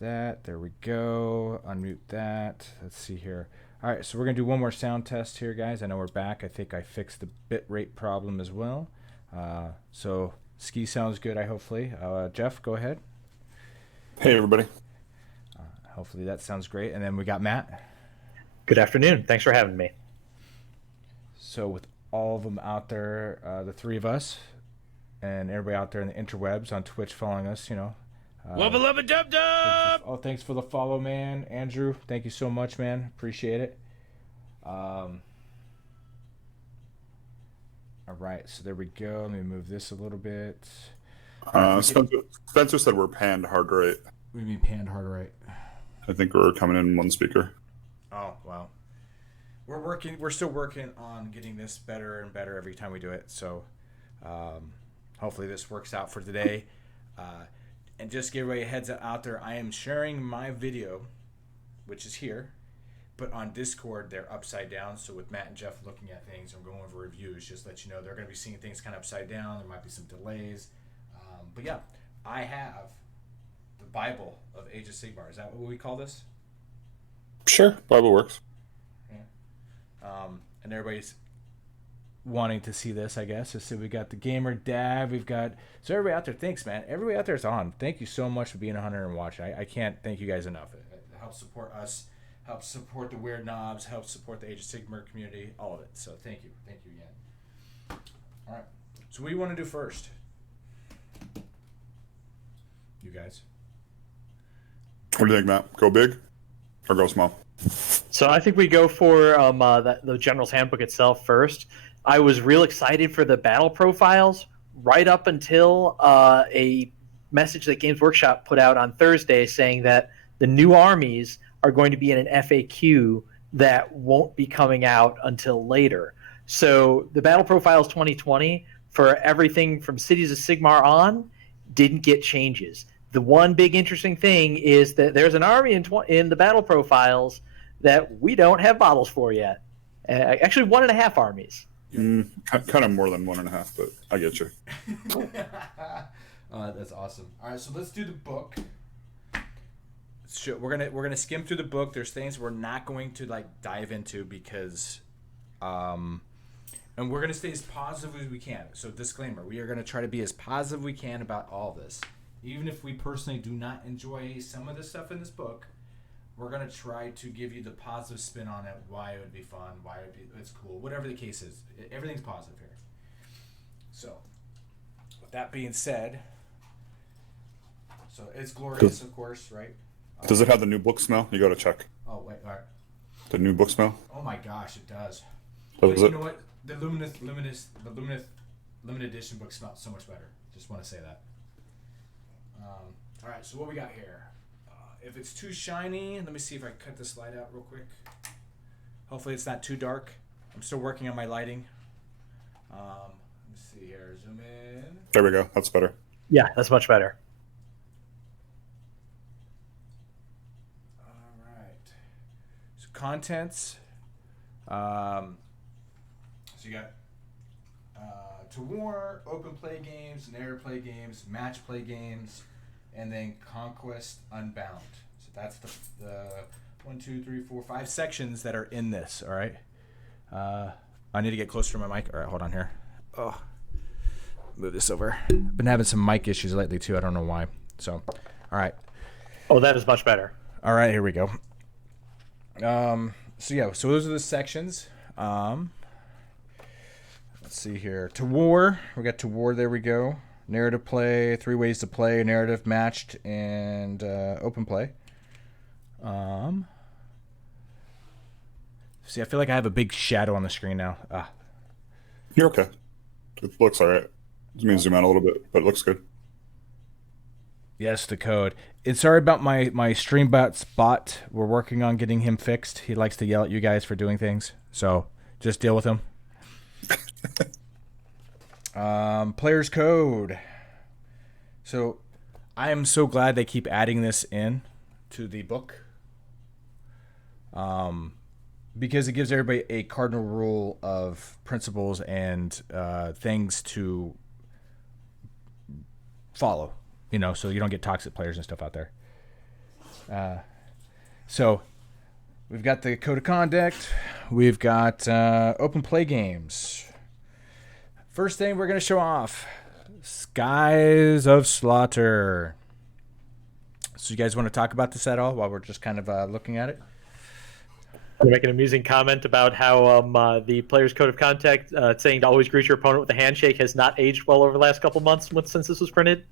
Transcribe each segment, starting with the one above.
That. There we go. Unmute that. Let's see here. All right, so we're going to do one more sound test here, guys. I know we're back. I think I fixed the bit rate problem as well. So Ski sounds good, hopefully. Jeff, go ahead. Hey, everybody. Hopefully that sounds great. And then we got Matt. Good afternoon. Thanks for having me. So with all of them out there, the three of us, and everybody out there in the interwebs on Twitch following us, Wubba lubba dub dub! Oh, thanks for the follow, man. Andrew, thank you so much, man. Appreciate it. All right, so there we go. Let me move this a little bit. Spencer said we're panned hard right. What do you mean panned hard right? I think we're coming in one speaker. Oh, wow. We're still working on getting this better and better every time we do it. So hopefully this works out for today. And just give away a heads up out there, I am sharing my video, which is here, but on Discord, they're upside down. So with Matt and Jeff looking at things and going over reviews, just let you know they're going to be seeing things kind of upside down. There might be some delays. But yeah, I have the Bible of Age of Sigmar. Is that what we call this? Sure, Bible works. Yeah. And everybody's wanting to see this, I guess. So we got the gamer dad. We've got everybody out there. Thanks, man. Everybody out there is on. Thank you so much for being a hunter and watching. I can't thank you guys enough. It helps support us, helps support the Weird Knobs, helps support the Age of Sigmar community, all of it. So thank you again. All right. So what do you want to do first, you guys? What do you think, Matt? Go big or go small? So I think we go for the General's Handbook itself first. I was real excited for the battle profiles right up until a message that Games Workshop put out on Thursday saying that the new armies are going to be in an FAQ that won't be coming out until later. So the battle profiles 2020 for everything from Cities of Sigmar on didn't get changes. The one big interesting thing is that there's an army in the battle profiles that we don't have models for yet. Actually, 1.5 armies. Kind of more than 1.5, but I get you. That's awesome. All right, so let's do the book. We're gonna skim through the book. There's things we're not going to dive into because, and we're gonna stay as positive as we can. So disclaimer: we are gonna try to be as positive as we can about all this, even if we personally do not enjoy some of the stuff in this book. We're going to try to give you the positive spin on it, why it would be fun, it's cool, whatever the case is. Everything's positive here. So, with that being said, so it's glorious, of course, right? Does it have the new book smell? You got to check. Oh, wait, all right. The new book smell? Oh my gosh, it does. Does You it? know what? The limited edition book smells so much better. Just want to say that. All right, so what we got here? If it's too shiny, let me see if I cut this light out real quick. Hopefully it's not too dark. I'm still working on my lighting. Let me see here. Zoom in. There we go. That's better. Yeah, that's much better. All right. So contents. So you got to war, open play games, narrative play games, match play games, and then Conquest Unbound. So that's the 1, 2, 3, 4, 5 sections that are in this. All right. I need to get closer to my mic. All right, hold on here. Oh, move this over. I've been having some mic issues lately too. I don't know why. So, all right. Oh, that is much better. All right, here we go. So those are the sections. Let's see here. To war. We got to war. There we go. Narrative play, 3 ways to play, narrative, matched, and open play. See, I feel like I have a big shadow on the screen now. You're okay. It looks all right. Let me zoom out a little bit, but it looks good. Yes, the code. And sorry about my StreamBots bot. We're working on getting him fixed. He likes to yell at you guys for doing things. So just deal with him. Player's code. So I am so glad they keep adding this in to the book. Because it gives everybody a cardinal rule of principles and things to follow, so you don't get toxic players and stuff out there. So we've got the code of conduct. We've got open play games. First thing we're going to show off, Skies of Slaughter. So you guys want to talk about this at all while we're just kind of looking at it? To make an amusing comment about how the player's code of conduct saying to always greet your opponent with a handshake has not aged well over the last couple months since this was printed.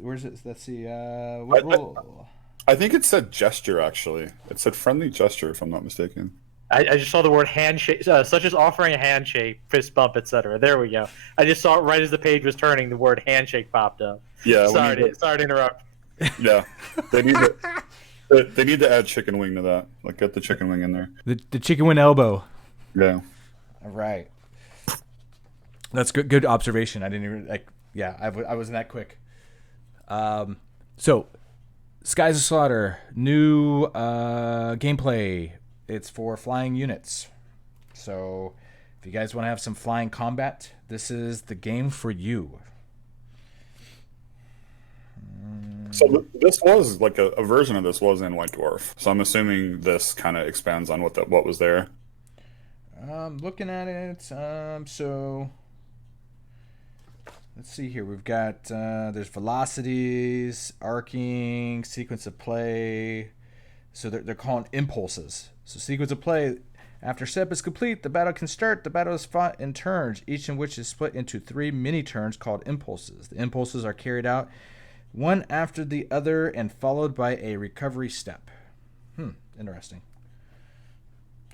Where's it? Let's see. What rule? I think it said gesture, actually. It said friendly gesture, if I'm not mistaken. I just saw the word handshake, such as offering a handshake, fist bump, etc. There we go. I just saw it right as the page was turning. The word handshake popped up. Yeah. Sorry to interrupt. Yeah. They need to add chicken wing to that. Like, get the chicken wing in there. The chicken wing elbow. Yeah. All right. That's good observation. I didn't even I wasn't that quick. So, Skies of Slaughter, new gameplay. It's for flying units. So, if you guys want to have some flying combat, this is the game for you. So this was like a version of this was in White Dwarf. So I'm assuming this kind of expands on what was there. Looking at it, so let's see here. We've got there's velocities, arcing, sequence of play. So they're calling impulses. So sequence of play. After step is complete, the battle can start. The battle is fought in turns, each in which is split into 3 mini turns called impulses. The impulses are carried out one after the other and followed by a recovery step. Interesting.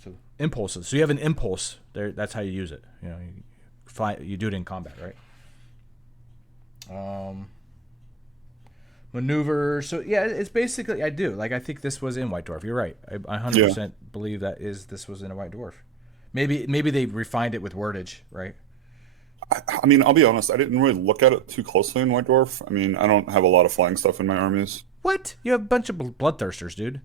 So impulses. So you have an impulse there. That's how you use it. You do it in combat, right? Maneuver. So yeah, it's basically I think this was in White Dwarf. You're right. I 100% believe this was in a White Dwarf. Maybe they refined it with wordage, right? I mean, I'll be honest. I didn't really look at it too closely in White Dwarf. I mean, I don't have a lot of flying stuff in my armies. What? You have a bunch of bloodthirsters, dude.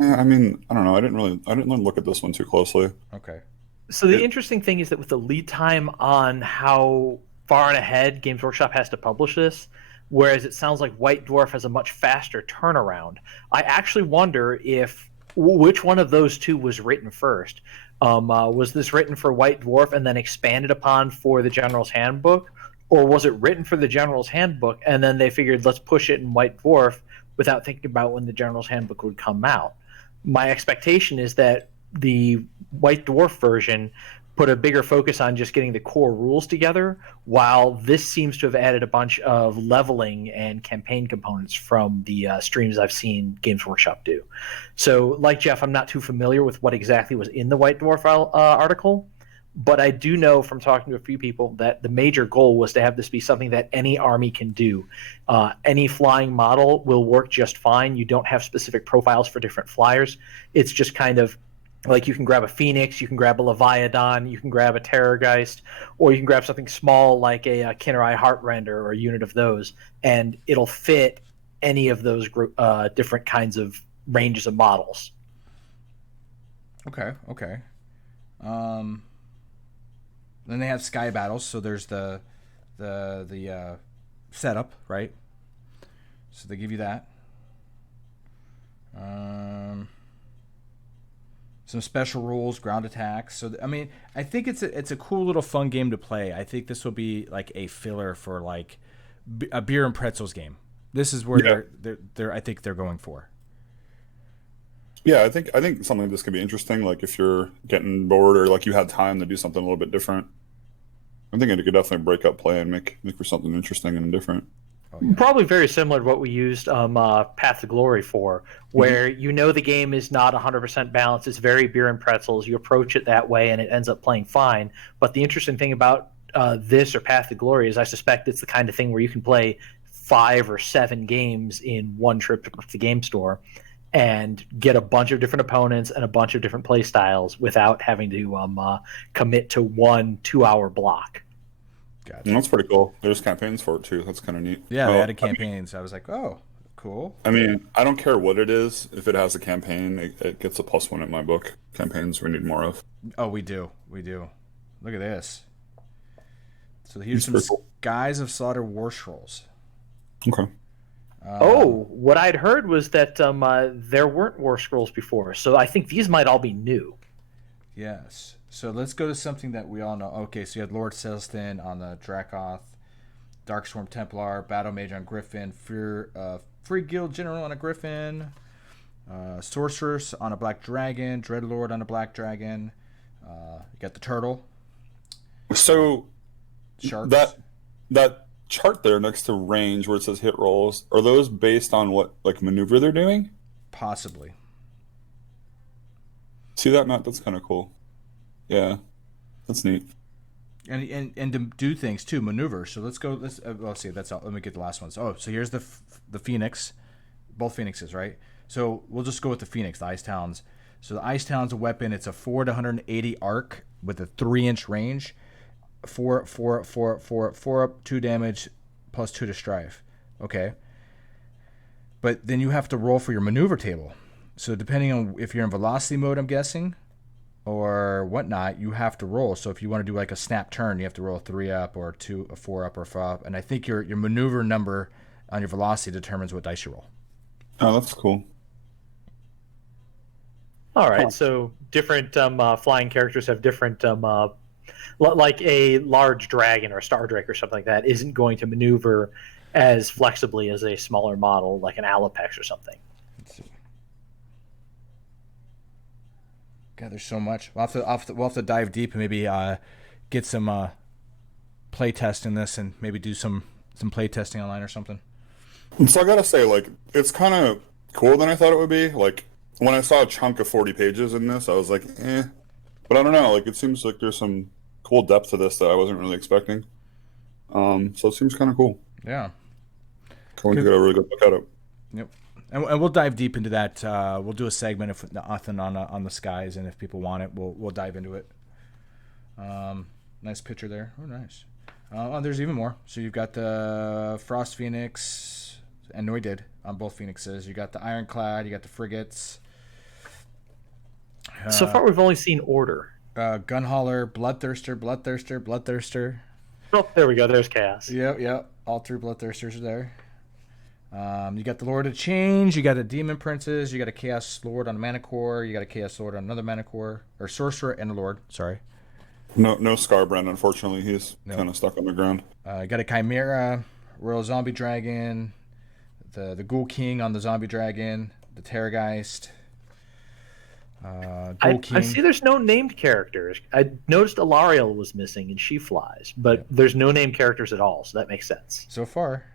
I mean, I don't know. I didn't really look at this one too closely. Okay. So the interesting thing is that with the lead time on how far and ahead Games Workshop has to publish this, whereas it sounds like White Dwarf has a much faster turnaround, I actually wonder which one of those two was written first. Was this written for White Dwarf and then expanded upon for the General's Handbook? Or was it written for the General's Handbook and then they figured let's push it in White Dwarf without thinking about when the General's Handbook would come out? My expectation is that the White Dwarf version put a bigger focus on just getting the core rules together, while this seems to have added a bunch of leveling and campaign components from the streams I've seen Games Workshop do. So, like Jeff, I'm not too familiar with what exactly was in the White Dwarf article, but I do know from talking to a few people that the major goal was to have this be something that any army can do. Any flying model will work just fine. You don't have specific profiles for different flyers. It's just kind of like you can grab a Phoenix, you can grab a Leviathan, you can grab a Terrorgeist, or you can grab something small like a Kinnerai Heartrender or a unit of those, and it'll fit any of those different kinds of ranges of models. Okay. Then they have Sky Battles, so there's the setup, right? So they give you that. Some special rules, ground attacks. So I mean, I think it's a cool little fun game to play. I think this will be like a filler for like a beer and pretzels game. This is where they're I think they're going for. Yeah, I think something like this could be interesting. Like if you're getting bored or like you had time to do something a little bit different, I'm thinking it could definitely break up play and make for something interesting and different. Oh, yeah. Probably very similar to what we used Path to Glory for, where the game is not 100% balanced. It's very beer and pretzels. You approach it that way, and it ends up playing fine. But the interesting thing about this or Path to Glory is I suspect it's the kind of thing where you can play 5 or 7 games in one trip to the game store and get a bunch of different opponents and a bunch of different play styles without having to commit to 1 2-hour block. Gotcha. And that's pretty cool. There's campaigns for it too. That's kind of neat. Yeah, they Oh, added campaigns. I was like, oh, cool. I mean, I don't care what it is. If it has a campaign, it gets a +1 in my book. Campaigns we need more of. Oh, we do. Look at this. So here's some That's pretty cool. Skies of Slaughter War Scrolls. Okay. What I'd heard was that there weren't War Scrolls before, so I think these might all be new. Yes. So let's go to something that we all know. Okay, so you had Lord Celestin on the Dracoth, Darkstorm Templar, Battle Mage on Griffin, Free Guild General on a Griffin, Sorceress on a Black Dragon, Dreadlord on a Black Dragon. You got the Turtle. So Sharks. that chart there next to range where it says hit rolls, are those based on what like maneuver they're doing? Possibly. See that, Matt? That's kind of cool. Yeah, that's neat. And to do things too, maneuver. So let's go. Let's see. That's all. Let me get the last ones. Oh, so here's the Phoenix, both Phoenixes, right? So we'll just go with the Phoenix, the Ice Talons. So the Ice Talon's a weapon. It's a 4 to 180 arc with a 3-inch range. 4 up, 2 damage, plus 2 to strife. Okay. But then you have to roll for your maneuver table. So depending on if you're in velocity mode, I'm guessing, or whatnot, you have to roll. So if you want to do like a snap turn, you have to roll a 3 up or a 4 up or 5 up. And I think your maneuver number on your velocity determines what dice you roll. Oh, that's cool. All right, so different flying characters have different, like a large dragon or a star drake or something like that isn't going to maneuver as flexibly as a smaller model like an Alopex or something. Let's see. God, there's so much. We'll have to dive deep and maybe get some play test in this and maybe do some play testing online or something. So I gotta say, like, it's kind of cooler than I thought it would be. Like, when I saw a chunk of 40 pages in this, I was like, eh. But I don't know. Like, it seems like there's some cool depth to this that I wasn't really expecting. So it seems kind of cool. Yeah. Going to get a really good look at it. Yep. And we'll dive deep into that. We'll do a segment if nothing on the skies, and if people want it, we'll dive into it. Nice picture there. Oh, nice. There's even more. So you've got the Frost Phoenix, and Noidid on both Phoenixes. You got the Ironclad. You got the frigates. So far, we've only seen Order. Gunhauler, Bloodthirster. Oh, there we go. There's Chaos. Yep. All 3 Bloodthirsters are there. You got the Lord of Change. You got a Demon Princess. You got a Chaos Lord on a Mana Core. You got a Chaos Lord on another Mana Core. Or Sorcerer and a Lord. Sorry. No Scarbrand, unfortunately. He's kind of stuck on the ground. You got a Chimera, Royal Zombie Dragon, the Ghoul King on the Zombie Dragon, the Terrorgeist. I see there's no named characters. I noticed Alariel was missing and she flies, but there's no named characters at all, so that makes sense. So far.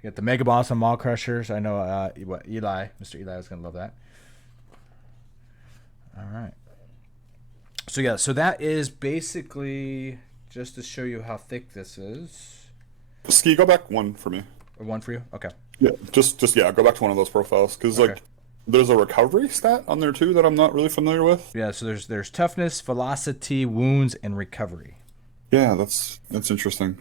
You got the Mega Boss on Maw Crushers. I know Mr. Eli was going to love that. All right. So that is basically just to show you how thick this is. Ski, go back one for me. Or one for you? Okay. Yeah, just go back to one of those profiles because Okay. like there's a recovery stat on there too that I'm not really familiar with. Yeah, so there's toughness, velocity, wounds, and recovery. Yeah, that's interesting.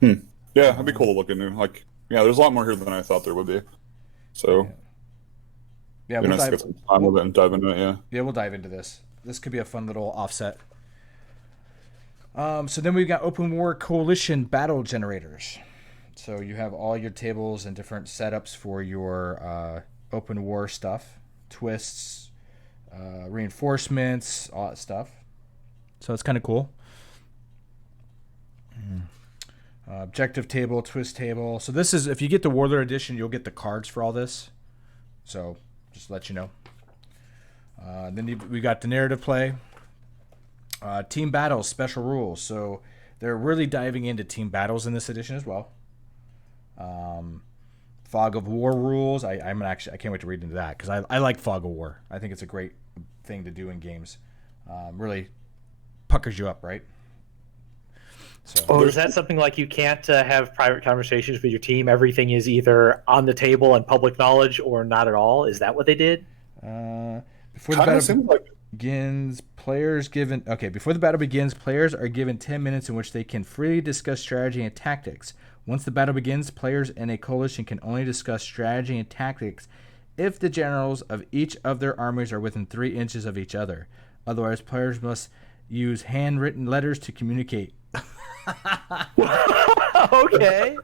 Yeah, that'd be cool to look into. Like, yeah, there's a lot more here than I thought there would be. So, Yeah, be we'll nice to get some time with it and dive into it. Yeah. Yeah, we'll dive into this. This could be a fun little offset. So then we've got Open War Coalition battle generators. So you have all your tables and different setups for your Open War stuff, twists, reinforcements, all that stuff. So it's kind of cool. Objective table, twist table. So this is, if you get the Warlord edition, you'll get the cards for all this. So just to let you know. Then we got the narrative play. Team battles, special rules. So they're really diving into team battles in this edition as well. Fog of War rules. I can't wait to read into that because I like Fog of War. I think it's a great thing to do in games. Really puckers you up, right? So, is that something like you can't have private conversations with your team? Everything is either on the table and public knowledge or not at all? Is that what they did? Before the Kind of battle seems like begins, Before the battle begins, players are given 10 minutes in which they can freely discuss strategy and tactics. Once the battle begins, players in a coalition can only discuss strategy and tactics if the generals of each of their armies are within 3 inches of each other. Otherwise, players must use handwritten letters to communicate. Okay.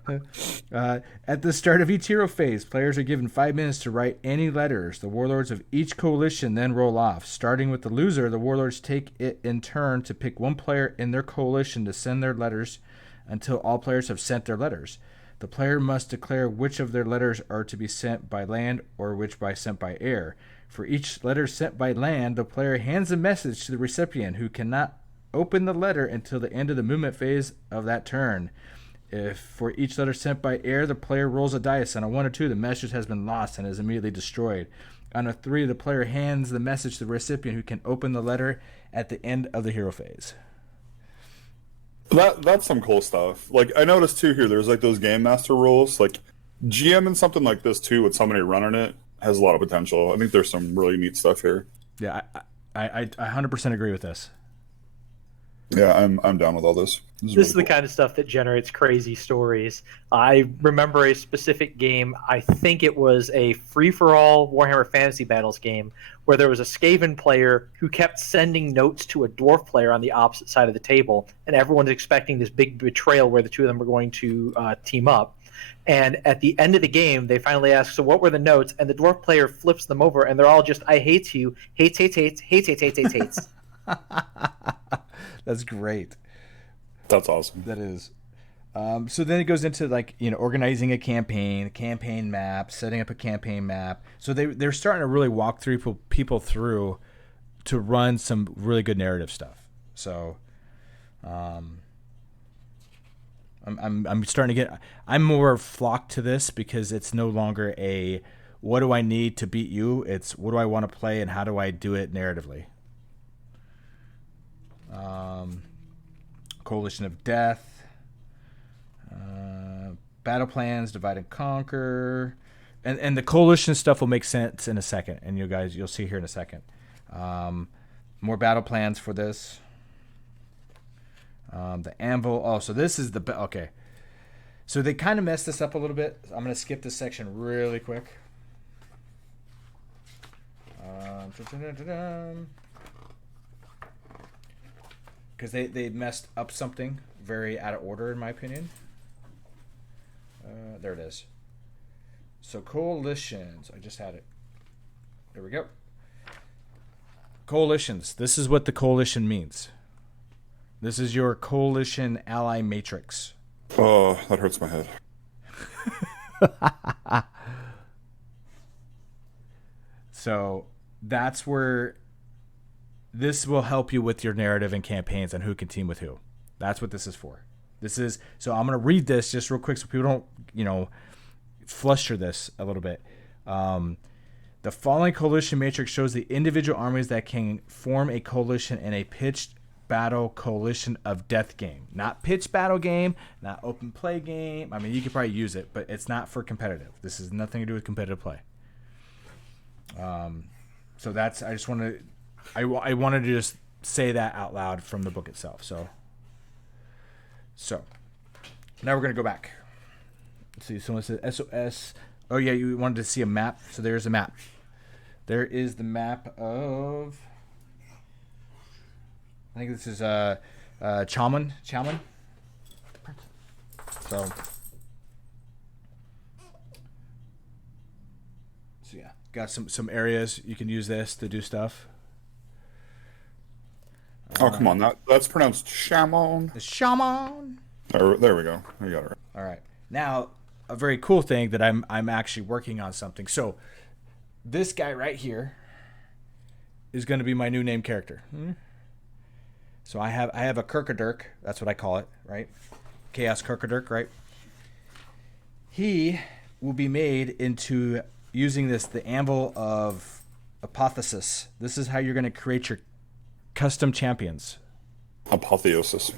At the start of each hero phase, players are given 5 minutes to write any letters. The warlords of each coalition then roll off. Starting with the loser, the warlords take it in turn to pick one player in their coalition to send their letters until all players have sent their letters. The player must declare which of their letters are to be sent by land or which sent by air. For each letter sent by land, the player hands a message to the recipient, who cannot open the letter until the end of the movement phase of that turn. If for each letter sent by air, the player rolls a dice. On a 1 or 2, the message has been lost and is immediately destroyed. On a 3, the player hands the message to the recipient, who can open the letter at the end of the hero phase. That's some cool stuff. Like, I noticed too here, there's like those game master rules. Like, GM and something like this too, with somebody running it, has a lot of potential. I think there's some really neat stuff here. Yeah, I 100% agree with this. Yeah, I'm down with all this. This really is the kind of stuff that generates crazy stories. I remember a specific game. I think it was a free-for-all Warhammer Fantasy Battles game where there was a Skaven player who kept sending notes to a dwarf player on the opposite side of the table, and everyone's expecting this big betrayal where the two of them are going to team up. And at the end of the game, they finally ask, so what were the notes? And the dwarf player flips them over, and they're all just, I hate you, hates, hates, hates, hates, hates, hates, hates, hates. That's great. That's awesome. That is. So then it goes into organizing a campaign map, setting up a campaign map. So they're starting to really walk through people through to run some really good narrative stuff. So, I'm starting to get. I'm more flocked to this because it's no longer a what do I need to beat you. It's what do I want to play and how do I do it narratively. Coalition of Death, battle plans, divide and conquer, and the coalition stuff will make sense in a second, and you'll see here in a second. More battle plans for this. The anvil. Oh, so this is okay. So they kind of messed this up a little bit. I'm going to skip this section really quick. Because they messed up something very out of order, in my opinion. There it is. So coalitions. I just had it. There we go. Coalitions. This is what the coalition means. This is your coalition ally matrix. Oh, that hurts my head. So that's where this will help you with your narrative and campaigns and who can team with who. That's what this is for. So I'm going to read this just real quick so people don't, fluster this a little bit. The following coalition matrix shows the individual armies that can form a coalition in a pitched battle coalition of death game. Not pitched battle game, not open play game. I mean, you could probably use it, but it's not for competitive. This has nothing to do with competitive play. So that's, I just want to, I wanted to just say that out loud from the book itself. So now we're going to go back. Let's see, someone said SOS. Oh, yeah, you wanted to see a map. So there's a map. There is the map of, I think this is Chalman. So yeah, got some areas you can use this to do stuff. Oh, come on. That's pronounced Shamon. Shaman. There we go. I got it right. All right. Now, a very cool thing that I'm actually working on something. So this guy right here is going to be my new name character. So I have a Kirkadirk. That's what I call it, right? Chaos Kirkadirk, right? He will be made into using the Anvil of Apotheosis. This is how you're going to create your custom champions. Apotheosis.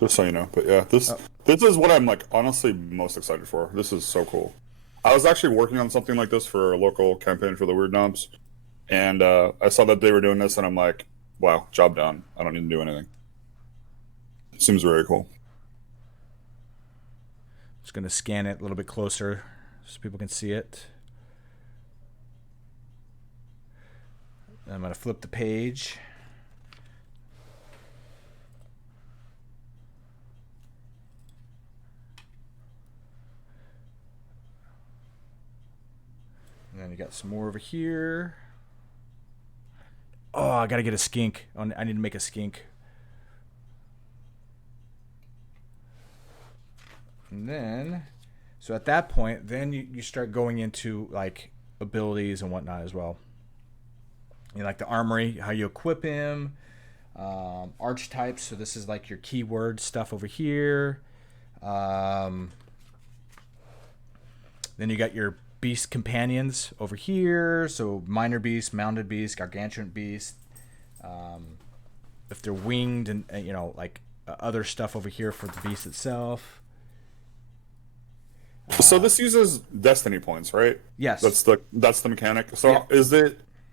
Just so you know. But yeah, this is what I'm honestly most excited for. This is so cool. I was actually working on something like this for a local campaign for the Weird Knobs, and I saw that they were doing this, and I'm like, wow, job done. I don't need to do anything. Seems very cool. Just going to scan it a little bit closer so people can see it. I'm going to flip the page. And then you got some more over here. Oh, I got to get a skink. I need to make a skink. And then, so at that point, then you start going into like abilities and whatnot as well. You know, like the armory, how you equip him, archetypes. So this is like your keyword stuff over here. Then you got your beast companions over here. So minor beast, mounted beast, gargantuan beast. If they're winged and you know, like other stuff over here for the beast itself. So this uses destiny points, right? Yes. That's the mechanic. So Yeah.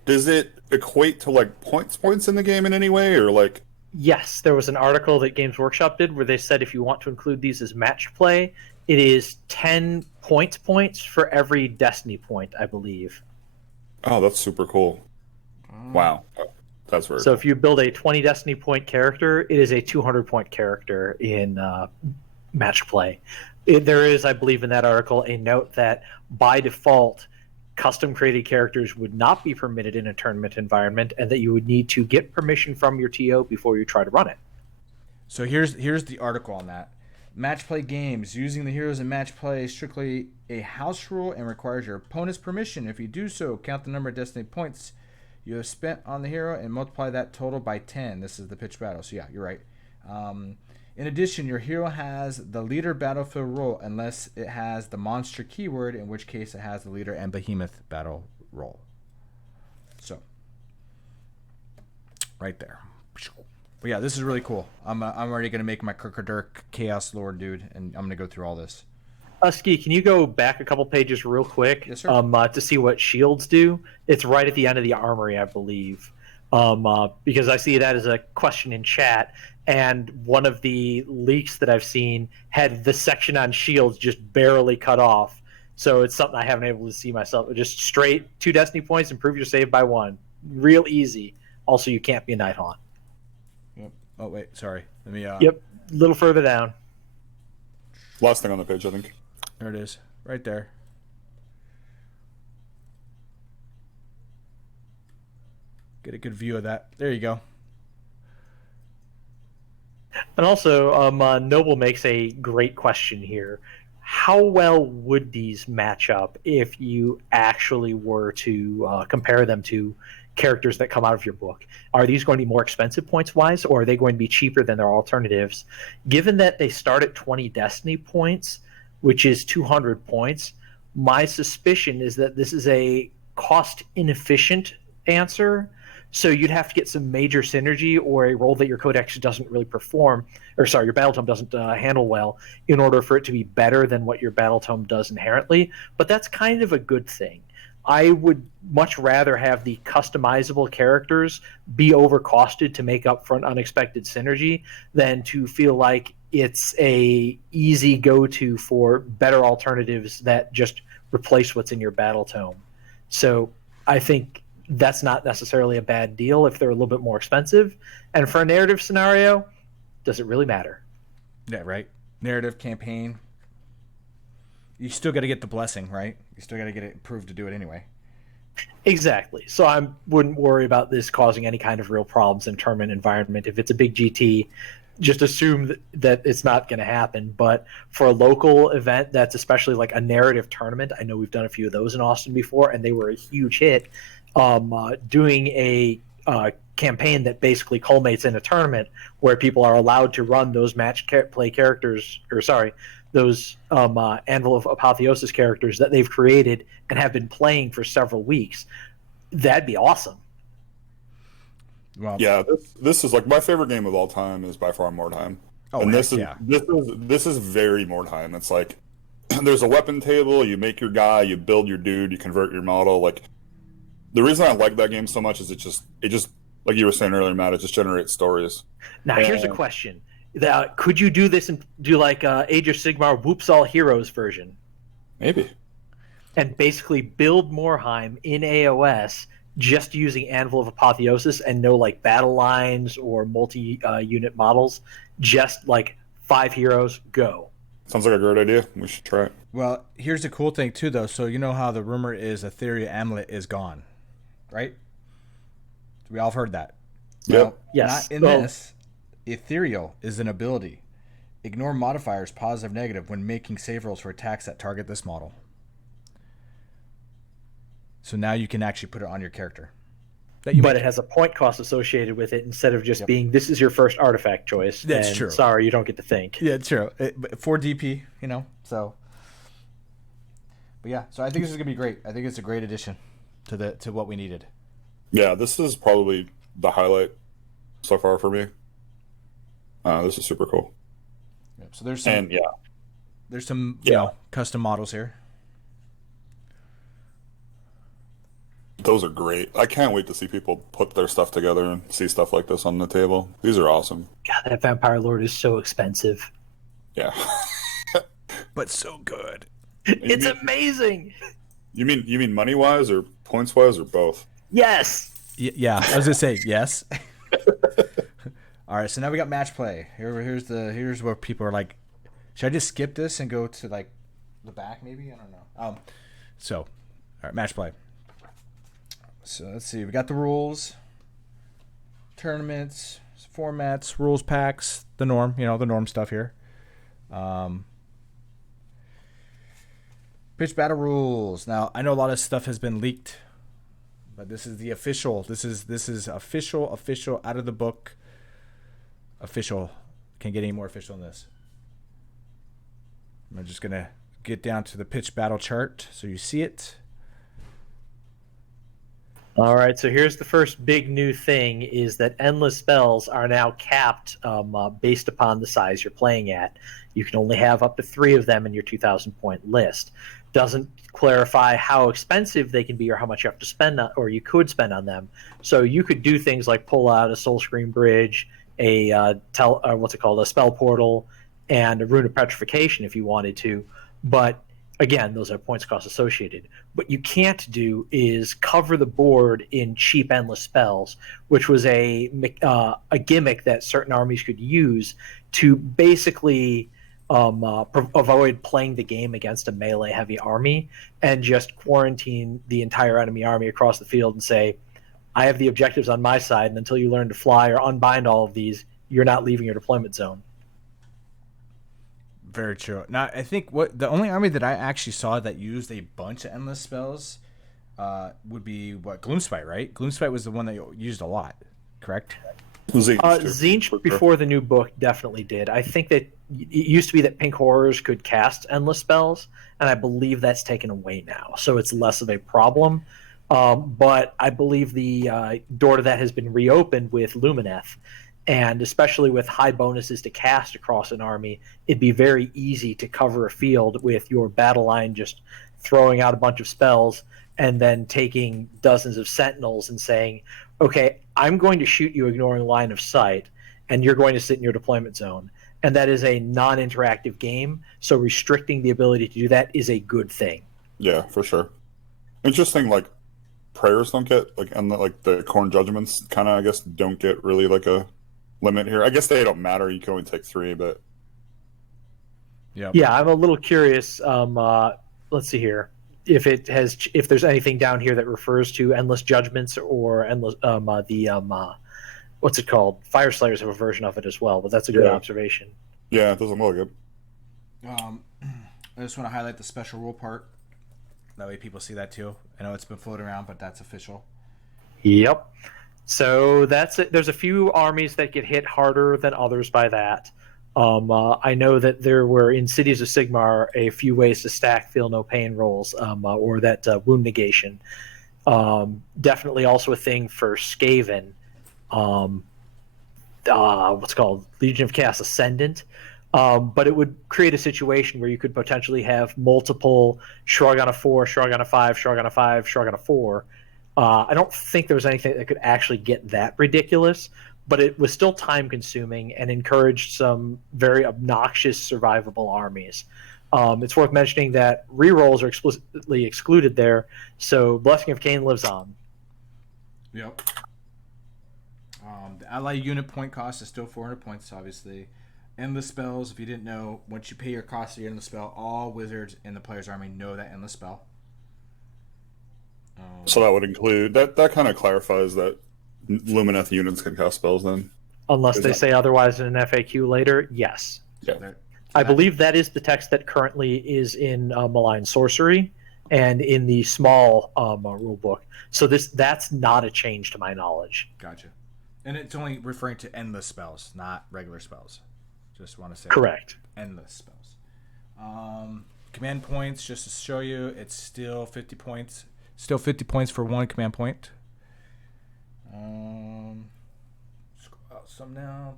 does it equate to like points in the game in any way, or like? Yes, there was an article that Games Workshop did where they said if you want to include these as match play, it is 10 points for every destiny point, I believe. Oh, that's super cool. Wow, that's very. So if you build a 20 destiny point character, it is a 200 point character in match play. There is, I believe, in that article a note that by default, custom created characters would not be permitted in a tournament environment, and that you would need to get permission from your TO before you try to run it. So here's the article on that. Match play games. Using the heroes in match play is strictly a house rule and requires your opponent's permission. If you do so, count the number of destiny points you have spent on the hero and multiply that total by 10. This is the pitch battle. So yeah, you're right. In addition, your hero has the leader battlefield role unless it has the monster keyword, in which case it has the leader and behemoth battle role. So, right there. But yeah, this is really cool. I'm already going to make my Kirkadurk Chaos Lord dude, and I'm going to go through all this. Ski, can you go back a couple pages real quick? Yes, sir. To see what shields do? It's right at the end of the armory, I believe. Because I see that as a question in chat, and one of the leaks that I've seen had the section on shields just barely cut off. So it's something I haven't been able to see myself. Just straight 2 destiny points, improve your save by 1. Real easy. Also, you can't be a Nighthaunt. Yep. Oh wait, sorry. Let me. Yep, a little further down. Last thing on the page, I think. There it is, right there. Get a good view of that. There you go. And also, Noble makes a great question here. How well would these match up if you actually were to compare them to characters that come out of your book? Are these going to be more expensive points-wise, or are they going to be cheaper than their alternatives? Given that they start at 20 Destiny points, which is 200 points, my suspicion is that this is a cost-inefficient answer. So you'd have to get some major synergy or a role that your codex doesn't really perform, or sorry, your battle tome doesn't handle well, in order for it to be better than what your battle tome does inherently. But that's kind of a good thing. I would much rather have the customizable characters be overcosted to make up for an unexpected synergy than to feel like it's a easy go-to for better alternatives that just replace what's in your battle tome. So I think that's not necessarily a bad deal if they're a little bit more expensive. And for a narrative scenario, does it really matter? Yeah, right. Narrative campaign. You still got to get the blessing, right? You still got to get it approved to do it anyway. Exactly. So I wouldn't worry about this causing any kind of real problems in tournament environment. If it's a big GT, just assume that it's not going to happen. But for a local event that's especially like a narrative tournament, I know we've done a few of those in Austin before, and they were a huge hit. Doing a campaign that basically culminates in a tournament where people are allowed to run those match play characters, or sorry, those Anvil of Apotheosis characters that they've created and have been playing for several weeks. That'd be awesome. Well, yeah, this is like my favorite game of all time is by far Mordheim. Oh, and this yeah. This is very Mordheim. It's like there's a weapon table, you make your guy, you build your dude, you convert your model. Like the reason I like that game so much is it just like you were saying earlier, Matt, it just generates stories. Now, here's a question. Could you do this and do like Age of Sigmar Whoops All Heroes version? Maybe. And basically build Morheim in AOS just using Anvil of Apotheosis and no like battle lines or multi-unit models. Just like 5 heroes, go. Sounds like a great idea. We should try it. Well, here's the cool thing too, though. So you know how the rumor is Ethereal Amulet is gone, right? We all have heard that. Yep. Well, Yes. Not in this. Ethereal is an ability. Ignore modifiers, positive, negative, when making save rolls for attacks that target this model. So now you can actually put it on your character. But it has a point cost associated with it instead of just being, this is your first artifact choice. That's true. Sorry, you don't get to think. Yeah, true. For DP, you know, so. But yeah, so I think this is going to be great. I think it's a great addition to what we needed. Yeah, this is probably the highlight so far for me. This is super cool. Yep. So there's some, you know, custom models here. Those are great. I can't wait to see people put their stuff together and see stuff like this on the table. These are awesome. God, that Vampire Lord is so expensive. Yeah. But so good. It's amazing. You mean money wise or points wise or both? Yes. Yeah, I was gonna say yes. All right, so now we got match play. Here's where people are like, should I just skip this and go to like the back? Maybe I don't know. So, all right, match play. So let's see. We got the rules, tournaments, formats, rules packs, the norm. You know, the norm stuff here. Pitch battle rules. Now I know a lot of stuff has been leaked, but this is the official. This is official out of the book. Official. Can't get any more official than this. I'm just gonna get down to the pitch battle chart so you see it. All right, so here's the first big new thing is that endless spells are now capped based upon the size you're playing at. You can only have up to 3 of them in your 2,000-point list. Doesn't clarify how expensive they can be or how much you have to spend on, or you could spend on them. So you could do things like pull out a Soul Screen Bridge, a spell portal, and a Rune of Petrification if you wanted to. But again, those are points cost associated. What you can't do is cover the board in cheap endless spells, which was a gimmick that certain armies could use to basically avoid playing the game against a melee heavy army and just quarantine the entire enemy army across the field and say, I have the objectives on my side, and until you learn to fly or unbind all of these, you're not leaving your deployment zone. Very true. Now, I think the only army that I actually saw that used a bunch of endless spells would be Gloomspite, right? Gloomspite was the one that used a lot, correct? Tzeentch before the new book definitely did. I think that it used to be that Pink Horrors could cast endless spells, and I believe that's taken away now, so it's less of a problem. But I believe the door to that has been reopened with Lumineth. And especially with high bonuses to cast across an army, it'd be very easy to cover a field with your battle line just throwing out a bunch of spells and then taking dozens of sentinels and saying, okay, I'm going to shoot you ignoring line of sight, and you're going to sit in your deployment zone. And that is a non-interactive game, so restricting the ability to do that is a good thing. Yeah, for sure. Interesting, like, prayers don't get, and the Corn Judgments kind of, I guess, don't get really, a limit here. I guess they don't matter. You can only take 3, but yeah, I'm a little curious. Let's see here if there's anything down here that refers to endless judgments or endless what's it called? Fire Slayers have a version of it as well, but that's a good observation. Yeah, it doesn't look good. I just want to highlight the special rule part. That way people see that too. I know it's been floating around, but that's official. Yep. So that's it. There's a few armies that get hit harder than others by that. I know that there were in Cities of Sigmar a few ways to stack Feel No Pain rolls, or that wound negation. Definitely also a thing for Skaven. What's called Legion of Chaos Ascendant. But it would create a situation where you could potentially have multiple Shrug on a 4, Shrug on a 5, Shrug on a 5, Shrug on a 4. I don't think there was anything that could actually get that ridiculous, but it was still time consuming and encouraged some very obnoxious survivable armies. It's worth mentioning that rerolls are explicitly excluded there, so Blessing of Cain lives on. Yep. The ally unit point cost is still 400 points, obviously. Endless spells, if you didn't know, once you pay your cost of your endless spell, all wizards in the player's army know that endless spell. So that would include that kind of clarifies that Lumineth units can cast spells then. Unless they say otherwise in an FAQ later, yes. Yeah. I believe that is the text that currently is in Malign Sorcery and in the small rule book. So that's not a change to my knowledge. Gotcha. And it's only referring to endless spells, not regular spells. Just want to say correct. Endless spells. Command points, just to show you, it's still 50 points. Still 50 points for one command point. Scroll out some now.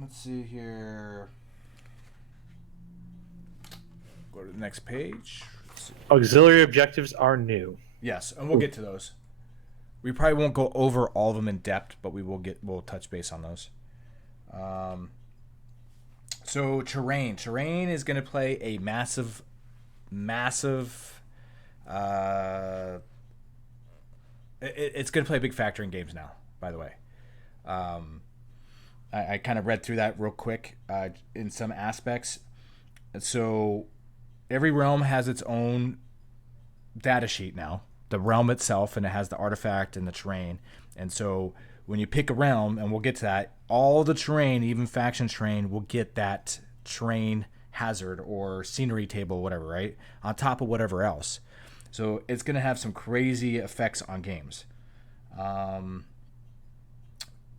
Let's see here. Go to the next page. Auxiliary objectives are new. Yes, and we'll get to those. We probably won't go over all of them in depth, but we'll touch base on those. So terrain. Terrain is going to play a massive. It's going to play a big factor in games now. By the way, I kind of read through that real quick in some aspects. And so every realm has its own data sheet now. The realm itself, and it has the artifact and the terrain. And so when you pick a realm, and we'll get to that, all the terrain, even faction terrain, will get that terrain hazard or scenery table, whatever, right? On top of whatever else. So it's going to have some crazy effects on games. I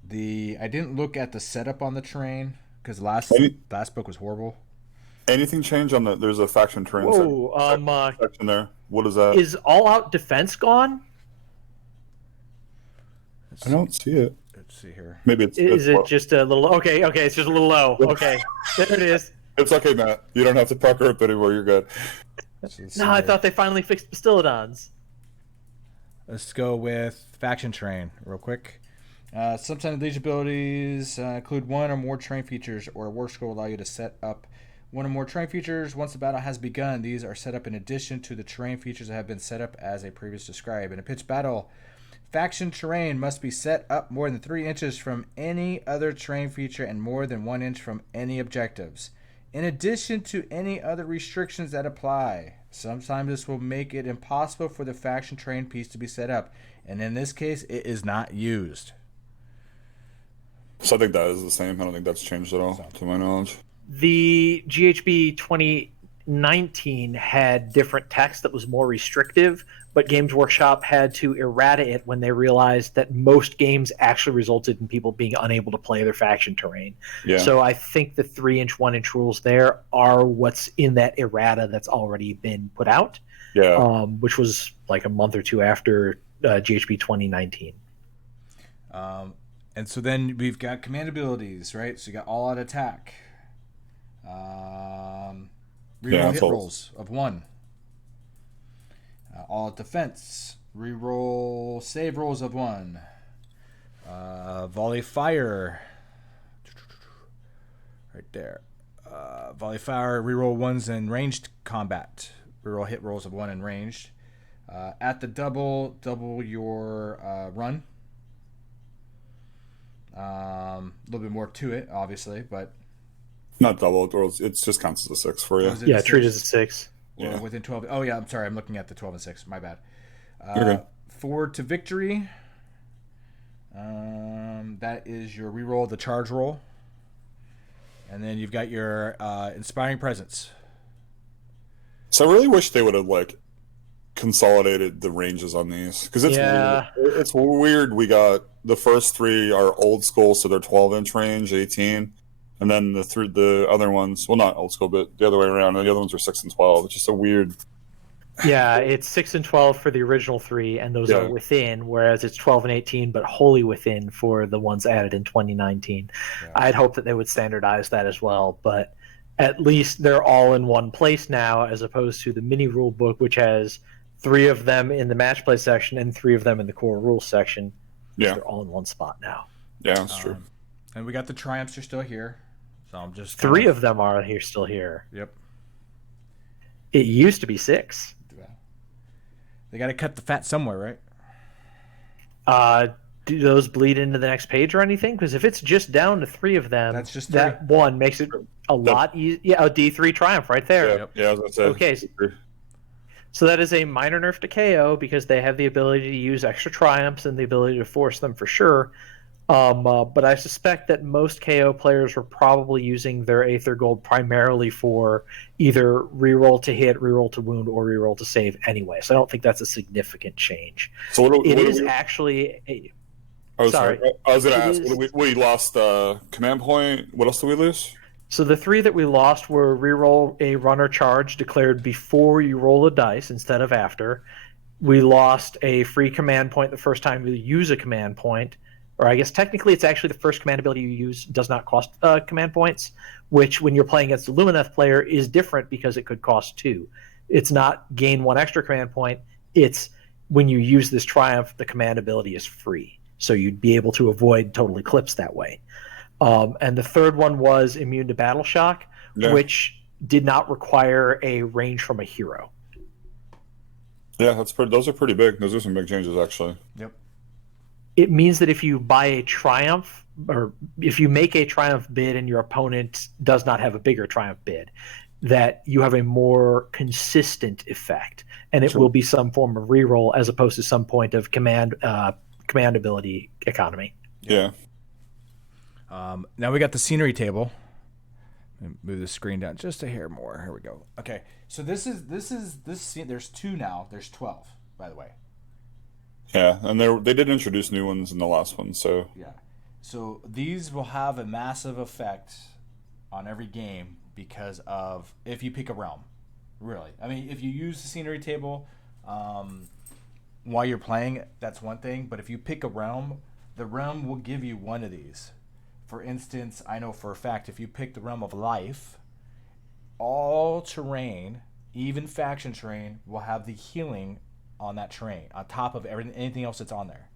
didn't look at the setup on the terrain because last book was horrible. Anything change on there's a faction terrain section there. What is that? Is all out defense gone? I don't see it. Let's see here. Maybe Is it just a little okay, it's just a little low. Okay. There it is. It's okay, Matt. You don't have to pucker up anymore. You're good. No, I thought they finally fixed Bastillodons. Let's go with faction terrain real quick. Sometimes these abilities include one or more terrain features, or a war scroll allow you to set up one or more terrain features once the battle has begun. These are set up in addition to the terrain features that have been set up as a previous described. In a pitched battle, faction terrain must be set up more than 3 inches from any other terrain feature and more than 1 inch from any objectives, in addition to any other restrictions that apply. Sometimes this will make it impossible for the faction terrain piece to be set up, and in this case, it is not used. So I think that is the same. I don't think that's changed at all, to my knowledge. The GHB 2019 had different text that was more restrictive, but Games Workshop had to errata it when they realized that most games actually resulted in people being unable to play their faction terrain. Yeah. So I think the 3-inch, 1-inch rules there are what's in that errata that's already been put out, which was like a month or two after GHB 2019. And so then we've got command abilities, right? So you got all out attack. Reroll hit rolls of 1. All out defense. Reroll save rolls of 1. Volley fire. Right there. Volley fire. Reroll 1s in ranged combat. Reroll hit rolls of 1 in ranged. At the double your run. A little bit more to it, obviously, but not double. It just counts as a 6 for you. Yeah, treat it as a 6. Or within 12. Oh yeah, I'm sorry. I'm looking at the 12 and 6. My bad. Okay. Forward to victory. That is your reroll, the charge roll, and then you've got your inspiring presence. So I really wish they would have consolidated the ranges on these, because it's weird. We got the first 3 are old school, so they're 12-inch range, 18, and then the other ones, well, not old school, but the other way around, and the other ones are 6 and 12. It's just a weird. Yeah, it's 6 and 12 for the original 3, and those are within, whereas it's 12 and 18, but wholly within for the ones added in 2019. Yeah. I'd hope that they would standardize that as well, but at least they're all in one place now, as opposed to the mini rule book, which has 3 of them in the match play section and 3 of them in the core rules section. Yeah. They're all in one spot now. Yeah, that's true. And we got the triumphs are still here. So I'm just 3 of them are still here. Yep. It used to be 6. They got to cut the fat somewhere, right? Do those bleed into the next page or anything? Because if it's just down to 3 of them, That's just that one makes it a lot easier. Yeah, a D3 triumph right there. Yeah, yeah, I was gonna say. Okay, so that is a minor nerf to KO because they have the ability to use extra triumphs and the ability to force them for sure. But I suspect that most KO players were probably using their Aether Gold primarily for either reroll to hit, reroll to wound, or reroll to save anyway. So I don't think that's a significant change. So It is actually a... Sorry. I was going to ask, we lost command point. What else did we lose? So the 3 that we lost were reroll a runner charge declared before you roll a dice instead of after. We lost a free command point the first time you use a command point. Or I guess technically it's actually the first command ability you use does not cost command points, which when you're playing against a Lumineth player is different because it could cost 2. It's not gain 1 extra command point. It's when you use this triumph, the command ability is free. So you'd be able to avoid total eclipse that way. And the third one was immune to battle shock, which did not require a range from a hero. Yeah, those are pretty big. Those are some big changes, actually. Yep. It means that if you buy a triumph, or if you make a triumph bid and your opponent does not have a bigger triumph bid, that you have a more consistent effect, and it will be some form of reroll as opposed to some point of command ability economy. Yeah. Now we got the scenery table. Move the screen down just a hair more. Here we go. Okay, so this scene. There's 2 now. There's 12, by the way. Yeah, and they did introduce new ones in the last one, so... Yeah. So these will have a massive effect on every game because of if you pick a realm. Really. I mean, if you use the scenery table while you're playing, that's one thing. But if you pick a realm, the realm will give you one of these. For instance, I know for a fact if you pick the realm of life, all terrain, even faction terrain, will have the healing on that terrain, on top of anything else that's on there.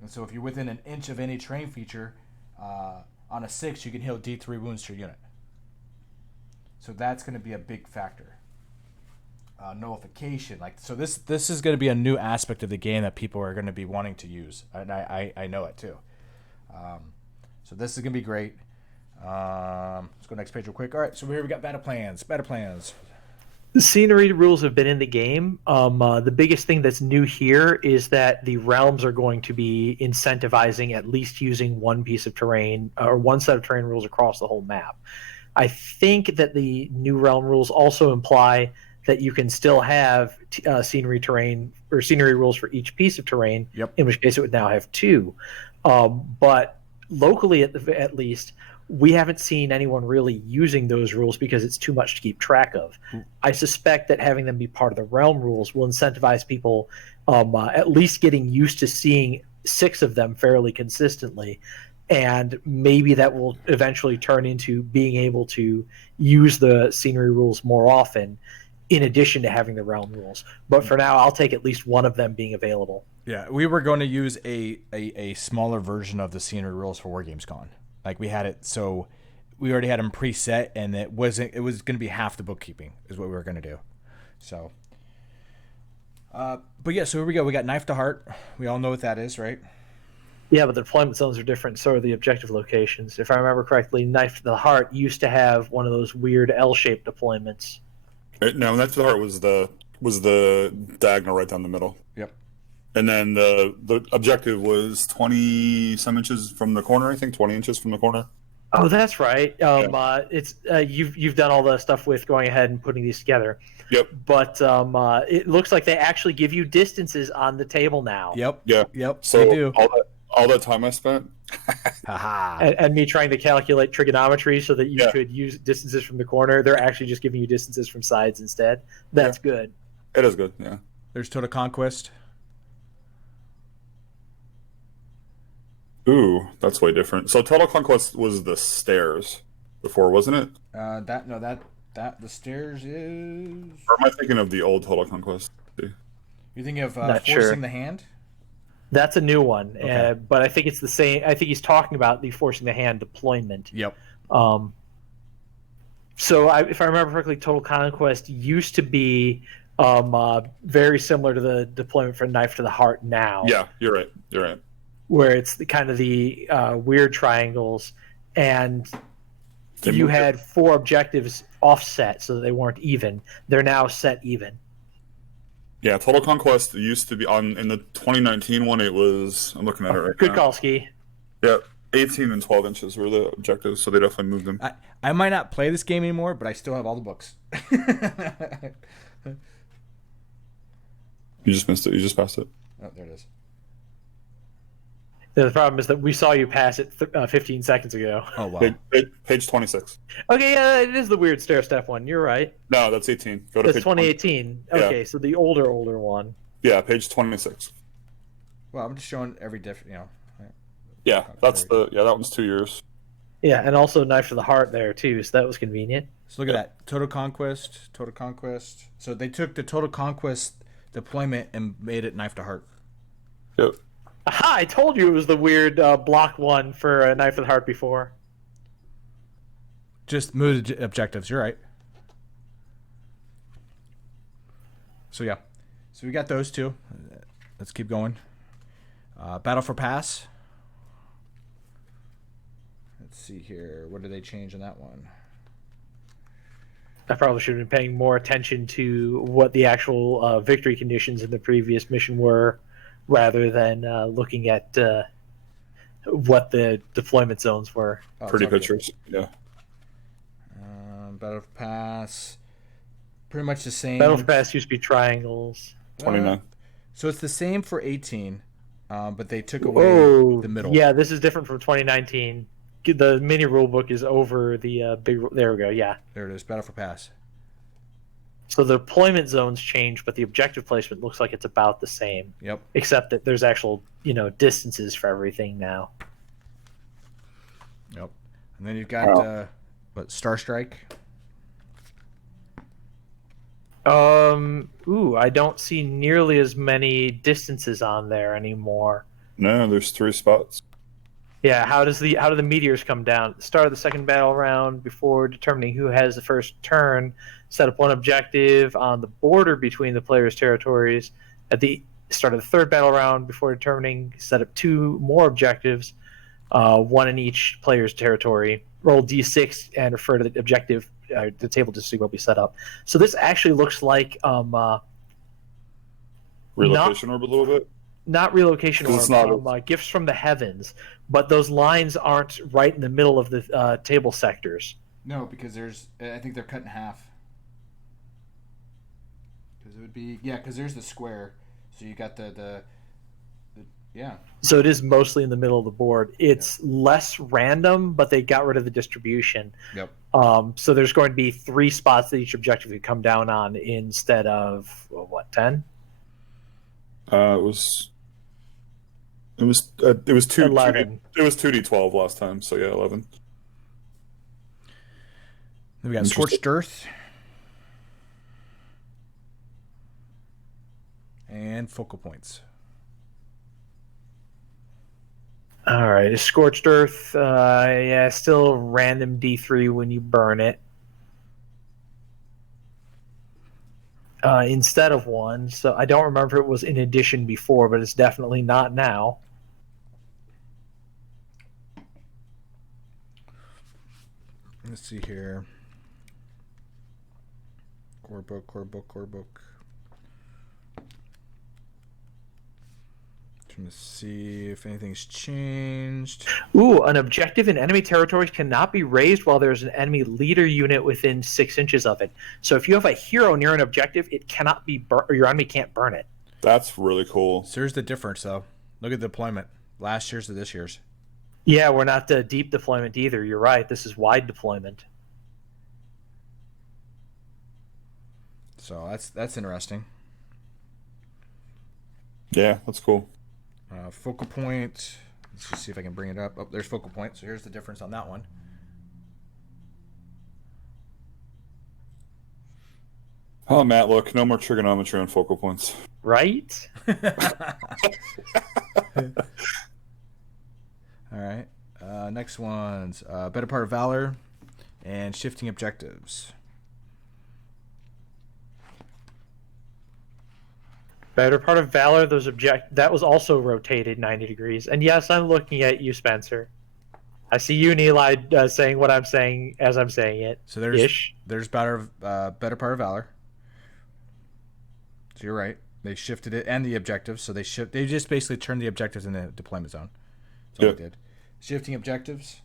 And so if you're within an inch of any terrain feature, on a 6, you can heal D3 wounds to your unit. So that's going to be a big factor. Nullification, so this is going to be a new aspect of the game that people are going to be wanting to use, and I know it too. So this is going to be great. Let's go next page real quick. All right, so here we got battle plans. The scenery rules have been in the game. The biggest thing that's new here is that the realms are going to be incentivizing at least using one piece of terrain or one set of terrain rules across the whole map. I think that the new realm rules also imply that you can still have scenery terrain or scenery rules for each piece of terrain. Yep. In which case it would now have 2. But locally, at least, we haven't seen anyone really using those rules because it's too much to keep track of. I suspect that having them be part of the realm rules will incentivize people at least getting used to seeing 6 of them fairly consistently. And maybe that will eventually turn into being able to use the scenery rules more often in addition to having the realm rules. But for now, I'll take at least one of them being available. Yeah, we were going to use a smaller version of the scenery rules for War Games Con. Like we had it, so we already had them preset, and it was going to be half the bookkeeping is what we were going to do. So, but yeah, so here we go. We got Knife to Heart. We all know what that is, right? Yeah, but the deployment zones are different. So are the objective locations. If I remember correctly, Knife to the Heart used to have one of those weird L-shaped deployments. No, Knife to the Heart was the diagonal right down the middle. Yep. And then the objective was 20 some inches from the corner. I think 20 inches from the corner. Oh, that's right. It's you've done all the stuff with going ahead and putting these together. Yep. But it looks like they actually give you distances on the table now. Yep. Yeah. Yep. So they do. All that time I spent. and me trying to calculate trigonometry so that you could use distances from the corner. They're actually just giving you distances from sides instead. That's good. It is good. Yeah. There's Total Conquest. Ooh, that's way different. So Total Conquest was the stairs. before, wasn't it? That the stairs is. Or am I thinking of the old Total Conquest? You thinking of Not forcing sure. the hand? That's a new one, Okay. but I think it's the same. I think he's talking about the forcing the hand deployment. Yep. So if I remember correctly, Total Conquest used to be very similar to the deployment for Knife to the Heart now. Yeah, you're right. You're right. Where it's kind of the weird triangles, and They you moved it. had 4 objectives offset so that they weren't even. They're now set even. Yeah, Total Conquest used to be in the 2019 one. It was, I'm looking at it right Good now. call, Ski. Yeah, 18 and 12 inches were the objectives, so they definitely moved them. I might not play this game anymore, but I still have all the books. You just missed it. You just passed it. Oh, there it is. The problem is that we saw you pass it 15 seconds ago. Oh wow. Page 26. Okay, yeah, it is the weird stair step one. You're right. No, that's 18. Go to That's page 2018. Yeah. Okay, so the older one. Yeah, page 26. Well, I'm just showing every different. Yeah, that one's 2 years. Yeah, and also Knife to the Heart there too, so that was convenient. So look at that. Total Conquest. So they took the Total Conquest deployment and made it Knife to Heart. Yep. Aha! I told you it was the weird block one for a Knife to the Heart before. Just move the objectives. You're right. So yeah. So we got those two. Let's keep going. Battle for Pass. Let's see here. What did they change on that one? I probably should have been paying more attention to what the actual victory conditions in the previous mission were, rather than looking at what the deployment zones were. Oh, Pretty it's all good. pictures. Yeah. Battle for Pass. Pretty much the same. Battle for Pass used to be triangles. 29. So it's the same for 18, but they took away the middle. Yeah, this is different from 2019. The mini rulebook is over the big. There we go. Yeah. There it is. Battle for Pass. So the deployment zones change, but the objective placement looks like it's about the same, Yep. except that there's actual distances for everything now. Yep. And then you've got Star Strike. I don't see nearly as many distances on there anymore. No, there's 3 spots. Yeah, how do the meteors come down? At the start of the second battle round, before determining who has the first turn, set up one objective on the border between the players' territories. At the start of the third battle round, before determining, set up 2 more objectives, one in each player's territory. Roll d6 and refer to the objective, the table to see what will be set up. So this actually looks like Relocation orb a little bit. not relocation It's orb, not gifts from the heavens, but those lines aren't right in the middle of the table sectors. No, because I think they're cut in half. Because it would be because there's the square, so you got the So it is mostly in the middle of the board. It's less random, but they got rid of the distribution. Yep. So there's going to be 3 spots that each objective could come down on instead of 10? It was 2 11. It was 2d12 last time, so yeah, 11. Then we got Scorched Earth and focal points. All right, Scorched Earth, still random D3 when you burn it. Instead of 1, so I don't remember if it was in addition before, but it's definitely not now. Let's see here. Core book. Trying to see if anything's changed. Ooh, an objective in enemy territories cannot be raised while there's an enemy leader unit within 6 inches of it. So if you have a hero near an objective, it cannot be or your enemy can't burn it. That's really cool. So here's the difference, though. Look at the deployment. Last year's to this year's. Yeah, we're not deep deployment either. You're right. This is wide deployment. So that's interesting. Yeah, that's cool. Focal point. Let's just see if I can bring it up. Oh, there's focal point. So here's the difference on that one. Oh, Matt, look, no more trigonometry on focal points. Right? All right. Next one's Better Part of Valor and Shifting Objectives. Better Part of Valor, that was also rotated 90 degrees. And yes, I'm looking at you, Spencer. I see you and Eli saying what I'm saying as I'm saying it. So there's Better Part of Valor. So you're right. They shifted it and the objectives. So they just basically turned the objectives in the deployment zone. That's all they did. Shifting objectives.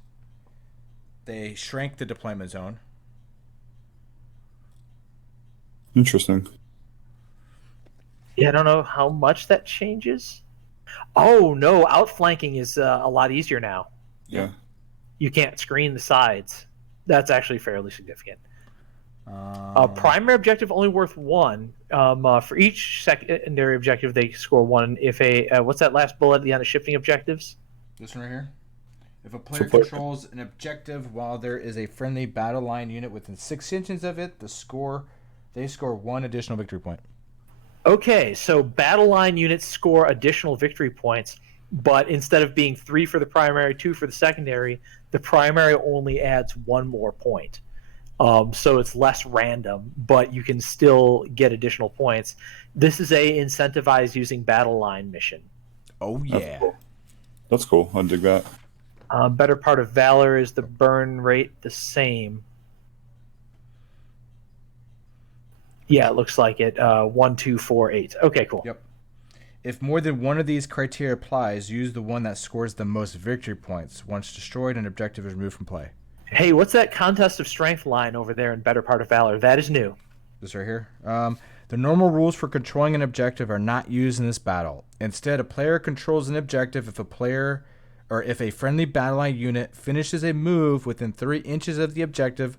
They shrank the deployment zone. Interesting. Yeah, I don't know how much that changes. Oh, no. Outflanking is a lot easier now. Yeah. You can't screen the sides. That's actually fairly significant. Primary objective only worth 1. For each secondary objective, they score 1. If what's that last bullet at the end of shifting objectives? This one right here. If a player controls an objective while there is a friendly battle line unit within 6 inches of it, they score 1 additional victory point. Okay, so battle line units score additional victory points, but instead of being 3 for the primary, 2 for the secondary, the primary only adds 1 more point. So it's less random, but you can still get additional points. This is a incentivize using battle line mission. Oh, yeah. That's cool. I dig that. Better Part of Valor is the burn rate the same. Yeah, it looks like it. 1, 2, 4, 8. Okay, cool. Yep. If more than one of these criteria applies, use the one that scores the most victory points. Once destroyed, an objective is removed from play. Hey, what's that contest of strength line over there in Better Part of Valor? That is new. This right here. The normal rules for controlling an objective are not used in this battle. Instead, a player controls an objective if a friendly battle line unit finishes a move within 3 inches of the objective,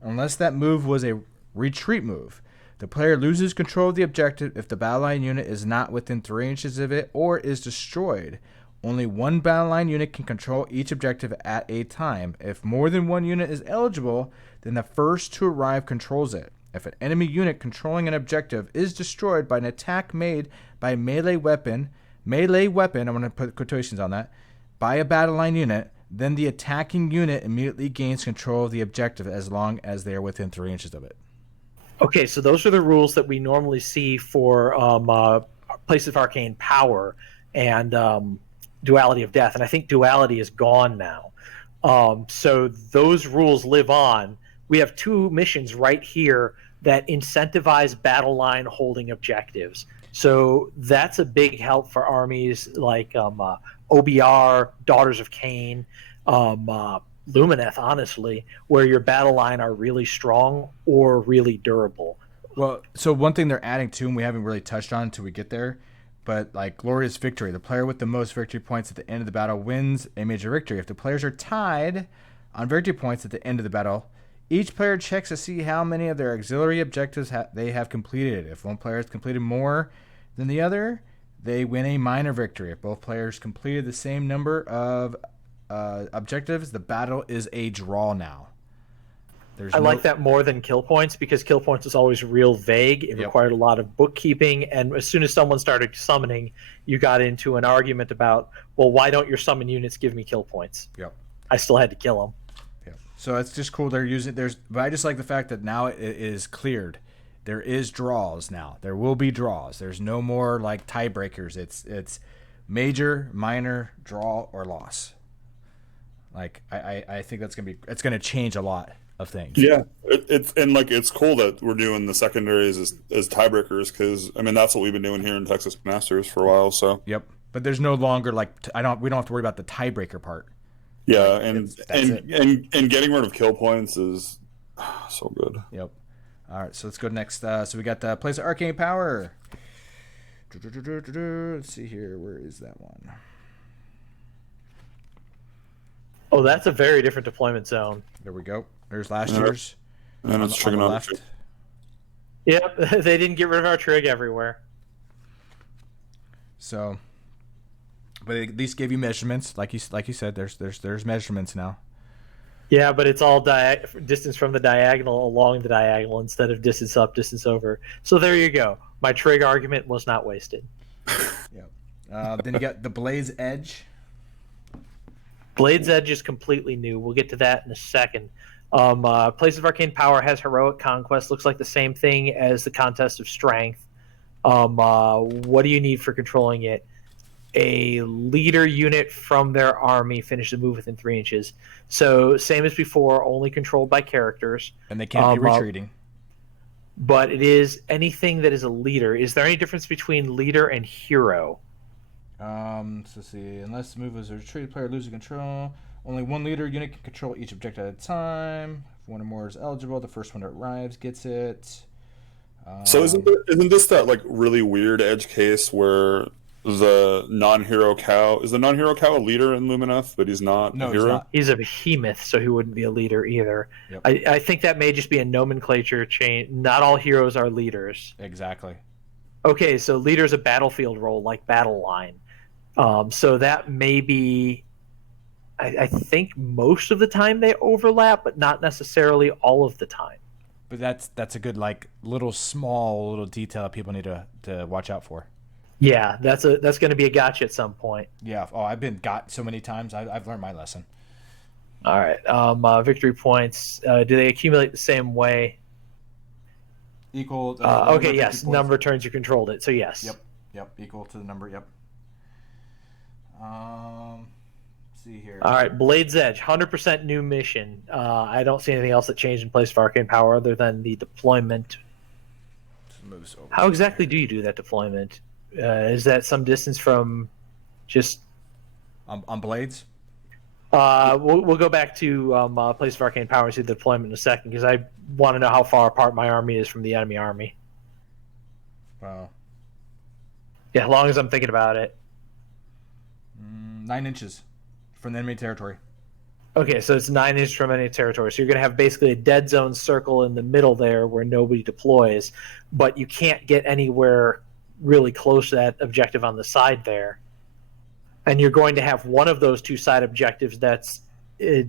unless that move was a retreat move. The player loses control of the objective if the battle line unit is not within 3 inches of it or is destroyed. Only one battle line unit can control each objective at a time. If more than one unit is eligible, then the first to arrive controls it. If an enemy unit controlling an objective is destroyed by an attack made by a melee weapon, I'm going to put quotations on that, by a battle line unit, then the attacking unit immediately gains control of the objective as long as they are within 3 inches of it. Okay, so those are the rules that we normally see for Place of Arcane Power and Duality of Death, and I think Duality is gone now. So those rules live on. We have 2 missions right here that incentivize battle line holding objectives. So that's a big help for armies like OBR, Daughters of Cain, Lumineth, honestly, where your battle line are really strong or really durable. Well, so one thing they're adding to, and we haven't really touched on until we get there, but like Glorious Victory, the player with the most victory points at the end of the battle wins a major victory. If the players are tied on victory points at the end of the battle, each player checks to see how many of their auxiliary objectives they have completed. If one player has completed more than the other, they win a minor victory. If both players completed the same number of objectives, the battle is a draw now. I like that more than kill points, because kill points is always real vague. It required a lot of bookkeeping, and as soon as someone started summoning, you got into an argument about, well, why don't your summon units give me kill points? Yep. I still had to kill them. Yep. So it's just cool they're using but I just like the fact that now it is cleared. There is draws now. There will be draws. There's no more like tiebreakers. It's major, minor, draw, or loss. Like I think it's gonna change a lot of things. Yeah, it's cool that we're doing the secondaries as tiebreakers, because I mean that's what we've been doing here in Texas Masters for a while. So yep, but there's no longer like we don't have to worry about the tiebreaker part. Yeah, like, and getting rid of kill points is so good. Yep. All right, so let's go next. So we got the Place of Arcane Power. Let's see here. Where is that one? Oh, that's a very different deployment zone. There we go. There's last year's. And it's on the left. Yep, they didn't get rid of our trig everywhere. So, but they at least gave you measurements, like you said. There's measurements now. Yeah, but it's all distance from the diagonal along the diagonal instead of distance up, distance over. So there you go. My trig argument was not wasted. Yep. Then you got the Blade's Edge. Blade's Edge is completely new. We'll get to that in a second. Place of Arcane Power has Heroic Conquest. Looks like the same thing as the Contest of Strength. What do you need for controlling it? A leader unit from their army finishes a move within 3 inches. So same as before, only controlled by characters. And they can't be retreating. But it is anything that is a leader. Is there any difference between leader and hero? So let's see. Unless the move is a retreated player loses control, only one leader unit can control each objective at a time. If one or more is eligible, the first one that arrives gets it. So isn't this that like really weird edge case where the non-hero cow is the non-hero cow a leader in Lumineth, but he's not a hero? He's not. He's a behemoth, so he wouldn't be a leader either. Yep. I think that may just be a nomenclature change. Not all heroes are leaders. Exactly. Okay, so leader's a battlefield role like battle line. So that may be. I think most of the time they overlap, but not necessarily all of the time. But that's a good little detail that people need to watch out for. Yeah, that's going to be a gotcha at some point. Yeah. Oh, I've been got so many times. I've learned my lesson. All right. Victory points. Do they accumulate the same way? Equal. Okay. Yes. Number of turns you controlled it. So yes. Yep. Equal to the number. Yep. See here. All right. Blade's Edge. 100% new mission. I don't see anything else that changed in place of Arcane Power other than the deployment. Moves over. How exactly do you do that deployment? Is that some distance from just on blades? We'll go back to Place of Arcane Power and see the deployment in a second because I want to know how far apart my army is from the enemy army. Wow. Yeah, as long as I'm thinking about it. 9 inches from the enemy territory. Okay, so it's 9 inches from enemy territory. So you're going to have basically a dead zone circle in the middle there where nobody deploys, but you can't get anywhere really close to that objective on the side there. And you're going to have one of those two side objectives that's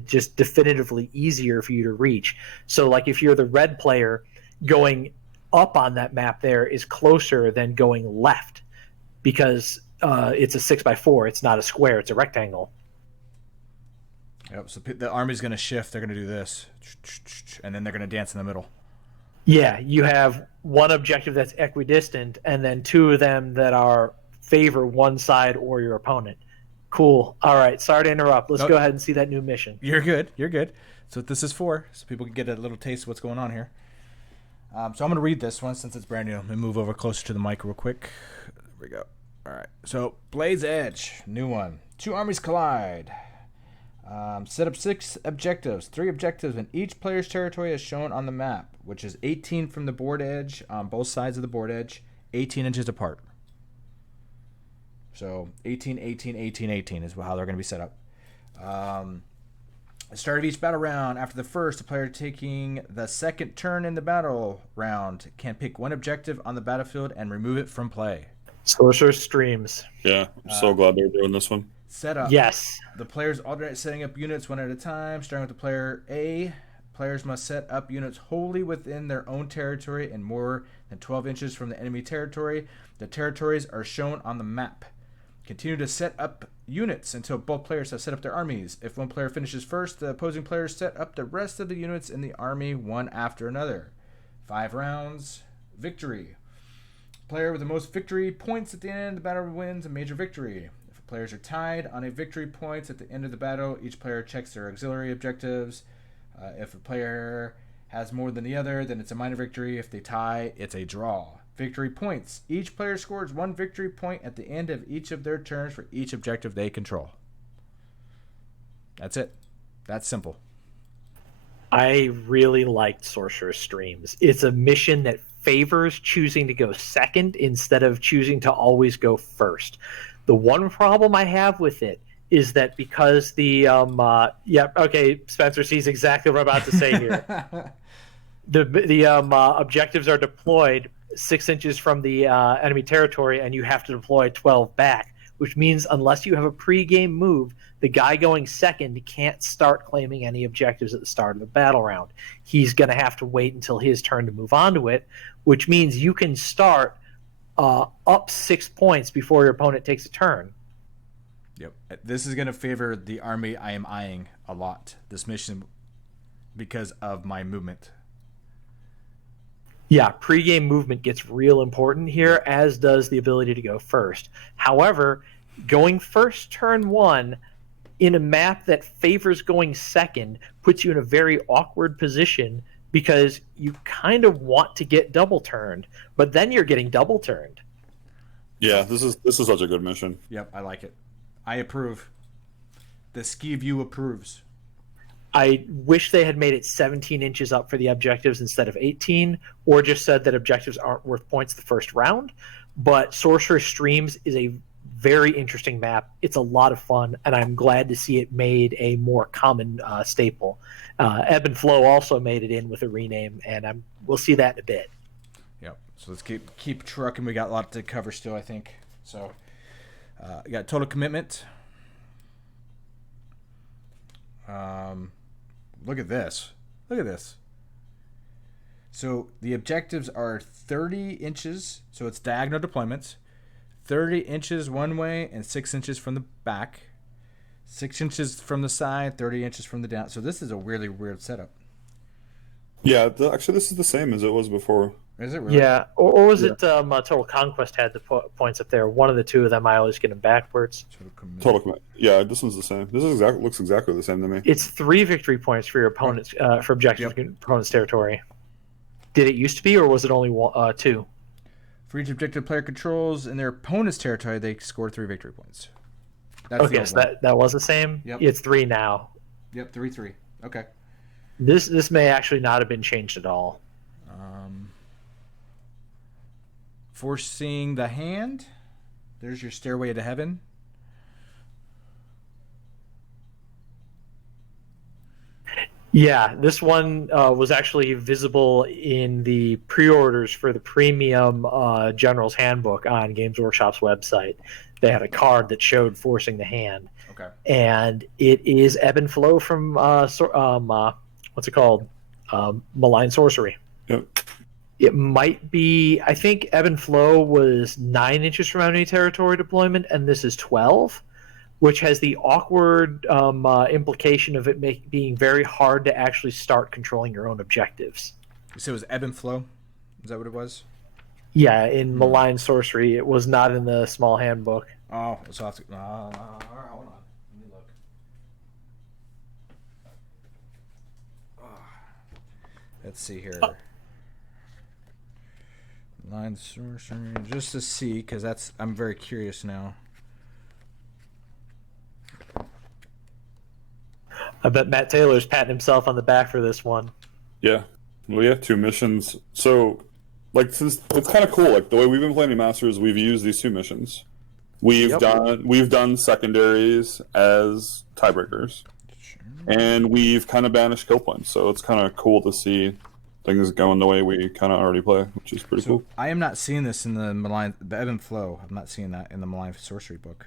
just definitively easier for you to reach. So like if you're the red player, going up on that map there is closer than going left because it's a 6x4. It's not a square. It's a rectangle. Yep. So the army's going to shift. They're going to do this, and then they're going to dance in the middle. Yeah, you have one objective that's equidistant, and then two of them that are favor one side or your opponent. Cool. All right. Sorry to interrupt. Let's go ahead and see that new mission. You're good. You're good. So what this is for, so people can get a little taste of what's going on here. So I'm going to read this one since it's brand new. Let me move over closer to the mic real quick. There we go. All right. So Blade's Edge, new one. 2 armies collide. Set up 6 objectives. 3 objectives in each player's territory as shown on the map, which is 18 from the board edge on both sides of the board edge, 18 inches apart. So 18, 18, 18, 18 is how they're going to be set up. At the start of each battle round, after the first, the player taking the second turn in the battle round can pick one objective on the battlefield and remove it from play. Sorcerer Streams. Yeah, I'm so glad they're doing this one. Setup. Yes. The players alternate setting up units one at a time. Starting with the player A, players must set up units wholly within their own territory and more than 12 inches from the enemy territory. The territories are shown on the map. Continue to set up units until both players have set up their armies. If one player finishes first, the opposing players set up the rest of the units in the army one after another. 5 rounds. Victory. Player with the most victory points at the end of the battle wins a major victory. If players are tied on a victory points at the end of the battle, each player checks their auxiliary objectives. If a player has more than the other, then it's a minor victory. If they tie, it's a draw. Victory points. Each player scores 1 victory point at the end of each of their turns for each objective they control. That's it. That's simple. I really liked Sorcerer Streams. It's a mission that favors choosing to go second instead of choosing to always go first. The one problem I have with it is that because the Spencer sees exactly what I'm about to say here. the objectives are deployed 6 inches from the enemy territory, and you have to deploy 12 back, which means unless you have a pre-game move, the guy going second can't start claiming any objectives at the start of the battle round. He's going to have to wait until his turn to move on to it, which means you can start up 6 points before your opponent takes a turn. Yep. This is going to favor the army I am eyeing a lot, this mission, because of my movement. Yeah, pre-game movement gets real important here, as does the ability to go first. However, going first turn one in a map that favors going second puts you in a very awkward position because you kind of want to get double turned, but then you're getting double turned. Yeah, this is such a good mission. Yep, I like it. I approve. The SkiView approves. I wish they had made it 17 inches up for the objectives instead of 18, or just said that objectives aren't worth points the first round. But Sorcerer's Streams is a very interesting map. It's a lot of fun, and I'm glad to see it made a more common staple. Ebb and Flow also made it in with a rename, and we'll see that in a bit. Yep. So let's keep trucking. We got a lot to cover still, I think. So we got total commitment. Look at this. Look at this. So the objectives are 30 inches. So it's diagonal deployments. 30 inches one way and 6 inches from the back. 6 inches from the side, 30 inches from the down. So this is a really weird setup. Yeah, actually, this is the same as it was before. Is it really? Yeah, or was it Total Conquest had the points up there? One of the two of them, I always get them backwards. Total commit. Yeah, this one's the same. This is looks exactly the same to me. It's 3 victory points for your opponent's for objectives in opponent's territory. Did it used to be, or was it only 2? For each objective player controls in their opponent's territory, they score 3 victory points. That's okay, so that was the same? Yep. It's 3 now. Yep, 3-3. Okay. This may actually not have been changed at all. Forcing the hand. There's your stairway to heaven. Yeah, this one was actually visible in the pre-orders for the premium General's Handbook on Games Workshop's website. They had a card that showed Forcing the Hand. Okay. And it is Ebb and Flow from, what's it called? Malign Sorcery. Yep. It might be, I think Ebb and Flow was 9 inches from enemy territory deployment, and this is 12, which has the awkward implication of it being very hard to actually start controlling your own objectives. So it was Ebb and Flow? Is that what it was? Yeah, in Malign Sorcery. It was not in the small handbook. Oh, so I have to... all right, hold on. Let me look. Let's see here. Line sorcery, just to see, because I'm very curious now. I bet Matt Taylor's patting himself on the back for this one. Yeah. Well, yeah, 2 missions. So, since it's kind of cool. The way we've been playing Masters, we've used these 2 missions. We've done secondaries as tiebreakers, and we've kind of banished kill points. So it's kind of cool to see things going the way we kind of already play, which is pretty cool. I am not seeing this in the Ebb and Flow. I'm not seeing that in the Malign Sorcery book.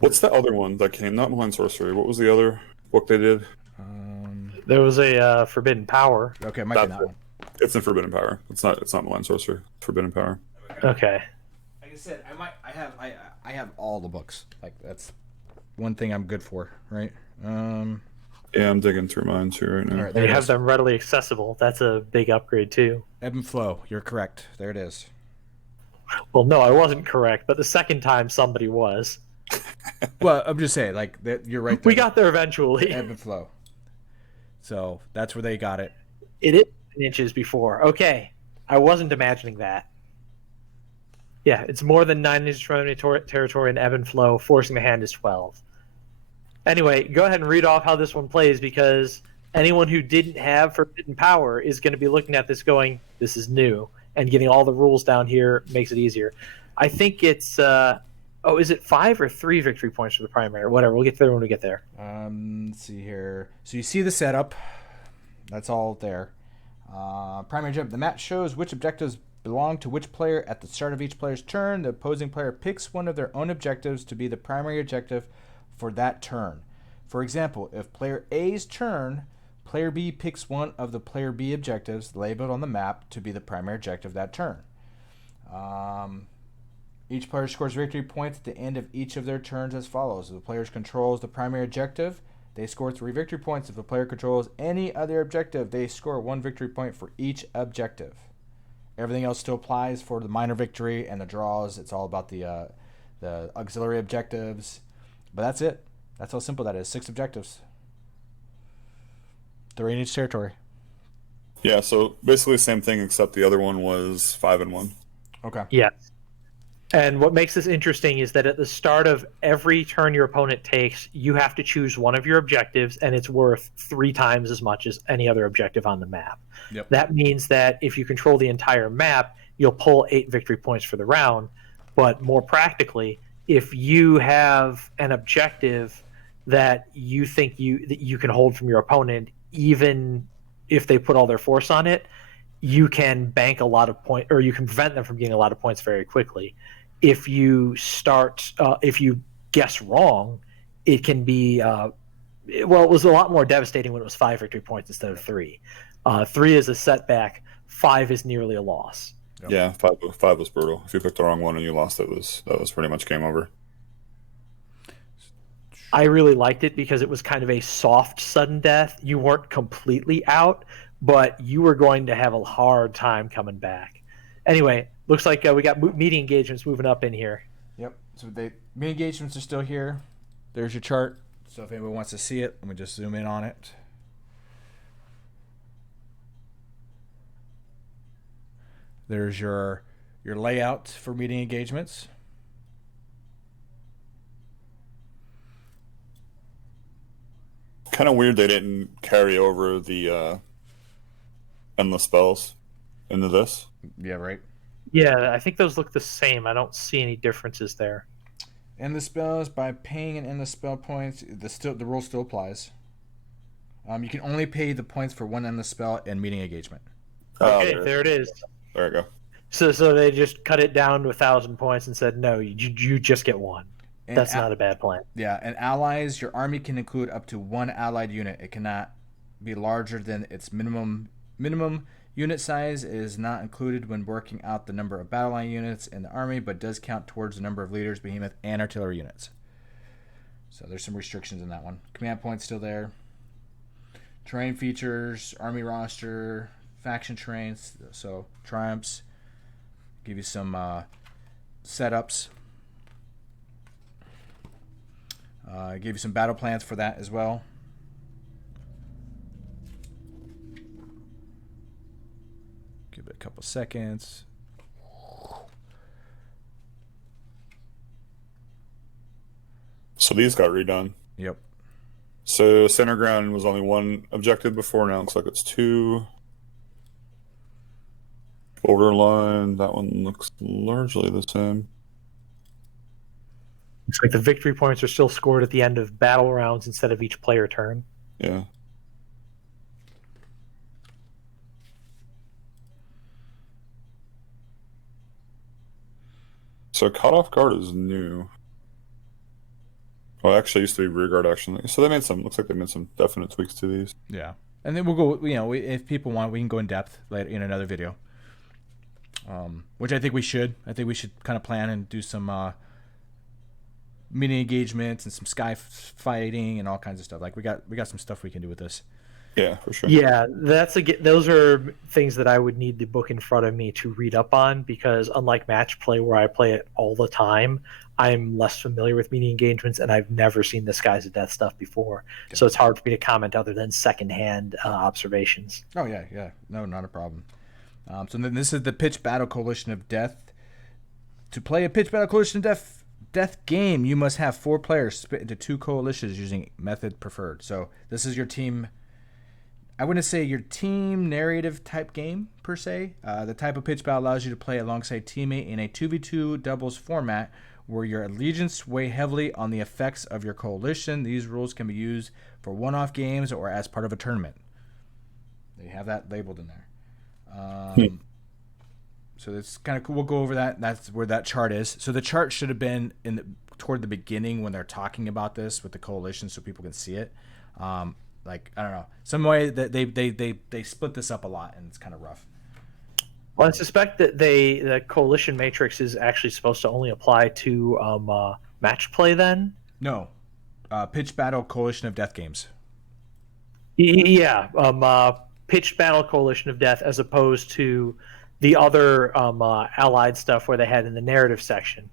What's the other one that came? Not Malign Sorcery. What was the other book they did? There was a Forbidden Power. Okay, it might be that one. It's in Forbidden Power. It's not Malign Sorcery. It's Forbidden Power. Okay. Like I said, I have all the books. That's one thing I'm good for, right? Yeah, I'm digging through mine too right now. All right, They have them readily accessible. That's a big upgrade too. Ebb and Flow. You're correct. There it is. Well, no, I wasn't correct, but the second time somebody was. Well, I'm just saying, you're right. We got there eventually. Ebb and Flow. So that's where they got it. It is 9 inches before. Okay, I wasn't imagining that. Yeah, it's more than 9 inches from enemy territory in Ebb and Flow. Forcing the Hand is 12. Anyway, go ahead and read off how this one plays, because anyone who didn't have Forbidden Power is going to be looking at this going, this is new, and getting all the rules down here makes it easier. I think it's, is it 5 or 3 victory points for the primary? Whatever, we'll get there when we get there. Let's see here. So you see the setup. That's all there. Primary objective. The map shows which objectives belong to which player at the start of each player's turn. The opposing player picks one of their own objectives to be the primary objective for that turn. For example, if player A's turn, player B picks one of the player B objectives labeled on the map to be the primary objective that turn. Each player scores victory points at the end of each of their turns as follows. If the player controls the primary objective, they score 3 victory points. If the player controls any other objective, they score 1 victory point for each objective. Everything else still applies for the minor victory and the draws. It's all about the auxiliary objectives. But that's it. That's how simple that is. 6 objectives. 3 in each territory. Yeah, so basically the same thing, except the other one was 5-1. Okay. Yeah. And what makes this interesting is that at the start of every turn your opponent takes, you have to choose one of your objectives, and it's worth 3 times as much as any other objective on the map. Yep. That means that if you control the entire map, you'll pull 8 victory points for the round. But more practically, if you have an objective that you think that you can hold from your opponent, even if they put all their force on it, you can bank a lot of points, or you can prevent them from getting a lot of points very quickly. If you if you guess wrong, it can be, it was a lot more devastating when it was 5 victory points instead of 3. 3 is a setback, 5 is nearly a loss. Yep. Yeah, 5 was brutal. If you picked the wrong one and you lost, that was pretty much game over. I really liked it because it was kind of a soft sudden death. You weren't completely out, but you were going to have a hard time coming back. Anyway, looks like we got meeting engagements moving up in here. Yep. So meeting engagements are still here. There's your chart. So if anyone wants to see it, let me just zoom in on it. There's your layout for meeting engagements. Kind of weird they didn't carry over the endless spells into this. Yeah, right. Yeah, I think those look the same. I don't see any differences there. Endless spells, by paying an endless spell points, the rule still applies. You can only pay the points for one endless spell and meeting engagement. Okay, there it is. There we go. So they just cut it down to 1,000 points and said, no, you just get 1. And That's not a bad plan. Yeah, and allies, your army can include up to 1 allied unit. It cannot be larger than its minimum unit size. Is not included when working out the number of battle line units in the army, but does count towards the number of leaders, behemoth, and artillery units. So there's some restrictions in that one. Command points still there. Terrain features, army roster, faction terrains, so triumphs. Give you some setups. Give you some battle plans for that as well. Give it a couple seconds. So these got redone. Yep. So center ground was only 1 objective before. Now it looks like it's 2. Borderline, that one looks largely the same. Looks like the victory points are still scored at the end of battle rounds instead of each player turn. Yeah. So cutoff guard is new. Well, actually, it used to be rear guard action. So looks like they made some definite tweaks to these. Yeah. And then we'll go, if people want, we can go in depth later in another video. Which I think we should. I think we should kind of plan and do some meeting engagements and some sky fighting and all kinds of stuff. Like we got some stuff we can do with this. Yeah, for sure. Yeah, those are things that I would need the book in front of me to read up on, because unlike match play where I play it all the time, I'm less familiar with meeting engagements and I've never seen the Skies of Death stuff before. Okay. So it's hard for me to comment other than secondhand observations. Oh yeah. No, not a problem. So then this is the Pitch Battle Coalition of Death. To play a Pitch Battle Coalition of Death game, you must have 4 players split into 2 coalitions using method preferred. So this is your team. I wouldn't say your team narrative type game per se. The type of pitch battle allows you to play alongside teammate in a 2v2 doubles format where your allegiance weigh heavily on the effects of your coalition. These rules can be used for one-off games or as part of a tournament. They have that labeled in there. So it's kind of cool. We'll go over that. That's where that chart is. So the chart should have been toward the beginning when they're talking about this with the coalition, so people can see it. Like, I don't know, some way that they split this up a lot, and it's kind of rough. Well, I suspect that the coalition matrix is actually supposed to only apply to match play then. No, pitch battle coalition of death games. Yeah, pitched battle coalition of death, as opposed to the other allied stuff where they had in the narrative section.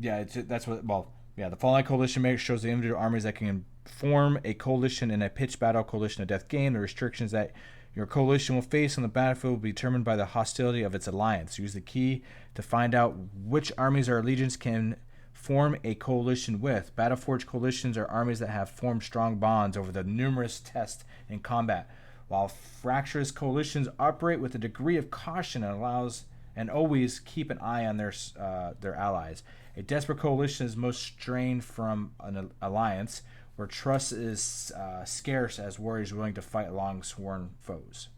Yeah, that's what. Well, yeah, the Fallen Coalition matrix shows the individual armies that can form a coalition in a pitched battle coalition of death game. The restrictions that your coalition will face on the battlefield will be determined by the hostility of its alliance. Use the key to find out which armies or legions can form a coalition with. Battleforged coalitions are armies that have formed strong bonds over the numerous tests in combat, while fractious coalitions operate with a degree of caution and always keep an eye on their allies. A desperate coalition is most strained from an alliance where trust is scarce, as warriors willing to fight along sworn foes.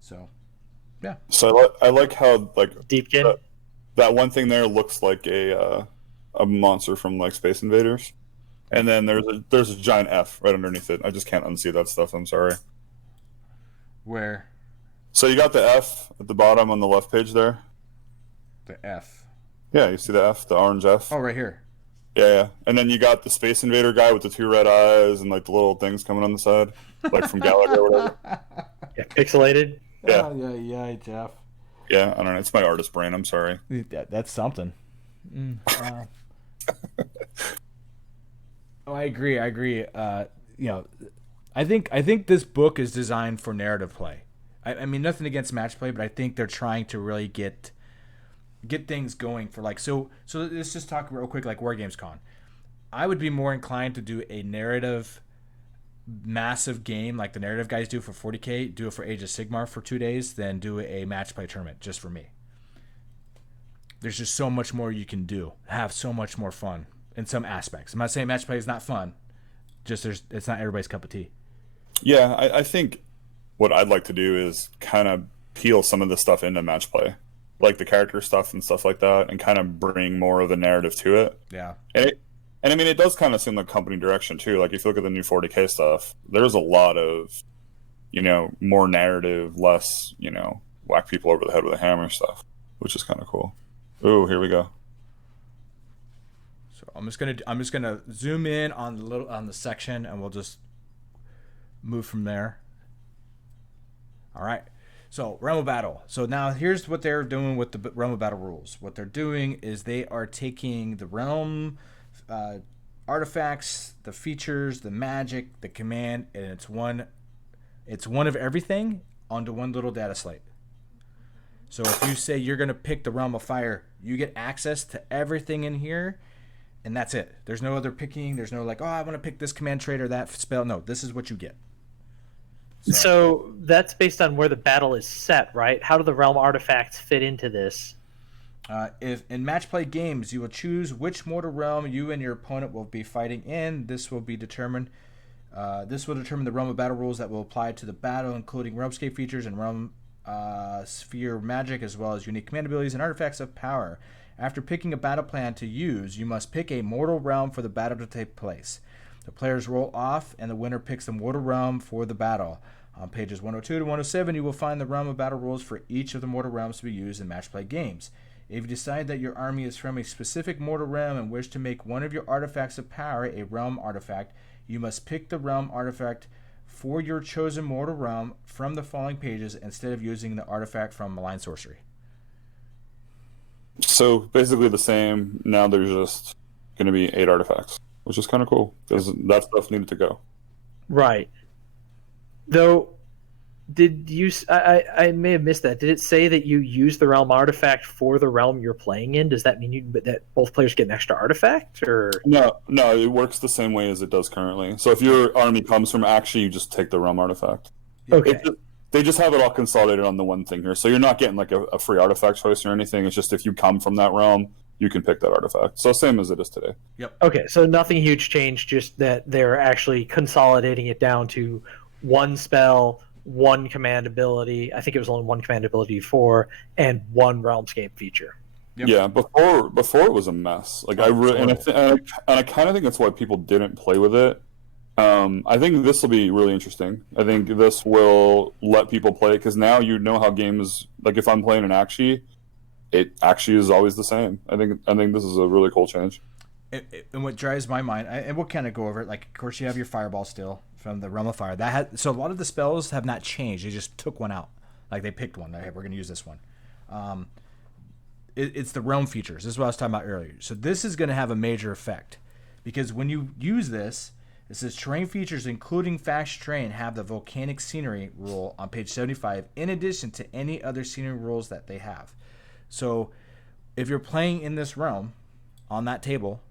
So, yeah. So I like how Deepkin. That one thing there looks like a monster from like Space Invaders, and then there's a giant F right underneath it. I just can't unsee that stuff. I'm sorry. Where? So you got the F at the bottom on the left page there. The F. Yeah, you see the F, the orange F. Oh, right here. Yeah. And then you got the Space Invader guy with the 2 red eyes and like the little things coming on the side, like from Gallagher or whatever. Yeah, pixelated. Yeah. Yeah, Jeff. Yeah, I don't know. It's my artist brain. I'm sorry. That's something. Oh, I agree. I think this book is designed for narrative play. I mean, nothing against match play, but I think they're trying to really get things going for like so let's just talk real quick like War Games Con. I would be more inclined to do a narrative massive game like the narrative guys do for 40K, do it for Age of Sigmar for 2 days, than do a match play tournament just for me. There's just so much more you can do, have so much more fun in some aspects. I'm not saying match play is not fun, just it's not everybody's cup of tea. Yeah, I think what I'd like to do is kind of peel some of the stuff into match play, like the character stuff and stuff like that, and kind of bring more of a narrative to it. Yeah. And I mean, it does kind of seem like company direction too. Like if you look at the new 40K stuff, there's a lot of, more narrative, less, whack people over the head with a hammer stuff, which is kind of cool. Ooh, here we go. So I'm just gonna zoom in on the section, and we'll just move from there. All right. So Realm of Battle. So now here's what they're doing with the Realm of Battle rules. What they're doing is they are taking the Realm artifacts, the features, the magic, the command, and it's one of everything onto one little data slate. So if you say you're going to pick the Realm of Fire, you get access to everything in here, and that's it. There's no other picking. There's no like, I want to pick this command trait or that spell. No, this is what you get. So that's based on where the battle is set, right? How do the Realm artifacts fit into this? If in match play games, you will choose which mortal realm you and your opponent will be fighting in. This will determine the Realm of Battle rules that will apply to the battle, including Realmscape features and Realm Sphere magic, as well as unique command abilities and artifacts of power. After picking a battle plan to use, you must pick a mortal realm for the battle to take place. The players roll off, and the winner picks the mortal realm for the battle. On pages 102 to 107, you will find the Realm of Battle rules for each of the mortal realms to be used in match play games. If you decide that your army is from a specific mortal realm and wish to make one of your artifacts of power a realm artifact, you must pick the realm artifact for your chosen mortal realm from the following pages instead of using the artifact from Malign Sorcery. So basically the same. Now there's just going to be 8 artifacts, which is kind of cool because that stuff needed to go. Right. Though, did you? I may have missed that. Did it say that you use the realm artifact for the realm you're playing in? Does that mean that both players get an extra artifact, or no? It works the same way as it does currently. So if your army comes from Aksha, you just take the realm artifact. Okay. They just have it all consolidated on the one thing here, so you're not getting like a free artifact choice or anything. It's just if you come from that realm, you can pick that artifact. So same as it is today. Yep. Okay, so nothing huge changed, just that they're actually consolidating it down to one spell, one command ability. I think it was only one command ability before, and one Realmscape feature. Yep. Yeah, before it was a mess. Like I really, and I kind of think that's why people didn't play with it. I think this will be really interesting. I think this will let people play because now you know how games. Like if I'm playing an Akshi, it actually is always the same. I think this is a really cool change. And what drives my mind, and we'll kind of go over it. Like, of course, you have your Fireball still from the Realm of Fire. So a lot of the spells have not changed. They just took one out. Like they picked one. Okay, we're going to use this one. It's the Realm features. This is what I was talking about earlier. So this is going to have a major effect because when you use this, it says terrain features, including fast terrain, have the volcanic scenery rule on page 75, in addition to any other scenery rules that they have. So if you're playing in this realm on that table,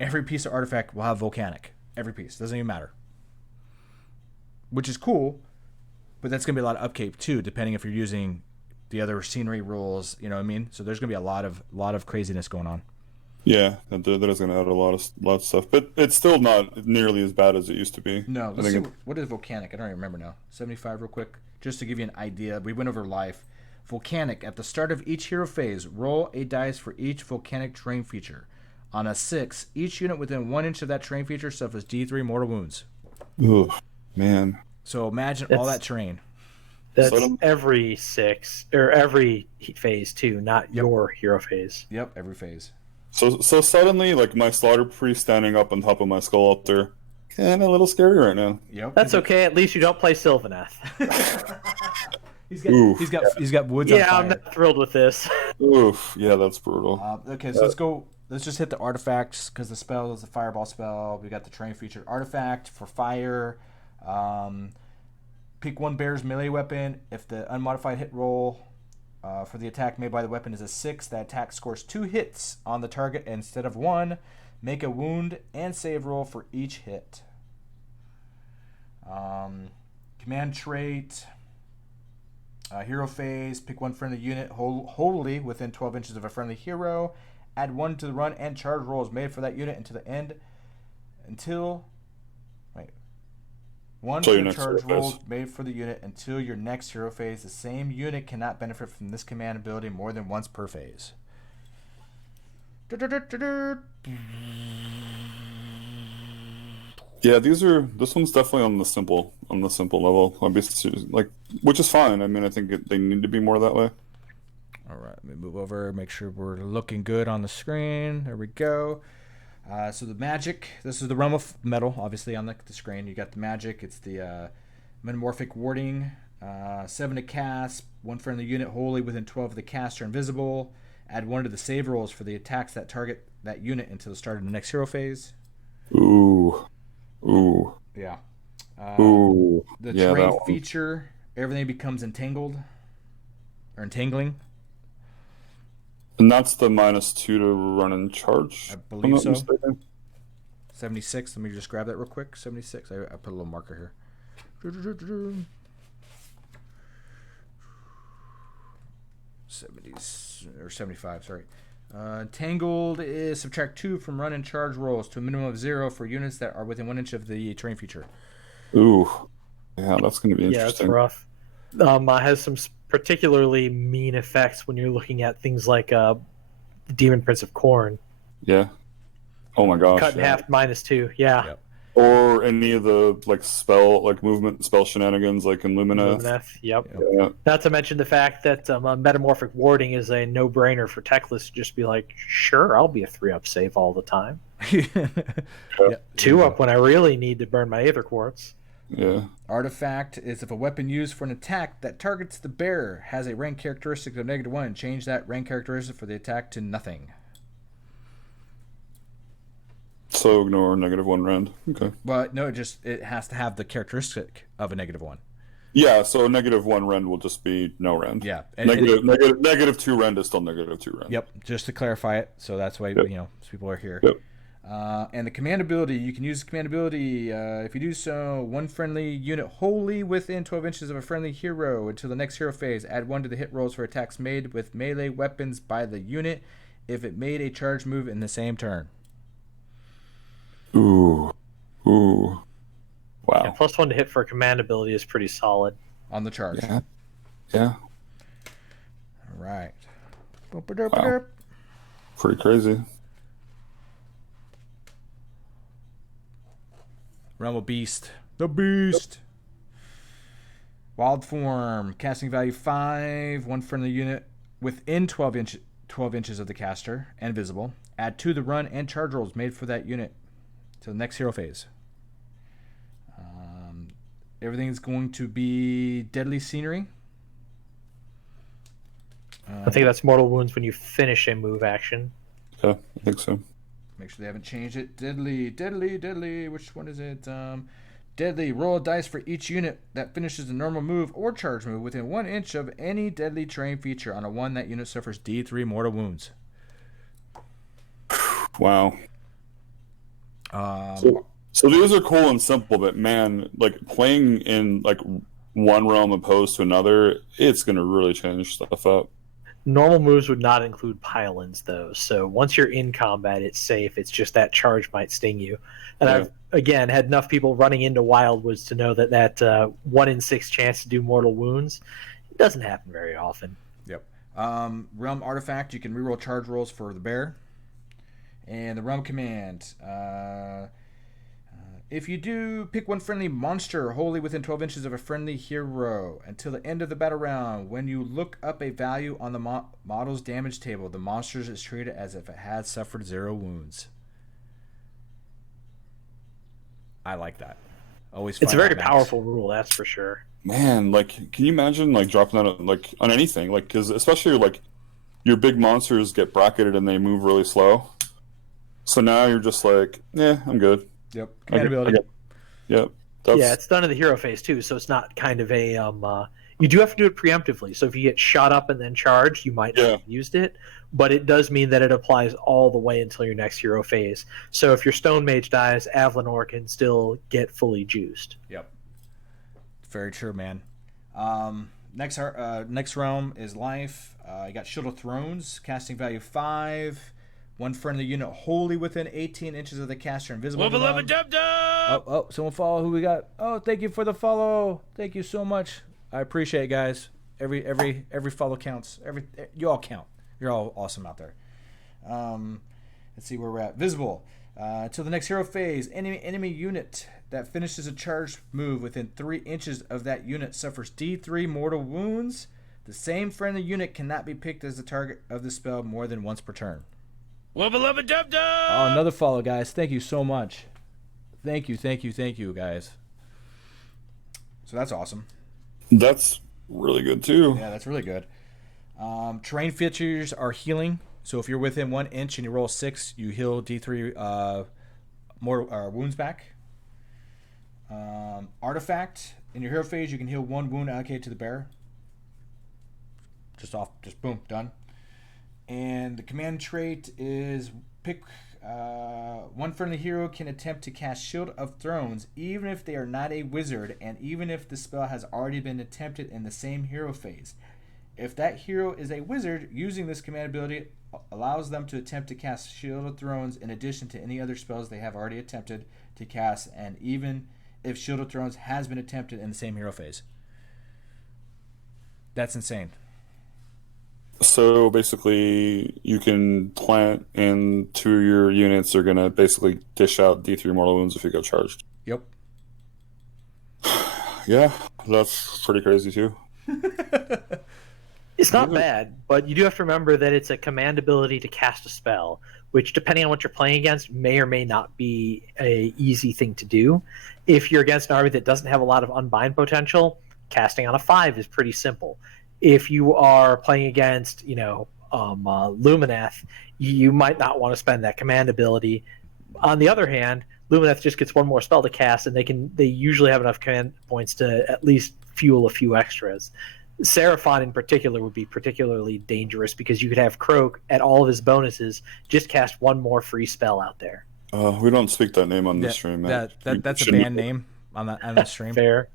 every piece of artifact will have volcanic. Every piece. Doesn't even matter. Which is cool, but that's going to be a lot of upkeep too, depending if you're using the other scenery rules. You know what I mean? So there's going to be a lot of craziness going on. Yeah, that is going to add a lot of stuff, but it's still not nearly as bad as it used to be. No, let's see, what is volcanic? I don't even remember now. 75 real quick, just to give you an idea. We went over life. Volcanic, at the start of each hero phase, roll a dice for each volcanic terrain feature. On a 6, each unit within 1 inch of that terrain feature suffers D3 mortal wounds. Ugh, man. So imagine all that terrain. That's every 6 or every phase too, not your hero phase. Yep, every phase. So suddenly, like my slaughter priest standing up on top of my skull altar, kind of a little scary right now. Yep. That's okay. At least you don't play Sylvaneth. He's got woods on fire. Yeah, I'm not thrilled with this. Oof. Yeah, that's brutal. Okay, so let's go. Let's just hit the artifacts because the spell is a fireball spell. We got the terrain feature artifact for fire. Pick one bear's melee weapon. If the unmodified hit roll for the attack made by the weapon is a 6, that attack scores 2 hits on the target instead of 1. Make a wound and save roll for each hit. Command trait. Hero phase. Pick one friendly unit wholly within 12 inches of a friendly hero. Add 1 to the run and charge rolls made for that unit until 1 to the charge rolls made for the unit until your next hero phase. The same unit cannot benefit from this command ability more than once per phase. Yeah, this one's definitely on the simple level. Obviously, like, which is fine. I mean, I think they need to be more that way. All right, let me move over, make sure we're looking good on the screen. There we go. So the magic, this is the realm of metal, obviously, on the screen. You got the magic. It's the metamorphic warding. 7 to cast. 1 friendly unit wholly within 12 of the caster invisible. Add 1 to the save rolls for the attacks that target that unit until the start of the next hero phase. Ooh. Yeah. Ooh. The terrain feature, everything becomes entangled. Or entangling. And that's the -2 to run and charge. I believe so. Mistaken. 76. Let me just grab that real quick. 76. I put a little marker here. 70s or 75. Sorry. Tangled is subtract 2 from run and charge rolls to a minimum of 0 for units that are within 1 inch of the terrain feature. Ooh. Yeah, that's going to be interesting. Yeah, that's rough. Has some particularly mean effects when you're looking at things like Demon Prince of Corn. Yeah. Oh my gosh. Cut in half -2. Yeah. Yep. Or any of the movement spell shenanigans like in Lumineth. Yep. Yeah. Not to mention the fact that metamorphic warding is a no-brainer for Techless to just be like, sure, I'll be a 3-up save all the time. 2-up when I really need to burn my Aether Quartz. Yeah. Artifact is if a weapon used for an attack that targets the bearer has a rank characteristic of -1, change that rank characteristic for the attack to nothing. So ignore -1 rend. Okay. But no, it has to have the characteristic of a -1. Yeah, so -1 rend will just be no rend. Yeah. -2 rend is still -2 rend. Yep. Just to clarify it, so that's why people are here. Yep. And the command ability, you can use the command ability if you do so. 1 friendly unit wholly within 12 inches of a friendly hero until the next hero phase. Add 1 to the hit rolls for attacks made with melee weapons by the unit if it made a charge move in the same turn. Ooh. Wow. Yeah, +1 to hit for a command ability is pretty solid. on the charge. Yeah. Yeah. All right. Wow. Pretty crazy. Realm of Beast. The Beast. Wild Form. Casting value 5. One friendly unit within 12 inches of the caster and visible. Add 2 to the run and charge rolls made for that unit to the next hero phase. Everything is going to be deadly scenery. I think that's mortal wounds when you finish a move action. Yeah, I think so. Make sure they haven't changed it. Deadly. Which one is it? Deadly. Roll a dice for each unit that finishes a normal move or charge move within 1 inch of any deadly terrain feature. On a 1, that unit suffers D3 mortal wounds. Wow. So these are cool and simple, but man, like playing in like one realm opposed to another, it's gonna really change stuff up. Normal moves would not include pile-ins, though. So once you're in combat, it's safe. It's just that charge might sting you. And I've, again, had enough people running into Wildwoods to know that 1 in 6 chance to do mortal wounds, it doesn't happen very often. Yep. Realm Artifact, you can reroll charge rolls for the bear. And the Realm Command. If you do, pick one friendly monster wholly within 12 inches of a friendly hero. Until the end of the battle round, when you look up a value on the model's damage table, the monster is treated as if it had suffered 0 wounds. I like that. Always. It's a very powerful rule, that's for sure. Man, like, can you imagine like dropping that like on anything? Like, because especially like your big monsters get bracketed and they move really slow. So now you're just like, yeah, I'm good. Yep. Commandability. Yep. Yeah, it's done in the hero phase too, so it's not kind of a you do have to do it preemptively. So if you get shot up and then charged, you might not have used it, but it does mean that it applies all the way until your next hero phase. So if your Stone Mage dies, Avalanor can still get fully juiced. Yep. Very true, man. Next realm is life. You got Shield of Thrones, casting value 5. One friendly unit wholly within 18 inches of the caster, invisible. Wubba lubba dub dub! Oh, someone follow. Who we got? Oh, thank you for the follow. Thank you so much. I appreciate it, guys. Every follow counts. You all count. You're all awesome out there. Let's see where we're at. Visible. Till the next hero phase, enemy unit that finishes a charged move within 3 inches of that unit suffers D3 mortal wounds. The same friendly unit cannot be picked as the target of the spell more than once per turn. Wubba lubba dub dub! Oh, another follow, guys. Thank you so much. Thank you, guys. So that's awesome. That's really good, too. Yeah, that's really good. Terrain features are healing. So if you're within 1 inch and you roll 6, you heal D3 more wounds back. Artifact. In your hero phase, you can heal 1 wound allocated to the bear. Just boom, done. And the command trait is pick one friendly hero can attempt to cast Shield of Thrones even if they are not a wizard and even if the spell has already been attempted in the same hero phase. If that hero is a wizard, using this command ability allows them to attempt to cast Shield of Thrones in addition to any other spells they have already attempted to cast, and even if Shield of Thrones has been attempted in the same hero phase. That's insane. So basically, you can plant and 2 of your units are going to basically dish out D3 mortal wounds if you go charged. Yep. Yeah, that's pretty crazy too. It's not bad, but you do have to remember that it's a command ability to cast a spell, which, depending on what you're playing against, may or may not be a easy thing to do. If you're against an army that doesn't have a lot of unbind potential, casting on a 5 is pretty simple. If you are playing against, Lumineth, you might not want to spend that command ability. On the other hand, Lumineth just gets 1 more spell to cast, and they usually have enough command points to at least fuel a few extras. Seraphon in particular would be particularly dangerous because you could have Croak at all of his bonuses just cast 1 more free spell out there. We don't speak that name on the stream. That's a band name on the stream. Fair.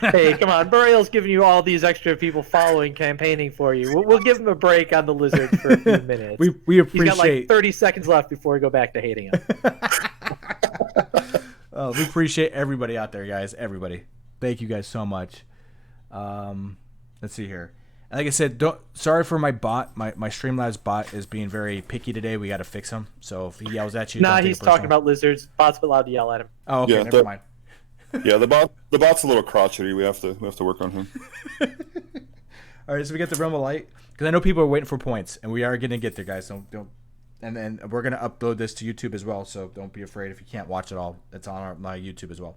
Hey, come on. Burial's giving you all these extra people following, campaigning for you. We'll give him a break on the lizard for a few minutes. We appreciate. He's got like 30 seconds left before we go back to hating him. We appreciate everybody out there, guys. Everybody. thank you guys so much. Let's see here. And like I said, sorry for my bot. My Streamlabs bot is being very picky today. We got to fix him. So if he yells at you, Nah, don't take he's it personal. talking about lizards. Bot's allowed to yell at him. Oh, okay, Yeah, never mind. Yeah, the bot's a little crotchety. We have to work on him. All right, so we got the Realm of Light because I know people are waiting for points, and we are going to get there, guys. Don't. And then we're going to upload this to YouTube as well, so don't be afraid if you can't watch it all. It's on my YouTube as well.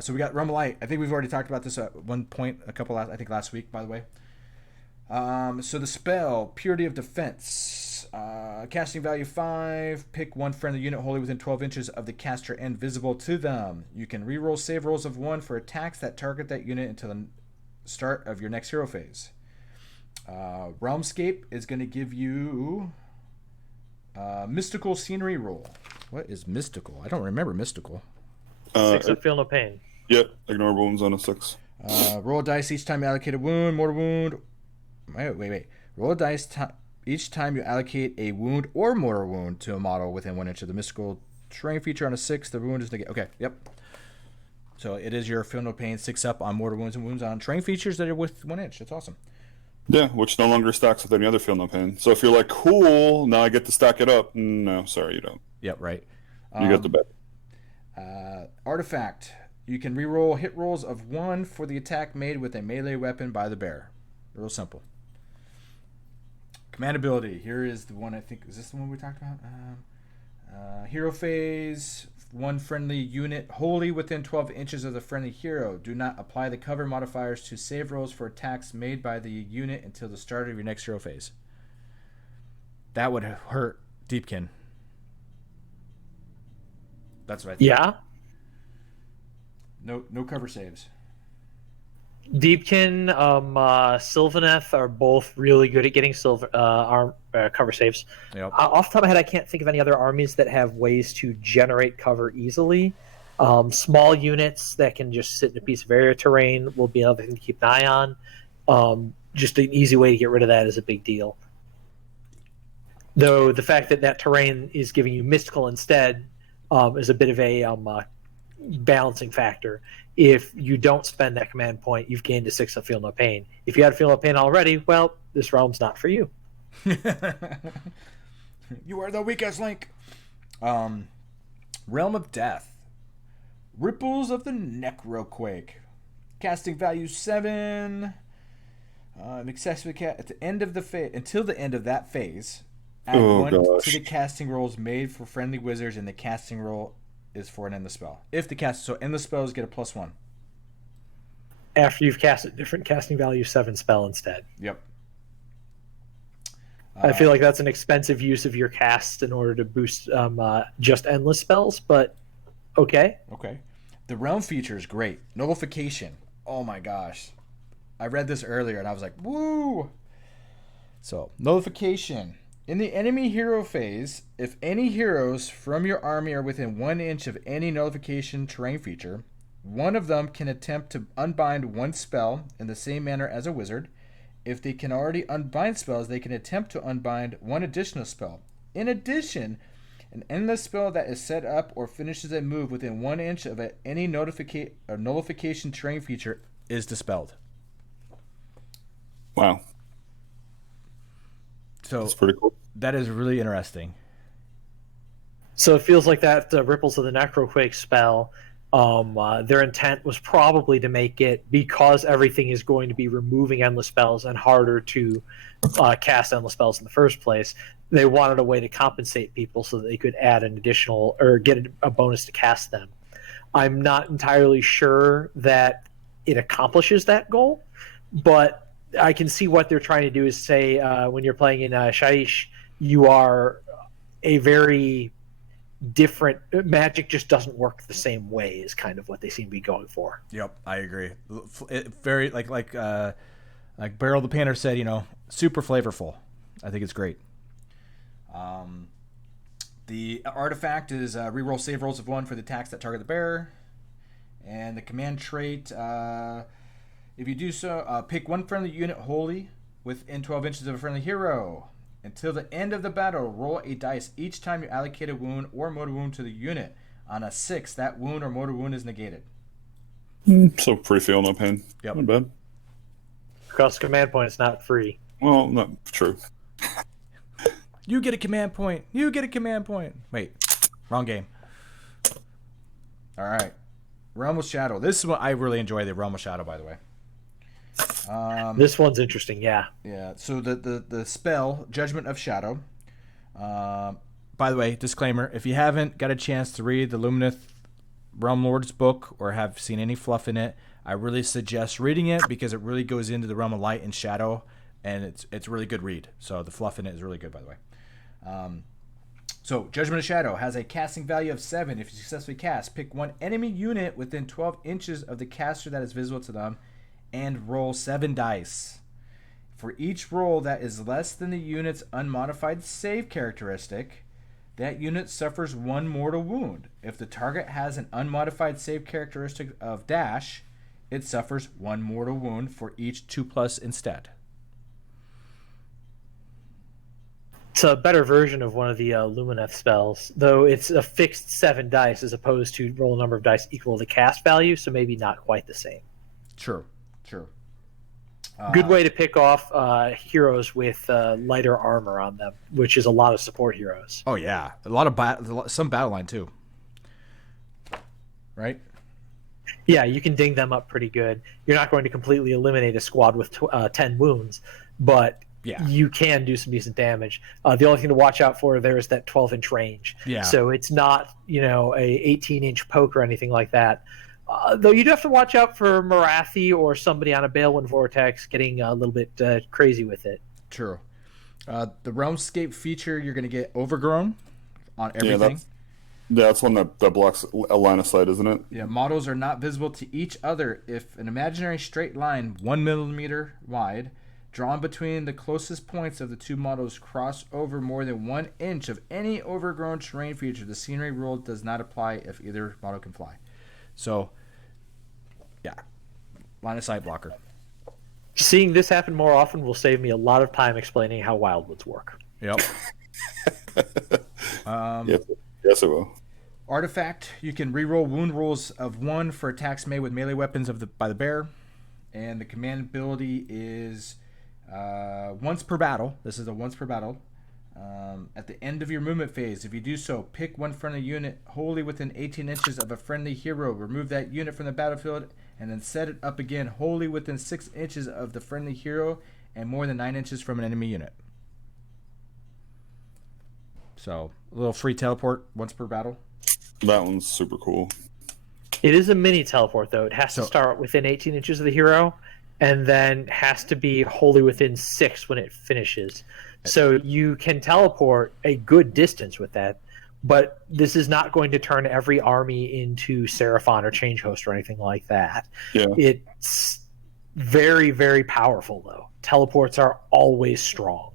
So we got Realm of Light. I think we've already talked about this at one point, last week, by the way. So the spell, Purity of Defense. Casting value 5. Pick one friendly unit wholly within 12 inches of the caster and visible to them. You can reroll save rolls of 1 for attacks that target that unit until the start of your next hero phase. Realmscape is going to give you mystical scenery roll. What is mystical? I don't remember mystical. 6 of Feel No Pain. Yep, ignore wounds on a 6. Roll a dice each time you allocate a wound, mortal wound. Wait. Roll a dice each time you allocate a wound or mortal wound to a model within 1 inch of the mystical terrain feature on a 6. The wound is negated. Okay, yep. So it is your Feel No Pain 6 up on mortal wounds and wounds on terrain features that are with 1 inch. That's awesome. Yeah, which no longer stacks with any other Feel No Pain. So if you're like, cool, now I get to stack it up. No, sorry, you don't. Yep, right. You get the bet. Artifact. You can reroll hit rolls of 1 for the attack made with a melee weapon by the bear. Real simple. Command ability. Here is the one I think. Is this the one we talked about? Hero phase. One friendly unit wholly within 12 inches of the friendly hero. Do not apply the cover modifiers to save rolls for attacks made by the unit until the start of your next hero phase. That would hurt Deepkin. That's what I think. Yeah. No cover saves. Deepkin, Sylvaneth are both really good at getting cover saves. Yep. Off the top of my head, I can't think of any other armies that have ways to generate cover easily. Small units that can just sit in a piece of area terrain will be another thing to keep an eye on. Just an easy way to get rid of that is a big deal. Though the fact that terrain is giving you mystical instead is a bit of a balancing factor. If you don't spend that command point, you've gained a 6 of Feel No Pain. If you had Feel No Pain already, well, this realm's not for you. You are the weakest link. Realm of Death. Ripples of the Necroquake. Casting value 7. Successfully at the end of the phase, until the end of that phase, add 1 to the casting rolls made for friendly wizards, and the casting roll is for an endless spell. So endless spells get a +1. After you've cast a different casting value 7 spell instead. Yep. I feel like that's an expensive use of your cast in order to boost just endless spells, but okay. Okay. The realm feature is great. Nullification. Oh my gosh. I read this earlier and I was like, woo! So, nullification. In the enemy hero phase, if any heroes from your army are within 1 inch of any nullification terrain feature, one of them can attempt to unbind one spell in the same manner as a wizard. If they can already unbind spells, they can attempt to unbind one additional spell. In addition, an endless spell that is set up or finishes a move within 1 inch of any nullification terrain feature is dispelled. Wow. So that's pretty cool. That is really interesting. So it feels like that Ripples of the Necroquake spell, their intent was probably to make it, because everything is going to be removing endless spells and harder to cast endless spells in the first place, they wanted a way to compensate people so that they could add an additional or get a bonus to cast them. I'm not entirely sure that it accomplishes that goal, but I can see what they're trying to do is say when you're playing in Shaiish, you are a very different magic just doesn't work the same way is kind of what they seem to be going for. Yep, I agree. Very like Beryl the Painter said, super flavorful. I think it's great. The artifact is reroll save rolls of 1 for the attacks that target the bearer, and the command trait. If you do so, pick one friendly unit wholly within 12 inches of a friendly hero. Until the end of the battle, roll a dice each time you allocate a wound or mortal wound to the unit. On a 6, that wound or mortal wound is negated. So free feel, no pain. Yep. Not bad. Cost command point is not free. Well, not true. You get a command point. You get a command point. Wait, wrong game. All right. Realm of Shadow. This is what I really enjoy, the Realm of Shadow, by the way. This one's interesting, yeah. Yeah, so the spell, Judgment of Shadow. By the way, disclaimer, if you haven't got a chance to read the Lumineth Realm Lord's book or have seen any fluff in it, I really suggest reading it because it really goes into the realm of light and shadow, and it's a really good read. So the fluff in it is really good, by the way. So Judgment of Shadow has a casting value of 7. If you successfully cast, pick one enemy unit within 12 inches of the caster that is visible to them and roll 7 dice. For each roll that is less than the unit's unmodified save characteristic, that unit suffers 1 mortal wound. If the target has an unmodified save characteristic of dash, it suffers 1 mortal wound for each 2+ instead. It's a better version of one of the Lumineth spells, though it's a fixed 7 dice as opposed to roll a number of dice equal to the cast value, so maybe not quite the same. True. Good way to pick off heroes with lighter armor on them, which is a lot of support heroes. Oh yeah, a lot of some battle line too. Right? Yeah, you can ding them up pretty good. You're not going to completely eliminate a squad with 10 wounds, but Yeah. you can do some decent damage. The only thing to watch out for there is that 12-inch range. Yeah. So it's not, a 18-inch poke or anything like that. Though you do have to watch out for Marathi or somebody on a Balewind Vortex getting a little bit crazy with it. True. The Realmscape feature, you're going to get Overgrown on everything. That's one that blocks a line of sight, isn't it? Yeah, models are not visible to each other if an imaginary straight line 1 millimeter wide drawn between the closest points of the two models cross over more than 1 inch of any overgrown terrain feature. The scenery rule does not apply if either model can fly. So, yeah, line of sight blocker. Seeing this happen more often will save me a lot of time explaining how Wildwoods work. Yep. Yes, it will. Artifact, you can reroll wound rolls of 1 for attacks made with melee weapons by the bear. And the command ability is once per battle. This is a once per battle. At the end of your movement phase, if you do so, pick one friendly unit wholly within 18 inches of a friendly hero. Remove that unit from the battlefield and then set it up again wholly within 6 inches of the friendly hero and more than 9 inches from an enemy unit. So, a little free teleport once per battle. That one's super cool. It is a mini teleport, though. It has to start within 18 inches of the hero and then has to be wholly within 6 when it finishes. So you can teleport a good distance with that, but this is not going to turn every army into Seraphon or Change Host or anything like that. Yeah. It's very, very powerful, though. Teleports are always strong.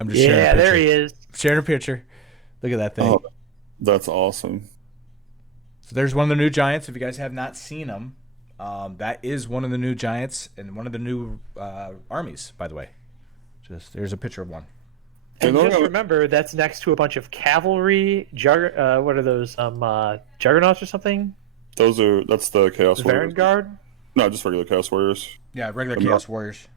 I'm just sharing a picture. There he is. Sharing a picture. Look at that thing. Oh, that's awesome. So there's one of the new giants. If you guys have not seen them, that is one of the new giants and one of the new armies, by the way. There's a picture of one. And just remember, that's next to a bunch of cavalry. What are those? Juggernauts or something? That's the Chaos Warriors. Vanguard? No, just regular Chaos Warriors. Yeah, regular Chaos Warriors.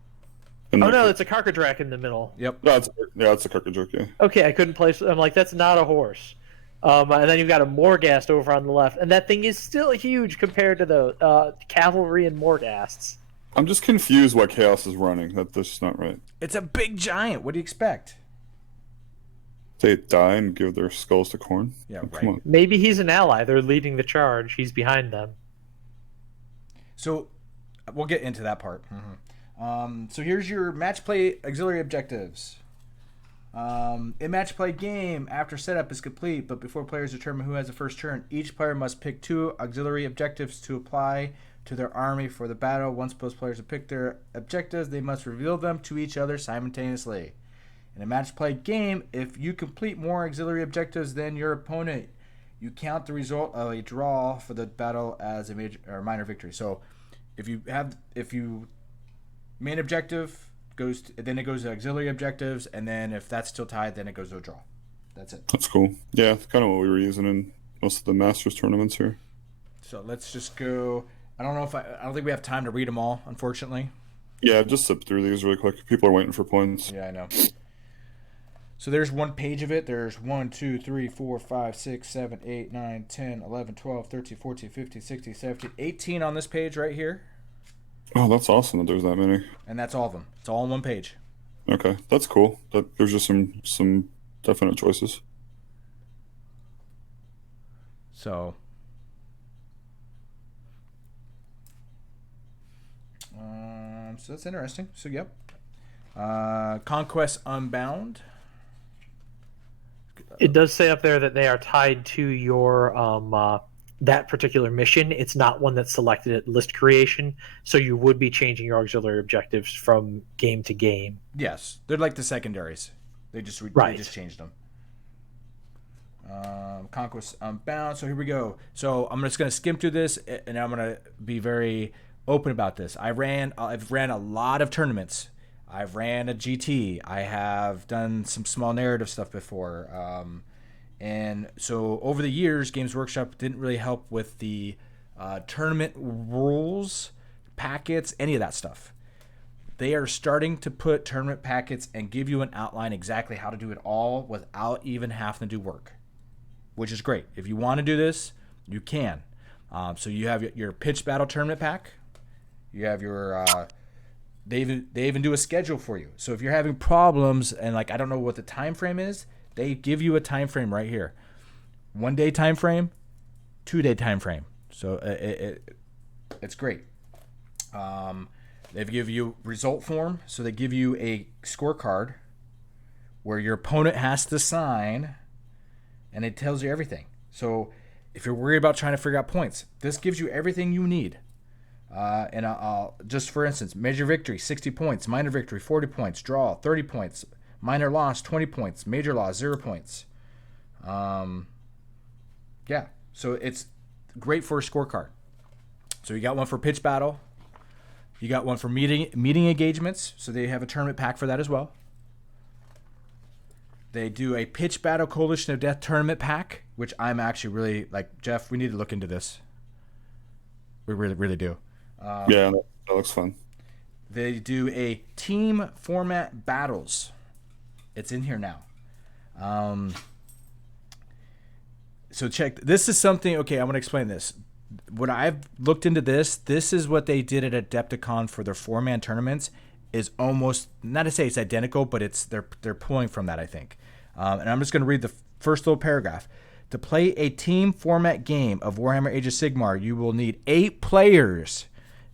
No, it's a Karkadrak in the middle. Yep. No, it's a Karkadrak, yeah. Okay, I couldn't place. I'm like, that's not a horse. And then you've got a Morghast over on the left, and that thing is still huge compared to the cavalry and Morghasts. I'm just confused why Chaos is running. That's just not right. It's a big giant. What do you expect? They die and give their skulls to Khorne? Yeah, right. Come on. Maybe he's an ally. They're leading the charge. He's behind them. So we'll get into that part. Mm-hmm. So here's your match play auxiliary objectives. In match play game, after setup is complete, but before players determine who has the first turn, each player must pick 2 auxiliary objectives to apply to their army for the battle. Once both players have picked their objectives, they must reveal them to each other simultaneously. In a match play game, if you complete more auxiliary objectives than your opponent, you count the result of a draw for the battle as a major or minor victory. So, if you main objective then it goes to auxiliary objectives, and then if that's still tied, then it goes to a draw. That's it. That's cool. Yeah, kind of what we were using in most of the Masters tournaments here. So let's just go. I don't think we have time to read them all, unfortunately. Yeah, just zip through these really quick. People are waiting for points. Yeah, I know. So there's one page of it. There's 1, 2, 3, 4, 5, 6, 7, 8, 9, 10, 11, 12, 13, 14, 15, 16, 17, 18 on this page right here. Oh, that's awesome that there's that many. And that's all of them. It's all on one page. Okay, that's cool. That there's just some definite choices. So so that's interesting. So yep. Conquest Unbound. It does say up there that they are tied to your that particular mission. It's not one that's selected at list creation, so you would be changing your auxiliary objectives from game to game. Yes, they're like the secondaries. They just Right. they just changed them. Conquest Unbound. So here we go. So I'm just gonna skim through this, and I'm gonna be very open about this. I've ran a lot of tournaments. I've ran a GT. I have done some small narrative stuff before. And so over the years, Games Workshop didn't really help with the tournament rules, packets, any of that stuff. They are starting to put tournament packets and give you an outline exactly how to do it all without even having to do work, which is great. If you want to do this, you can. So you have your pitch battle tournament pack. You have your they even do a schedule for you. So if you're having problems and like I don't know what the time frame is, they give you a time frame right here. 1 day time frame, 2 day time frame. So it's great. They give you result form, so they give you a scorecard where your opponent has to sign, and it tells you everything. So if you're worried about trying to figure out points, this gives you everything you need. And I'll just for instance, major victory 60 points, minor victory 40 points, draw 30 points, minor loss 20 points, major loss 0 points. Yeah, so it's great for a scorecard. So you got one for pitch battle, you got one for meeting engagements, so they have a tournament pack for that as well. They do a pitch battle Coalition of Death tournament pack, which I'm actually really like. Jeff, we need to look into this. We really do. Yeah, that looks fun. They do a team format battles. It's in here now. So check. This is something. Okay, I'm going to explain this. When I've looked into this is what they did at Adepticon for their 4-man tournaments. Is almost, not to say it's identical, but it's they're pulling from that, I think. And I'm just going to read the first little paragraph. To play a team format game of Warhammer Age of Sigmar, you will need 8 players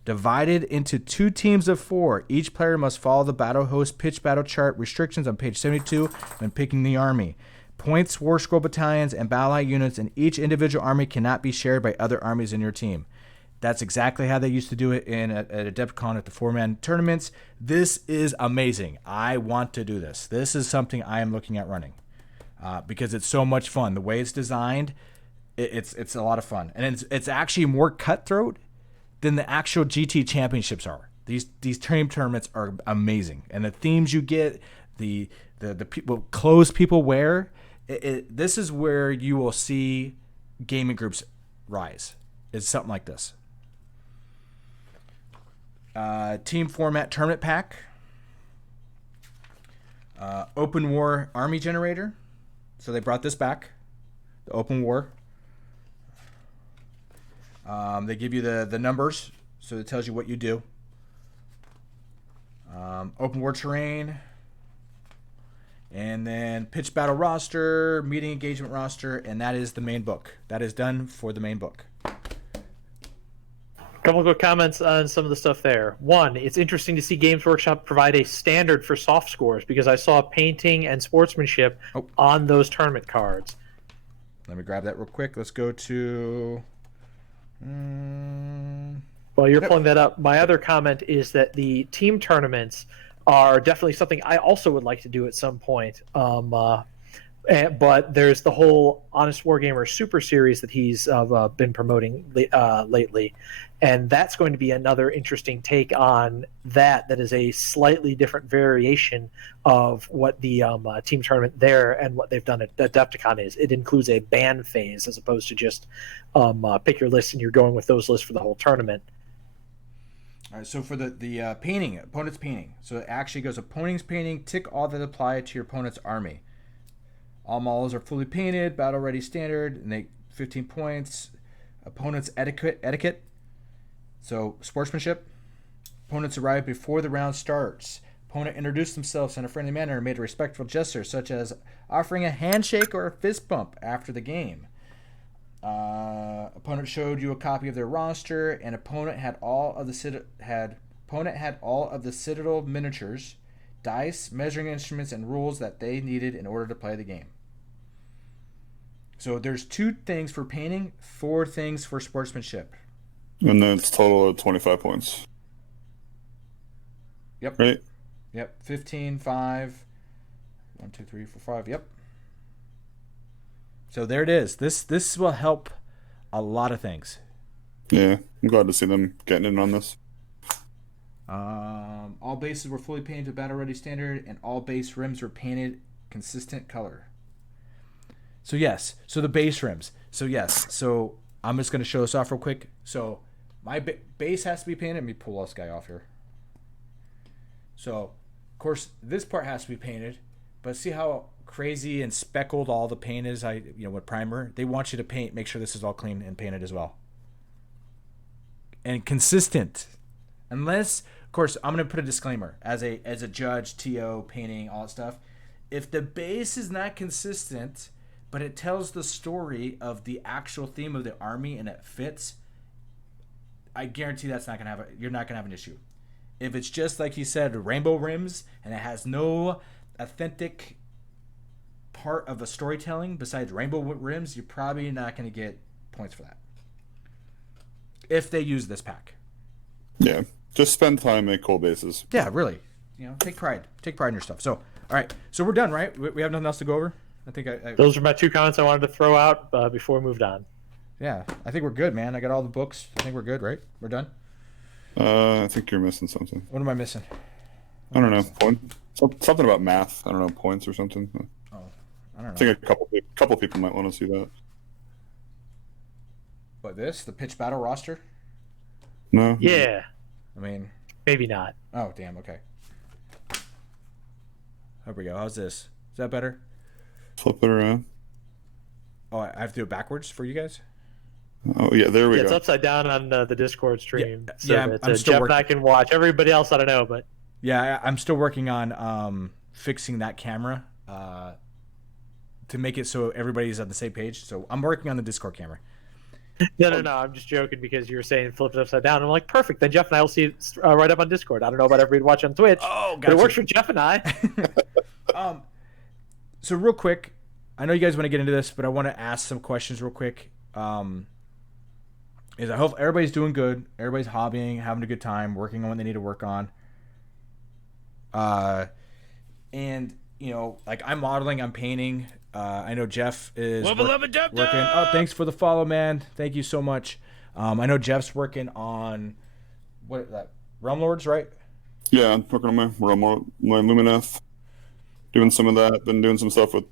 divided into 2 teams of 4. Each player must follow the battle host pitch battle chart restrictions on page 72 when picking the army. Points, war scroll battalions, and battle line units in each individual army cannot be shared by other armies in your team. That's exactly how they used to do it at Adepticon at the 4-man tournaments. This is amazing. I want to do this. This is something I am looking at running because it's so much fun. The way it's designed, it's a lot of fun. And it's actually more cutthroat than the actual GT championships are. These team tournaments are amazing. And the themes you get, the people, clothes people wear, this is where you will see gaming groups rise. It's something like this. Team format tournament pack. Open war army generator. So they brought this back. The open war. They give you the numbers, so it tells you what you do. Open war terrain. And then pitch battle roster, meeting engagement roster, and that is the main book. That is done for the main book. Couple of quick comments on some of the stuff there. One, it's interesting to see Games Workshop provide a standard for soft scores because I saw painting and sportsmanship on those tournament cards. Let me grab that real quick. Let's go to... While you're pulling that up, my other comment is that the team tournaments are definitely something I also would like to do at some point. But there's the whole Honest Wargamer Super Series that he's been promoting lately, and that's going to be another interesting take on that. That is a slightly different variation of what the team tournament there and what they've done at Adepticon is. It includes a ban phase as opposed to just pick your list and you're going with those lists for the whole tournament. All right, so for the painting, opponent's painting. So it actually goes opponent's painting, tick all that apply to your opponent's army. All models are fully painted, battle ready standard, and they 15 points. Opponent's etiquette. So sportsmanship. Opponents arrive before the round starts. Opponent introduced themselves in a friendly manner and made a respectful gesture, such as offering a handshake or a fist bump after the game. Opponent showed you a copy of their roster, and opponent had all of the Citadel miniatures, dice, measuring instruments, and rules that they needed in order to play the game. So there's 2 things for painting, 4 things for sportsmanship. And then it's total of 25 points. Yep. Right? Yep. 15, 5. 1, 2, 3, 4, 5. Yep. So there it is. This will help a lot of things. Yeah, I'm glad to see them getting in on this. All bases were fully painted to battle ready standard, and all base rims were painted consistent color. So yes, so the base rims. So yes, so I'm just going to show this off real quick. So my base has to be painted. Let me pull this guy off here. So of course this part has to be painted, but see how crazy and speckled all the paint is. With primer, they want you to make sure this is all clean and painted as well, and consistent. Unless, of course, I'm going to put a disclaimer as a judge, TO, painting, all that stuff. If the base is not consistent, but it tells the story of the actual theme of the army and it fits, I guarantee you're not going to have an issue. If it's just like he said, rainbow rims, and it has no authentic part of a storytelling besides rainbow rims, you're probably not going to get points for that. If they use this pack. Yeah. Just spend time, make cool bases. Yeah, really. Take pride in your stuff. So, all right. So we're done, right? We have nothing else to go over? I think those are my 2 comments I wanted to throw out before we moved on. Yeah, I think we're good, man. I got all the books. I think we're good, right? We're done? I think you're missing something. What am I missing? I don't know. Something about math. I don't know, points or something. Oh, I don't know. I think a couple people might want to see that. What, the pitch battle roster? No? Yeah. I mean... Maybe not. Oh, damn, okay. There we go. How's this? Is that better? Flip it around. Oh, I have to do it backwards for you guys? Oh, yeah, there we go. It's upside down on the Discord stream. Yeah, so I'm still Jeff working. and I can watch. Everybody else, I don't know, but... Yeah, I'm still working on fixing that camera to make it so everybody's on the same page. So I'm working on the Discord camera. No, I'm just joking because you were saying flip it upside down. I'm like, perfect. Then Jeff and I will see it right up on Discord. I don't know about everybody watching on Twitch, but it works for Jeff and I. So real quick, I know you guys want to get into this, but I want to ask some questions real quick. Is I hope everybody's doing good. Everybody's hobbying, having a good time, working on what they need to work on. And like I'm modeling, I'm painting. I know Jeff is working. Oh, thanks for the follow, man. Thank you so much. I know Jeff's working on Realm Lords, right? Yeah, I'm working on my Lumineth. Doing some of that. Been doing some stuff with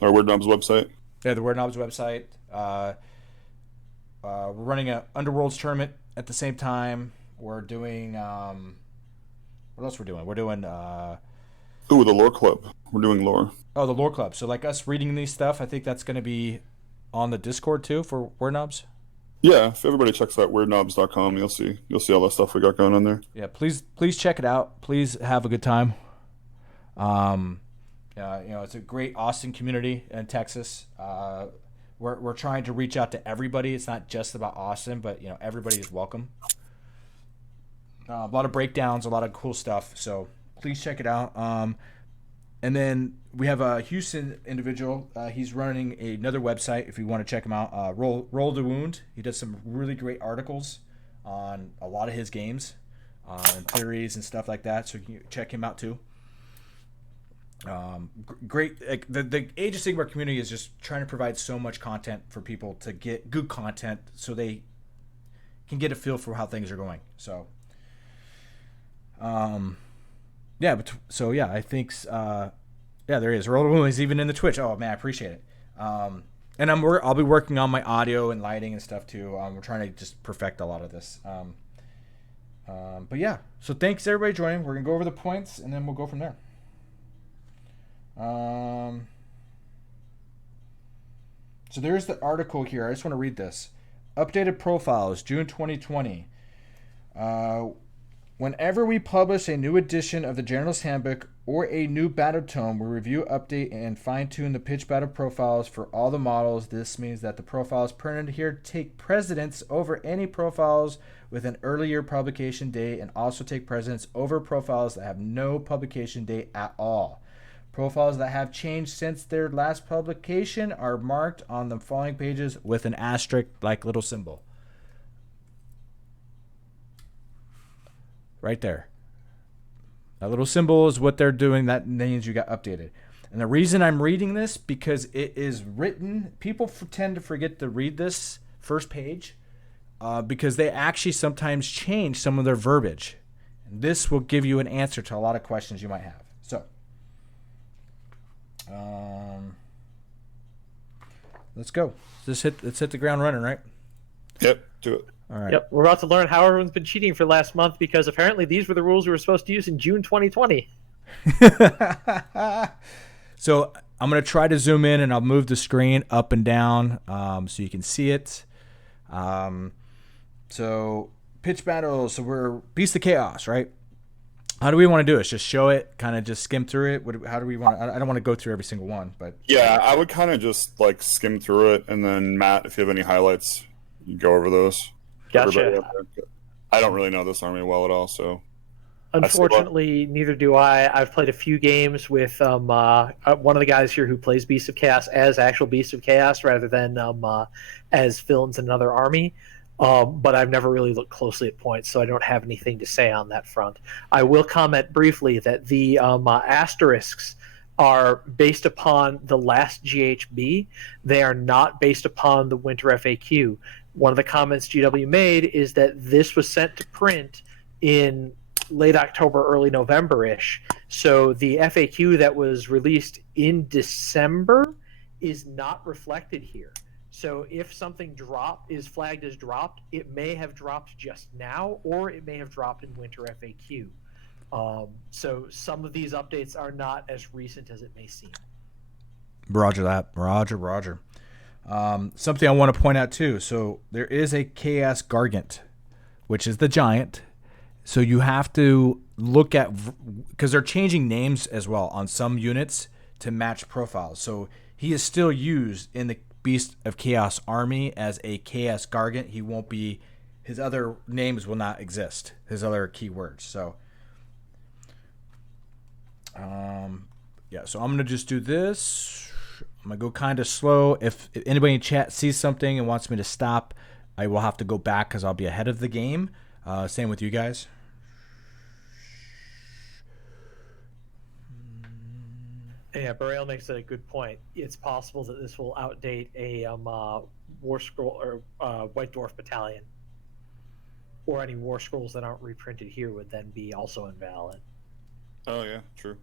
our Weird Knobs website. Yeah, the Weird Knobs website. We're running a Underworlds tournament at the same time. We're doing what else we're doing? We're doing the Lore Club. We're doing lore. Oh, the Lore Club. So like us reading these stuff, I think that's going to be on the Discord too for Weird Knobs. Yeah, if everybody checks out weirdknobs.com, you'll see all the stuff we got going on there. Yeah, please check it out. Please have a good time. It's a great Austin community in Texas. We're trying to reach out to everybody. It's not just about Austin, but everybody is welcome. A lot of breakdowns, a lot of cool stuff. So please check it out. And then we have a Houston individual. He's running another website if you want to check him out. Roll the Wound. He does some really great articles on a lot of his games and theories and stuff like that. So you can check him out too. Great. Like the Age of Sigmar community is just trying to provide so much content for people to get good content, so they can get a feel for how things are going. So, yeah. I think there is. Roll is even in the Twitch. Oh man, I appreciate it. And I'll be working on my audio and lighting and stuff too. We're trying to just perfect a lot of this. But yeah, so thanks everybody joining. We're gonna go over the points and then we'll go from there. So there's the article here. I just want to read this. Updated profiles, June 2020. Whenever we publish a new edition of the General's Handbook or a new battle tome, we review, update, and fine-tune the pitch battle profiles for all the models. This means that the profiles printed here take precedence over any profiles with an earlier publication date and also take precedence over profiles that have no publication date at all. Profiles that have changed since their last publication are marked on the following pages with an asterisk-like little symbol. Right there. That little symbol is what they're doing. That means you got updated. And the reason I'm reading this, because it is written, people tend to forget to read this first page because they actually sometimes change some of their verbiage. And this will give you an answer to a lot of questions you might have. So, let's go. Let's hit the ground running, right? Yep, do it. All right. Yep, we're about to learn how everyone's been cheating for last month because apparently these were the rules we were supposed to use in June 2020. So I'm going to try to zoom in and I'll move the screen up and down so you can see it. So pitch battles. So we're Beast of Chaos, right? How do we want to do this? Just show it, kind of just skim through it? How do we want? I don't want to go through every single one, but yeah, I would kind of just like skim through it, and then Matt, if you have any highlights, you go over those. Gotcha. I don't really know this army well at all, so. Unfortunately, neither do I. I've played a few games with one of the guys here who plays Beast of Chaos as actual Beast of Chaos rather than as villains in another army. But I've never really looked closely at points, so I don't have anything to say on that front. I will comment briefly that the asterisks are based upon the last GHB. They are not based upon the Winter FAQ. One of the comments GW made is that this was sent to print in late October, early November-ish. So the FAQ that was released in December is not reflected here. So if something is flagged as dropped, it may have dropped just now, or it may have dropped in Winter FAQ. So some of these updates are not as recent as it may seem. Roger that. Roger. Something I want to point out too. So there is a Chaos Gargant, which is the giant. So you have to look at, because they're changing names as well on some units to match profiles. So he is still used in the Beast of Chaos army as a Chaos Gargant. He won't be, his other names will not exist, his other keywords. So so I'm gonna just do this. I'm gonna go kind of slow. If anybody in chat sees something and wants me to stop, I will have to go back because I'll be ahead of the game. Same with you guys. Yeah, Barail makes a good point. It's possible that this will outdate a War Scroll or White Dwarf Battalion, or any War Scrolls that aren't reprinted here would then be also invalid. Oh yeah, true.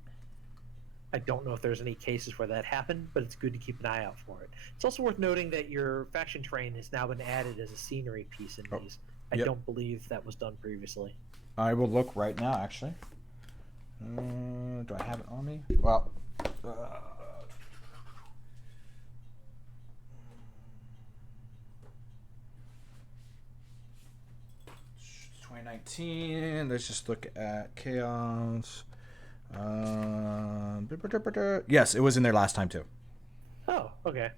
I don't know if there's any cases where that happened, but it's good to keep an eye out for it. It's also worth noting that your faction terrain has now been added as a scenery piece in these. I don't believe that was done previously. I will look right now, actually. Do I have it on me? Well, 2019. Let's just look at Chaos. Yes, it was in there last time too. Oh, okay.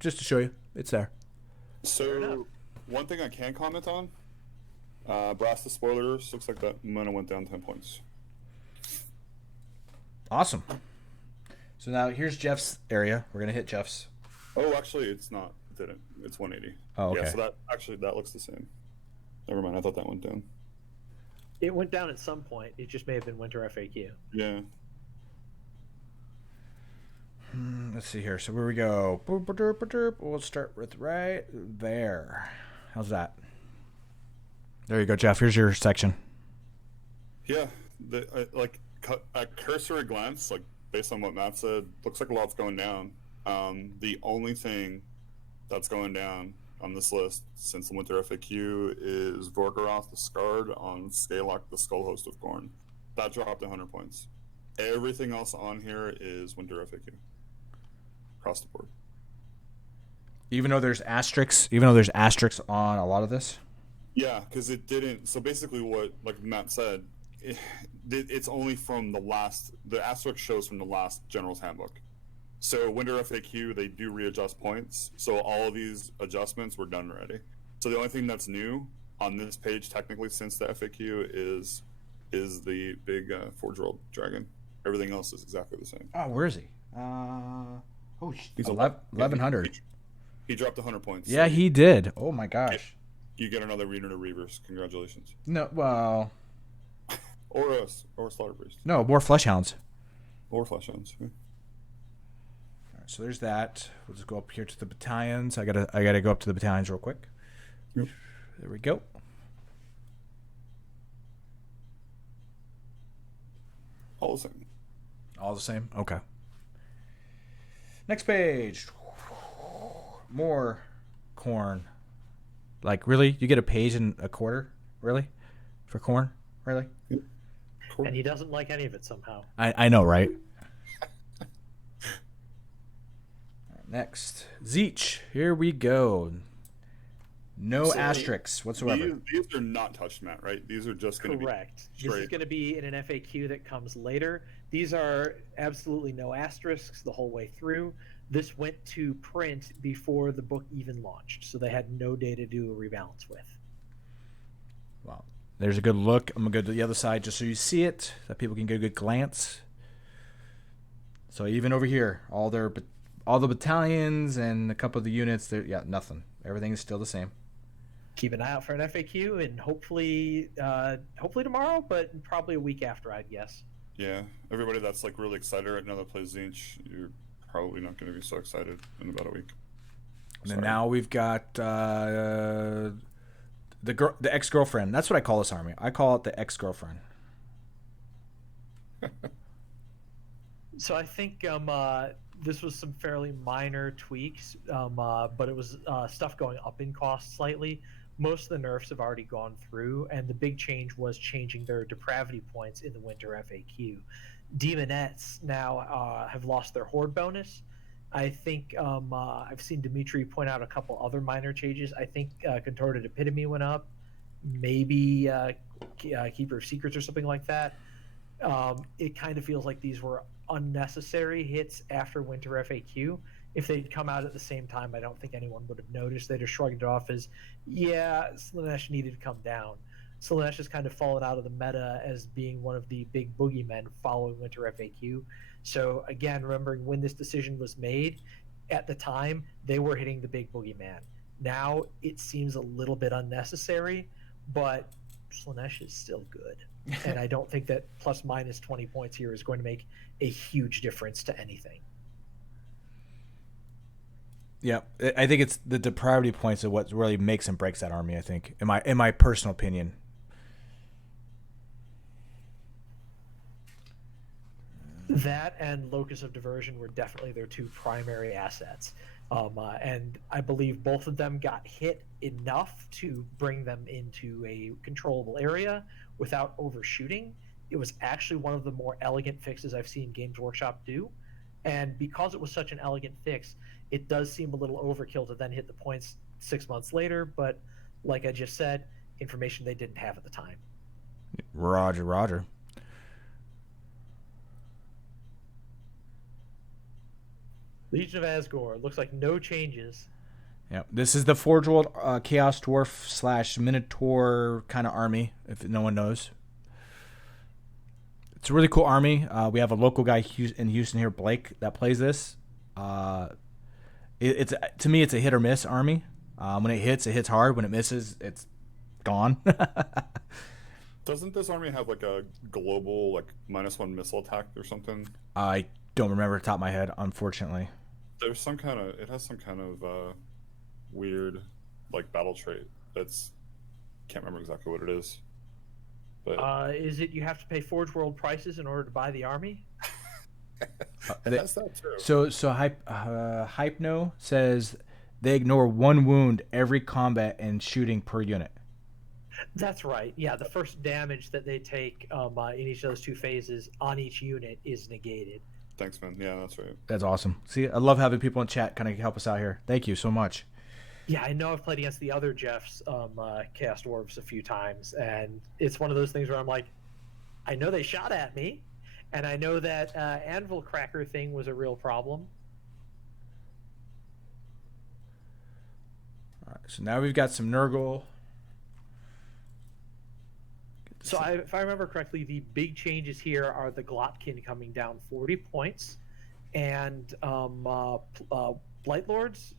Just to show you, it's there. So, one thing I can comment on, Brass the spoilers, looks like that mana went down 10 points. Awesome. So now here's Jeff's area. We're going to hit Jeff's. Oh, actually, it's not. It didn't. It's 180. Oh, okay. Yeah, so that looks the same. Never mind, I thought that went down. It went down at some point. It just may have been Winter FAQ. Yeah. Let's see here. So where we go? We'll start with right there. How's that? There you go, Jeff. Here's your section. Yeah. Like at cursory glance, like based on what Matt said, looks like a lot's going down. The only thing that's going down on this list since the Winter FAQ is Vorgoroth the Scarred on Skalok the Skull Host of Gorn. That dropped 100 points. Everything else on here is Winter FAQ. Across the board. Even though there's asterisks on a lot of this? Yeah, because it didn't. So basically what, like Matt said, it's only from the asterisk shows from the last General's Handbook. So Winter FAQ, they do readjust points. So all of these adjustments were done already. So the only thing that's new on this page, technically, since the FAQ is the big Forge World Dragon. Everything else is exactly the same. Oh, where is he? He's 1100. He dropped 100 points. Yeah, he did. Oh my gosh. You get another Reader to Reavers. Congratulations. No, well, or Slaughter Priest. no, more Fleshhounds. Or Fleshhounds. Yeah. So there's that. We'll just go up here to the battalions. I gotta go up to the battalions real quick. Yep. There we go. All the same. All the same? Okay. Next page. More corn. Like, really? You get a page and a quarter? Really? For corn? Really? Cool. And he doesn't like any of it somehow. I know, right? Next. Zeech. Here we go. No asterisks whatsoever. These are not touched, Matt, right? These are just going to be Correct. This straight. is going to be in an FAQ that comes later. These are absolutely no asterisks the whole way through. This went to print before the book even launched, so they had no data to do a rebalance with. Wow. There's a good look. I'm going to go to the other side just so you see it, that people can get a good glance. So even over here, all the battalions and a couple of the units, nothing. Everything is still the same. Keep an eye out for an FAQ, and hopefully tomorrow, but probably a week after, I'd guess. Yeah, everybody that's like really excited right now that plays Zinch, you're probably not going to be so excited in about a week. And then now we've got the ex-girlfriend. That's what I call this army. I call it the ex-girlfriend. So I think this was some fairly minor tweaks, but it was stuff going up in cost slightly. Most of the nerfs have already gone through, and the big change was changing their depravity points in the Winter FAQ. Demonettes now have lost their horde bonus. I think I've seen Dimitri point out a couple other minor changes. I think Contorted Epitome went up, maybe Keeper of Secrets or something like that. It kind of feels like these were unnecessary hits after Winter FAQ. If they'd come out at the same time, I don't think anyone would have noticed. They'd have shrugged it off as, yeah, Slaanesh needed to come down. Slaanesh has kind of fallen out of the meta as being one of the big boogeymen following Winter FAQ. So again, remembering when this decision was made, at the time, they were hitting the big boogeyman. Now it seems a little bit unnecessary, but Slaanesh is still good. And I don't think that plus minus 20 points here is going to make a huge difference to anything. Yeah, I think it's the depravity points of what really makes and breaks that army, I think, in my personal opinion. That and Locus of Diversion were definitely their two primary assets. And I believe both of them got hit enough to bring them into a controllable area without overshooting. It was actually one of the more elegant fixes I've seen Games Workshop do. And because it was such an elegant fix, it does seem a little overkill to then hit the points 6 months later. But like I just said, information they didn't have at the time. Roger. Legion of Asgore. Looks like no changes. Yeah, this is the Forge World Chaos Dwarf / Minotaur kind of army, if no one knows. It's a really cool army. We have a local guy in Houston here, Blake, that plays this. It's to me, it's a hit or miss army. When it hits hard. When it misses, it's gone. Doesn't this army have like a global like -1 missile attack or something? I don't remember the top of my head, unfortunately. There's some kind of it has some kind of weird like battle trait that's can't remember exactly what it is. But Is it you have to pay Forge World prices in order to buy the army? that's that too. So Hypno says they ignore 1 wound every combat and shooting per unit. That's right. Yeah, the first damage that they take in each of those 2 phases on each unit is negated. Thanks, man. Yeah, that's right. That's awesome. See, I love having people in chat kind of help us out here. Thank you so much. Yeah, I know I've played against the other Jeffs Chaos Dwarves a few times, and it's one of those things where I'm like, I know they shot at me, and I know that Anvil Cracker thing was a real problem. All right, so now we've got some Nurgle. So if I remember correctly, the big changes here are the Glotkin coming down 40 points, and Blight Lords,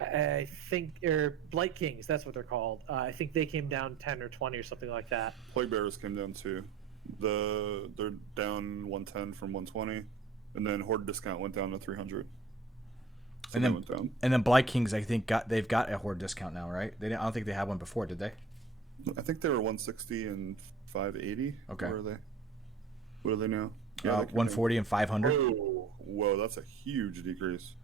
I think, or Blight Kings, that's what they're called. I think they came down 10 or 20 or something like that. Plague Bearers came down too. They're down 110 from 120, and then Horde discount went down to 300. So and then went down. And then Blight Kings, I think they've got a Horde discount now, right? I don't think they had one before, did they? I think they were 160 and 580. Okay. Where are they? What are they now? 140 and 500. Whoa, that's a huge decrease.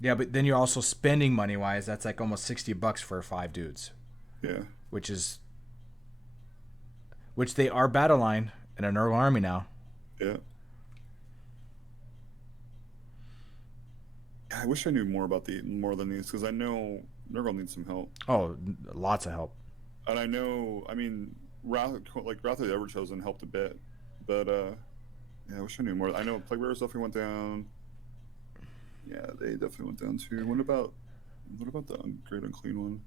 Yeah, but then you're also spending money wise. That's like almost $60 for 5 dudes. Yeah. Which they are battle line in a Nurgle army now. Yeah. I wish I knew more than these because I know Nurgle needs some help. Oh, lots of help. And I know, I mean, Wrath of the Everchosen helped a bit, but yeah, I wish I knew more. I know Plague Bearers definitely went down. Yeah, they definitely went down too. What about the Great Unclean one?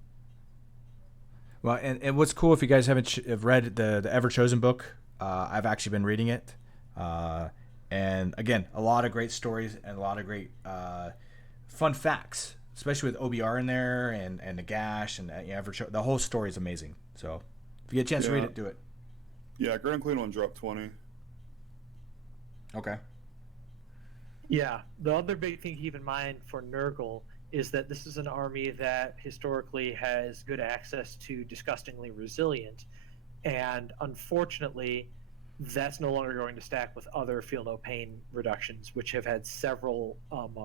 Well, and what's cool, if you guys haven't have read the Everchosen book, I've actually been reading it, and again, a lot of great stories and a lot of great fun facts, especially with OBR in there and Nagash and Everchosen. The whole story is amazing. So if you get a chance to read it, do it. Yeah, Great Unclean one dropped 20. Okay. Yeah, the other big thing to keep in mind for Nurgle is that this is an army that historically has good access to Disgustingly Resilient, and unfortunately, that's no longer going to stack with other Feel No Pain reductions, which have had several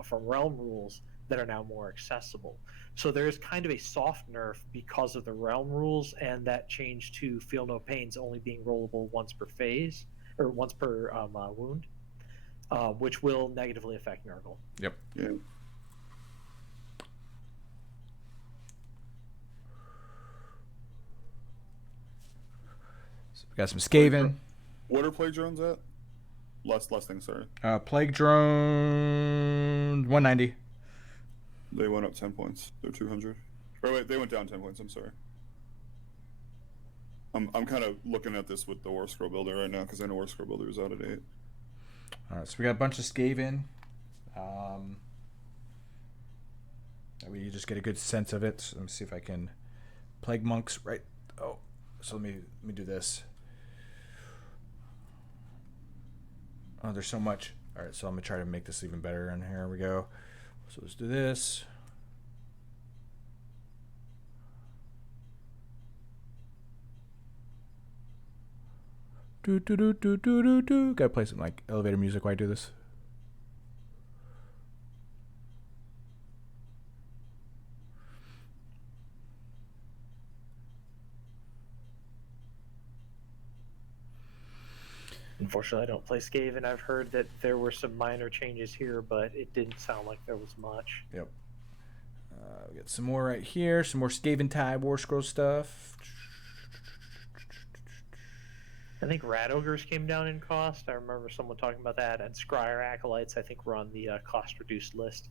from Realm rules that are now more accessible. So there's kind of a soft nerf because of the Realm rules and that change to Feel No Pains only being rollable once per phase, or once per wound. Which will negatively affect Nurgle. Yep. Yeah. So we got some Skaven. What are Plague Drones at? Last thing, sorry. Plague Drone 190. They went up 10 points. They're 200. Or wait, they went down 10 points. I'm sorry. I'm kind of looking at this with the War Scroll Builder right now because I know War Scroll Builder is out at 8. All right, so we got a bunch of Skaven. We just get a good sense of it. So let me see if I can Plague Monks right. Oh, so let me do this. Oh, there's so much. All right, so I'm gonna try to make this even better. And here we go. So let's do this. Do. Gotta play some like elevator music while I do this. Unfortunately, I don't play Skaven. I've heard that there were some minor changes here, but it didn't sound like there was much. Yep. We got some more right here. Some more Skaven Tide War Scroll stuff. I think Rat Ogres came down in cost. I remember someone talking about that. And Scryer Acolytes, I think, were on the cost-reduced list.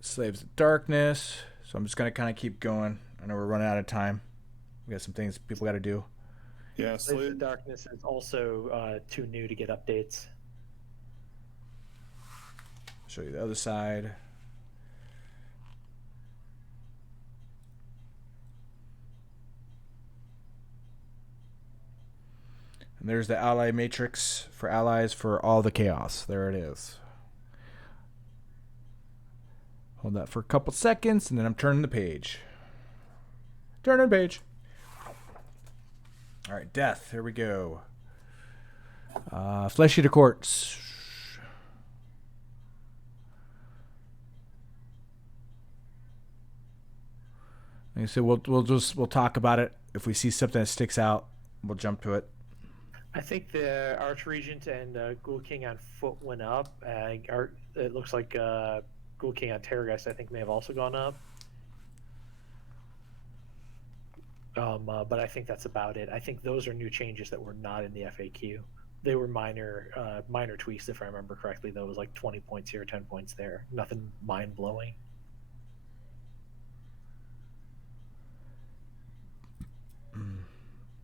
Slaves of Darkness. So I'm just going to kind of keep going. I know we're running out of time. We got some things people got to do. Yeah, Slaves of Darkness is also too new to get updates. Show you the other side. And there's the ally matrix for allies for all the chaos. There it is. Hold that for a couple seconds, and then I'm turning the page. Turning the page. All right, death. Here we go. Flesh Eater Quartz. Like I said, we'll talk about it. If we see something that sticks out, we'll jump to it. I think the Archregent and Ghoul King on foot went up. It looks like Ghoul King on Terrorgeist, I think, may have also gone up. But I think that's about it. I think those are new changes that were not in the FAQ. They were minor tweaks, if I remember correctly. Though it was like 20 points here, 10 points there. Nothing mind blowing.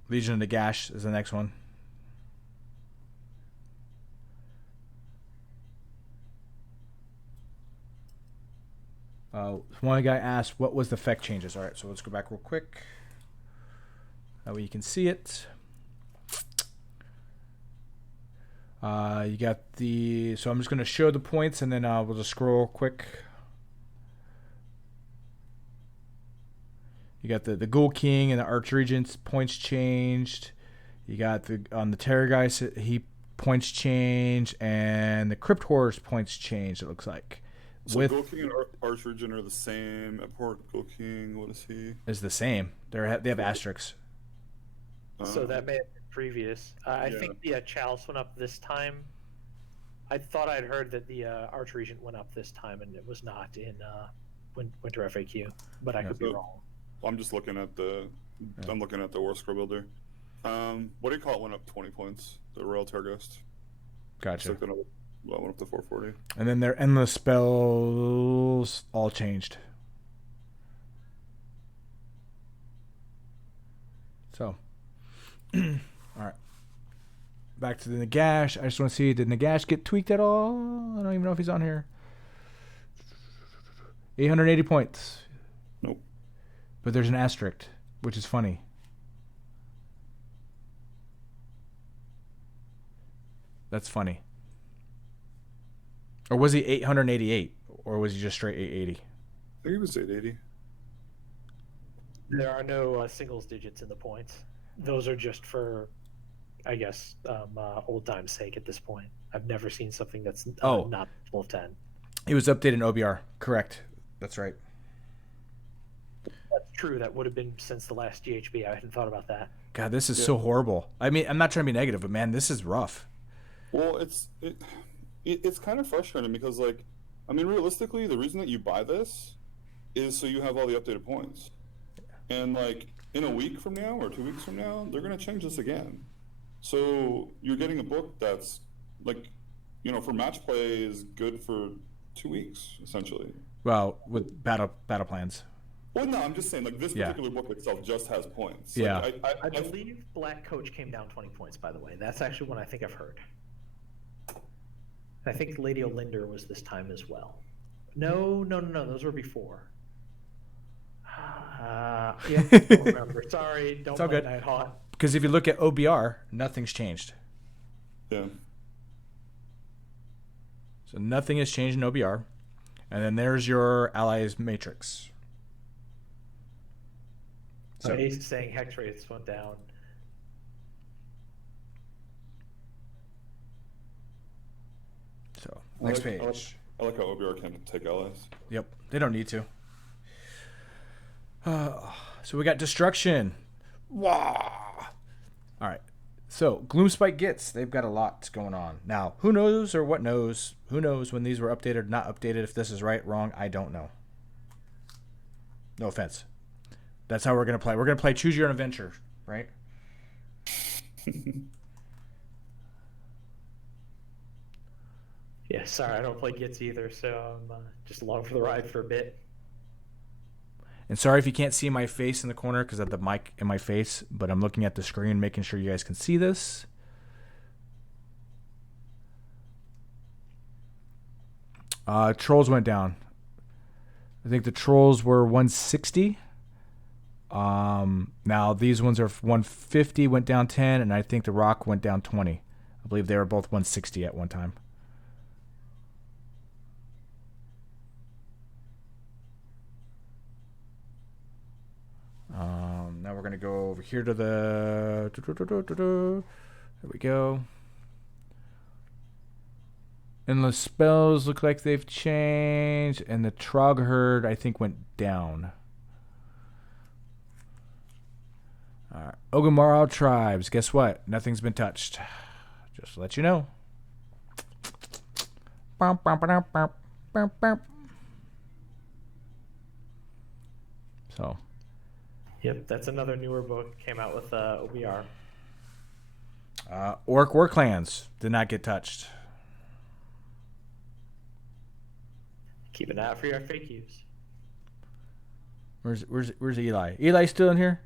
Legion of Nagash is the next one. One guy asked, what was the effect changes? All right, so let's go back real quick. That way you can see it. You got the... So I'm just going to show the points, and then we'll just scroll quick. You got the Ghoul King and the Archregent's points changed. You got on the Terrorgeist, he points changed, and the Crypt Horror's points changed, it looks like. So Ghoul King and Archregent are the same. Abhorrent Ghoul King, what is he? Is the same. They have asterisks. So that may have been previous. I think the Chalice went up this time. I thought I'd heard that the Archregent went up this time, and it was not in Winter FAQ, but I could be wrong. I'm just looking at I'm looking at the War Scroll Builder. What do you call it? Went up 20 points. The Royal Terrorgeist. Gotcha. Went up to 440. And then their endless spells all changed. So, all right. Back to the Nagash. I just want to see, did Nagash get tweaked at all? I don't even know if he's on here. 880 points. Nope. But there's an asterisk, which is funny. That's funny. Or was he 888? Or was he just straight 880? I think he was 880. There are no singles digits in the points. Those are just for, I guess, old time's sake at this point. I've never seen something that's not full of 10. He was updated in OBR. Correct. That's right. That's true. That would have been since the last GHB. I hadn't thought about that. God, this is so horrible. I mean, I'm not trying to be negative, but man, this is rough. Well, it's kind of frustrating because, like, I mean, realistically, the reason that you buy this is so you have all the updated points. And, like, in a week from now or 2 weeks from now, they're going to change this again. So you're getting a book that's, like, for match play is good for 2 weeks, essentially. Well, with battle plans. Well, no, I'm just saying, like, this particular book itself just has points. Yeah. Like, I believe Black Coach came down 20 points, by the way. That's actually one I think I've heard. I think Lady Olinder was this time as well. No. Those were before. Yeah, don't remember. Sorry, don't play Night Haunt. Because if you look at OBR, nothing's changed. Yeah. So nothing has changed in OBR. And then there's your allies matrix. So Ace is saying hex rates went down. So next page. I like how OBR can't take allies. Yep, they don't need to. So we got destruction. Wah! All right. So Gloomspite gets, they've got a lot going on. Now, who knows or what knows? Who knows when these were updated, not updated? If this is right, wrong, I don't know. No offense. That's how we're going to play. We're going to play Choose Your Own Adventure, right? Yeah, sorry, I don't play Gits either, so I'm just along for the ride for a bit. And sorry if you can't see my face in the corner because of the mic in my face, but I'm looking at the screen, making sure you guys can see this. Trolls went down. I think the trolls were 160. Now these ones are 150, went down 10, and I think the Rock went down 20. I believe they were both 160 at one time. Now we're gonna go over here to the. There we go. And the spells look like they've changed, and the Trog Herd I think went down. Ogamaru tribes. Guess what? Nothing's been touched. Just to let you know. So. Yep, that's another newer book. Came out with OBR. Orc War Clans did not get touched. Keep an eye out for your FAQs. Where's Eli? Eli still in here?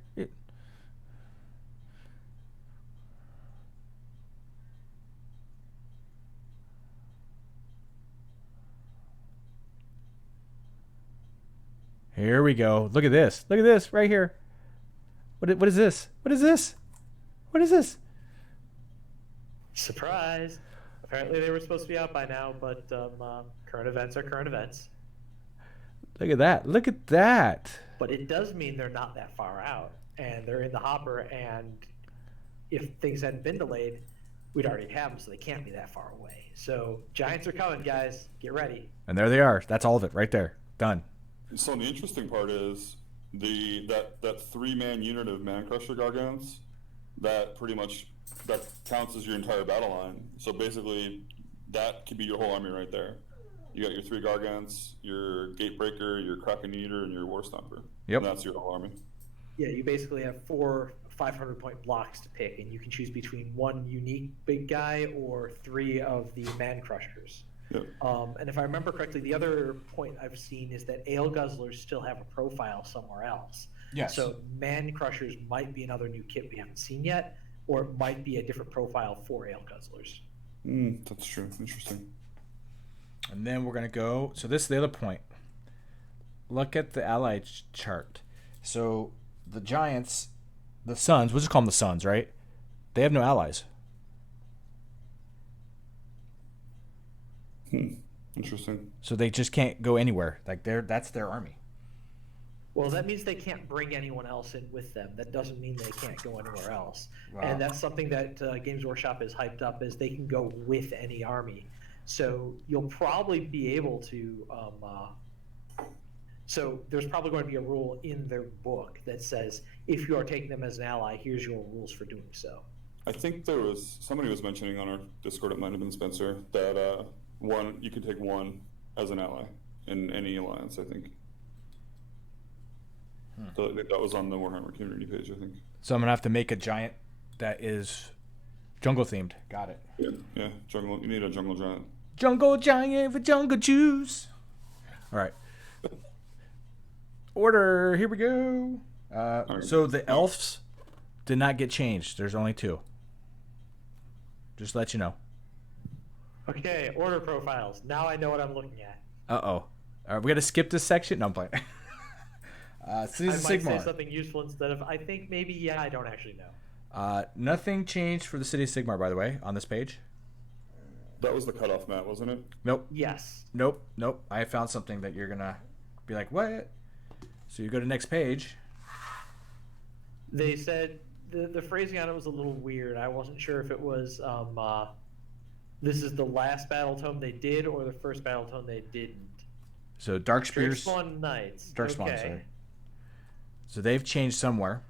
Here we go. Look at this. Look at this right here. What is this? What is this? What is this? Surprise! Apparently they were supposed to be out by now, but current events are current events. Look at that. Look at that. But it does mean they're not that far out, and they're in the hopper, and if things hadn't been delayed, we'd already have them, so they can't be that far away. So Giants are coming, guys. Get ready. And there they are. That's all of it right there. Done. So the interesting part is that 3-man unit of Man Crusher Gargants, that counts as your entire battle line. So basically, that could be your whole army right there. You got your 3 Gargants, your Gatebreaker, your Kraken Eater, and your War Stomper. Yep. And that's your whole army. Yeah, you basically have 4 500-point blocks to pick, and you can choose between 1 unique big guy or 3 of the Man Crushers. Yep. And if I remember correctly, the other point I've seen is that Ale Guzzlers still have a profile somewhere else. Yes. So Man Crushers might be another new kit we haven't seen yet, or it might be a different profile for Ale Guzzlers. That's true. Interesting. And then we're going to go. So this is the other point. Look at the ally chart. So the Giants, the Suns, we'll just call them the Suns, right? They have no allies. Interesting. So they just can't go anywhere. Like that's their army. Well, that means they can't bring anyone else in with them. That doesn't mean they can't go anywhere else. Wow. And that's something that Games Workshop is hyped up, is they can go with any army. So you'll probably be able to. So there's probably going to be a rule in their book that says if you are taking them as an ally, here's your rules for doing so. I think somebody was mentioning on our Discord, it might have been Spencer, that you could take 1 as an ally in any alliance, I think. So that was on the Warhammer community page, I think. So I'm going to have to make a giant that is jungle themed. Got it. Yeah. Jungle. You need a jungle giant. Jungle giant for jungle juice. All right. Order. Here we go. So the elves did not get changed. There's only 2. Just to let you know. Okay, order profiles. Now I know what I'm looking at. Uh-oh. We got to skip this section? No, I'm playing. Cities of I might say Sigmar. something useful instead of, I think maybe, yeah, I don't actually know. Nothing changed for the City of Sigmar, by the way, on this page. That was the cutoff mat, wasn't it? Nope. Yes. Nope. I found something that you're going to be like, what? So you go to next page. They said the phrasing on it was a little weird. I wasn't sure if it was this is the last battle tome they did or the first battle tome they didn't. So Darkspears. Darkspawn Knights. Darkspawn, okay. sorry. So they've changed somewhere.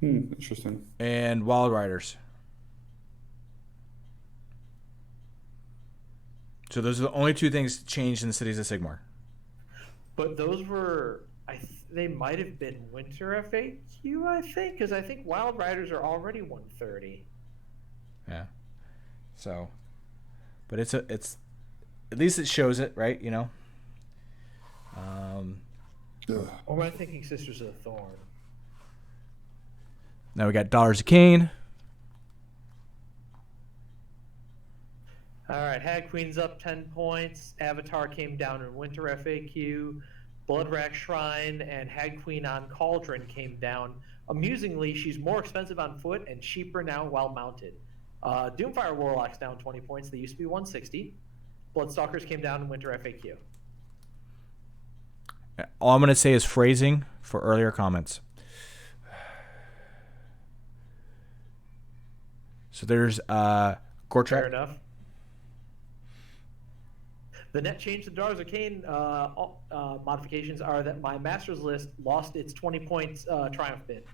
Interesting. And Wild Riders. So those are the only 2 things changed in the Cities of Sigmar. But those were, they might have been Winter FAQ, I think, because I think Wild Riders are already 130. Yeah. So, but it's at least it shows it, right? You know. Or am I thinking Sisters of the Thorn? Now we got Dollars of Cain. All right, Hag Queen's up 10 points. Avatar came down in Winter FAQ. Bloodrack Shrine and Hag Queen on Cauldron came down. Amusingly, she's more expensive on foot and cheaper now while mounted. Doomfire Warlock's down 20 points. They used to be 160. Bloodstalkers came down in Winter FAQ. All I'm going to say is phrasing for earlier comments. So there's Gortrek. Fair enough. The net change to Dar's Arcane modifications are that my Masters list lost its 20 points Triumph bid.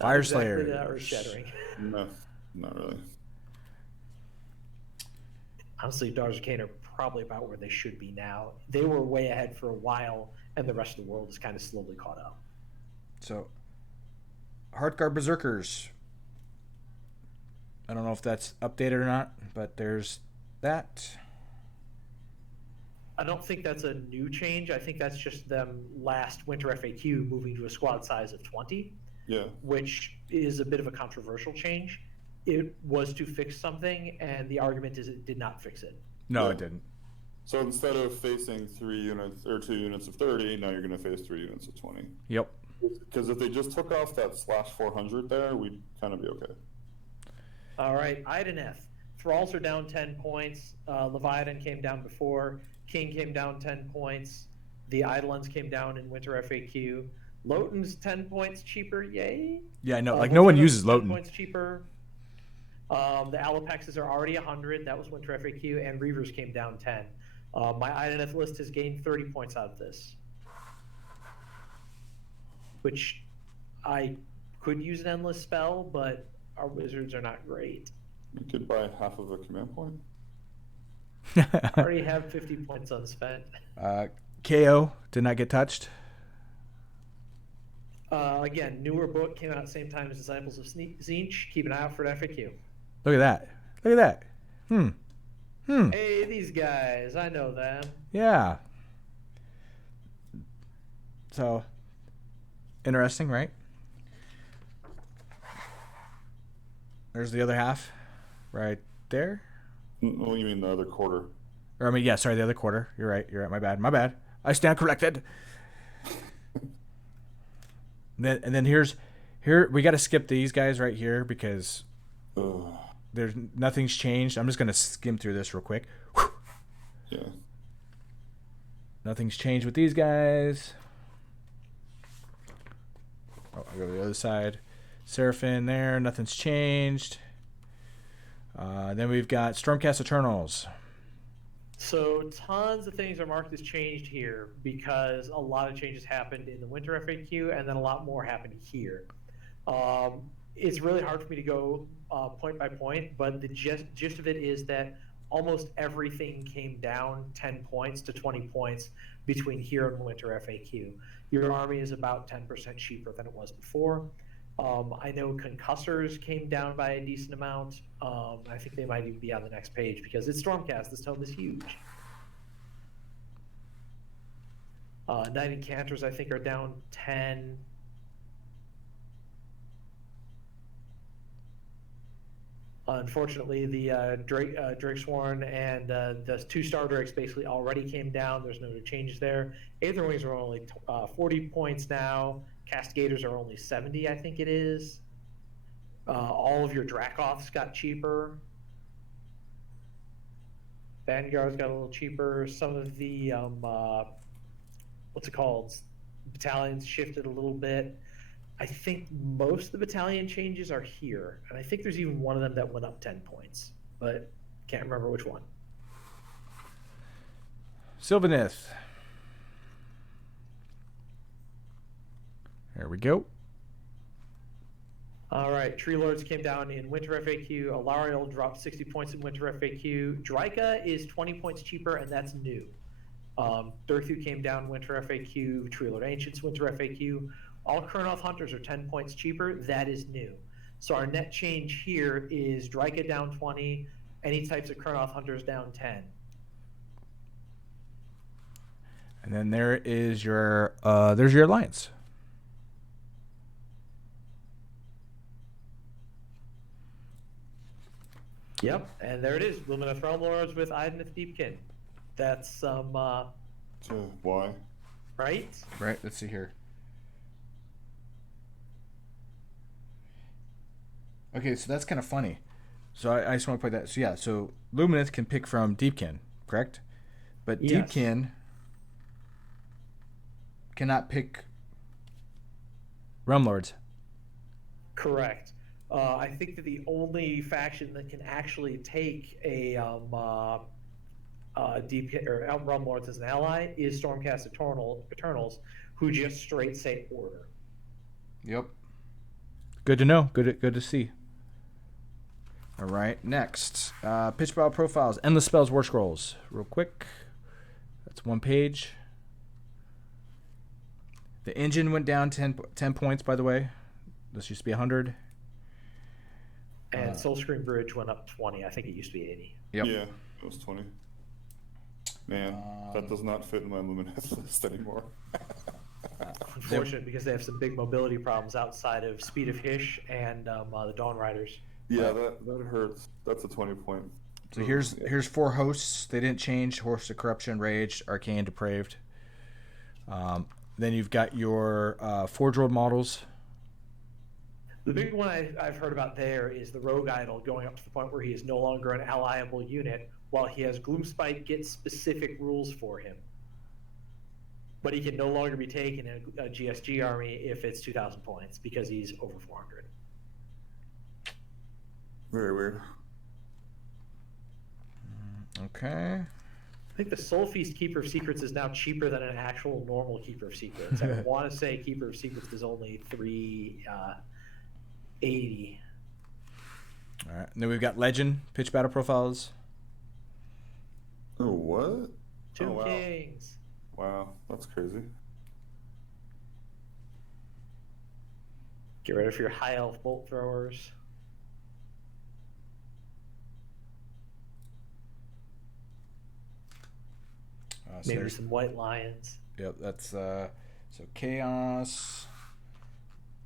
Fire Slayer. Exactly earth-shattering. No, not really. Honestly, Dar's Arcane are probably about where they should be now. They were way ahead for a while, and the rest of the world is kind of slowly caught up. So, Heartguard Berserkers. I don't know if that's updated or not, but there's that. I don't think that's a new change. I think that's just them last Winter FAQ moving to a squad size of 20. Yeah. Which is a bit of a controversial change. It was to fix something, and the argument is it did not fix it. No, Yeah. it didn't. So instead of facing 3 units or 2 units of 30, now you're going to face 3 units of 20. Yep. Because if they just took off that /400 there, we'd kind of be okay. All right, Ideneth. Thralls are down 10 points. Leviathan came down before. King came down 10 points. The Eidolons came down in Winter FAQ. Loten's 10 points cheaper, yay. Yeah, I know. Like, no one uses 10 Loten. points cheaper. The Alopexes are already 100. That was Winter FAQ. And Reavers came down 10. My Ideneth list has gained 30 points out of this. Which I could use an endless spell, but our wizards are not great. You could buy half of a command point. I already have 50 points unspent. KO did not get touched. Again, newer book came out at the same time as Disciples of Tzeentch. Keep an eye out for an FAQ. Look at that. Look at that. Hey, these guys, I know them. Yeah. So, interesting, right? There's the other half right there. Well, you mean the other quarter? Or, I mean, yeah, sorry, the other quarter. You're right. You're right. My bad. My bad. I stand corrected. And then here we got to skip these guys right here because there's nothing's changed. I'm just gonna skim through this real quick. Yeah. Nothing's changed with these guys. Oh, I'll go to the other side. Seraphim there. Nothing's changed. Then we've got Stormcast Eternals. So tons of things are marked as changed here because a lot of changes happened in the Winter FAQ and then a lot more happened here. It's really hard for me to go point by point, but the gist of it is that almost everything came down 10 points to 20 points between here and Winter FAQ. Your army is about 10% cheaper than it was before. I know concussors came down by a decent amount. I think they might even be on the next page because it's Stormcast. This tome is huge. Knight Encanters, I think, are down 10. Unfortunately, the Drakesworn and the 2-star Drakes basically already came down. There's no new changes there. Aetherwings are only 40 points now. Castigators are only 70, I think it is. All of your Dracoths got cheaper. Vanguards got a little cheaper. Some of the, what's it called? Battalions shifted a little bit. I think most of the battalion changes are here. And I think there's even one of them that went up 10 points. But can't remember which one. Sylvaneth. There we go. All right, Tree Lords came down in Winter FAQ. Alariel dropped 60 points in Winter FAQ. Draika is 20 points cheaper, and that's new. Durthu came down Winter FAQ. Tree Lord Ancients Winter FAQ. All Kurnoth Hunters are 10 points cheaper. That is new. So our net change here is Draika down 20. Any types of Kurnoth Hunters down 10. And then there is your there's your alliance. Yep, and there it is. Luminous Realm Lords with Ideneth Deepkin. That's Why? right. Right. Let's see here. Okay, so that's kind of funny. So I just want to point that. So yeah, so Lumineth can pick from Deepkin, correct? But Yes. Deepkin cannot pick Realm Lords. Correct. I think that the only faction that can actually take a deep or Realm Lords as an ally is Stormcast Eternals, who just straight say order. Yep. Good to know. Good to see. All right, next. Pitch Battle Profiles. Endless Spells, War Scrolls. Real quick. That's one page. The engine went down 10 points, by the way. This used to be 100. And Soulscream Bridge went up 20. I think it used to be 80. Yep. Yeah, it was 20. Man, that does not fit in my Lumineth list anymore. Unfortunate, because they have some big mobility problems outside of Speed of Hish and the Dawn Riders. Yeah, that hurts. That's a 20-point. So here's 4 hosts. They didn't change. Horse of Corruption, Rage, Arcane, Depraved. Then you've got your Forge World models. The big one I've heard about there is the Rogue Idol going up to the point where he is no longer an allyable unit, while he has Gloomspite get specific rules for him. But he can no longer be taken in a GSG army if it's 2,000 points, because he's over 400. Very weird. Okay. I think the Soul Feast Keeper of Secrets is now cheaper than an actual normal Keeper of Secrets. I want to say Keeper of Secrets is only 380. All right. And then we've got Legend, Pitch Battle Profiles. Oh, what? Two wow. Kings. Wow, that's crazy. Get ready for your high elf bolt throwers. So Maybe some white lions. Yep, that's so Chaos,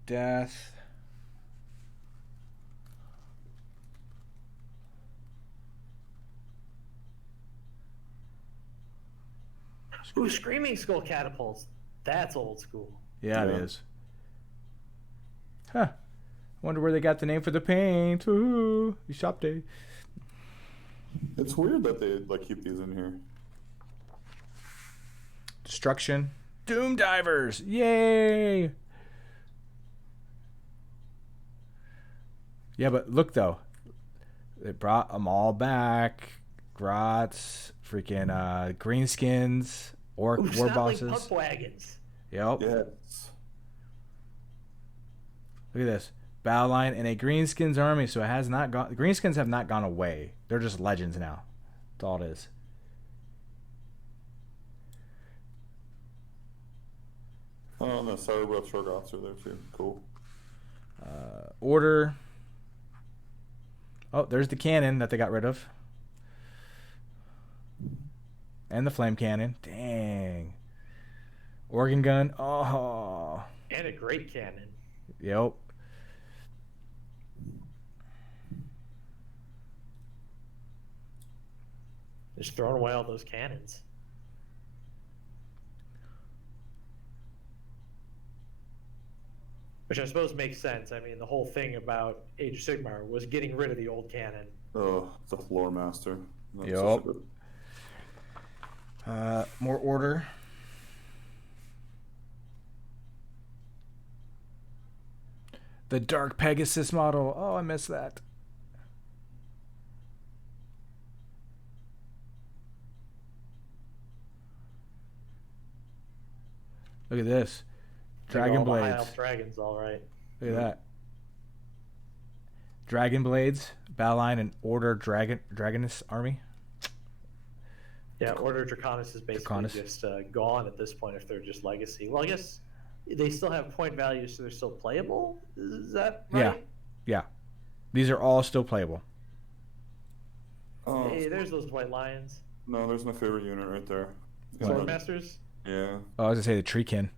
Death. Ooh, Screaming Skull catapults. That's old school. Yeah, it is. Huh. Wonder where they got the name for the paint. Ooh, shop day. It's weird that they keep these in here. Destruction. Doom Divers. Yay. Yeah, but look though. They brought them all back. Grots, freaking greenskins, war bosses. Pump wagons. Yep. Yes. Look at this. Battle line in a greenskins army, so it has not gone. The greenskins have not gone away. They're just legends now. That's all it is. Oh, no, Sour Breath Shorgoths are there too. Cool. Order. Oh, there's the cannon that they got rid of. And the flame cannon. Dang. Organ gun. Oh. And a great cannon. Yep. Just throwing away all those cannons. Which I suppose makes sense. I mean, the whole thing about Age of Sigmar was getting rid of the old cannon. Oh, the Lore Master. That's Yep. such a good- More order. The Dark Pegasus model. Oh, I missed that. Look at this. Dragon All the high Blades. elf dragons, all right. Look at that. Dragon Blades, Balline, and Order Dragoness army. Yeah, Order Draconis is basically Draconis. just gone at this point if they're just legacy. Well, I guess they still have point value, so they're still playable. Is that right? Yeah. These are all still playable. Oh, Hey, there's those white lions. no, there's my favorite unit right there. What? Swordmasters. Yeah. Oh, I was gonna say the Treekin.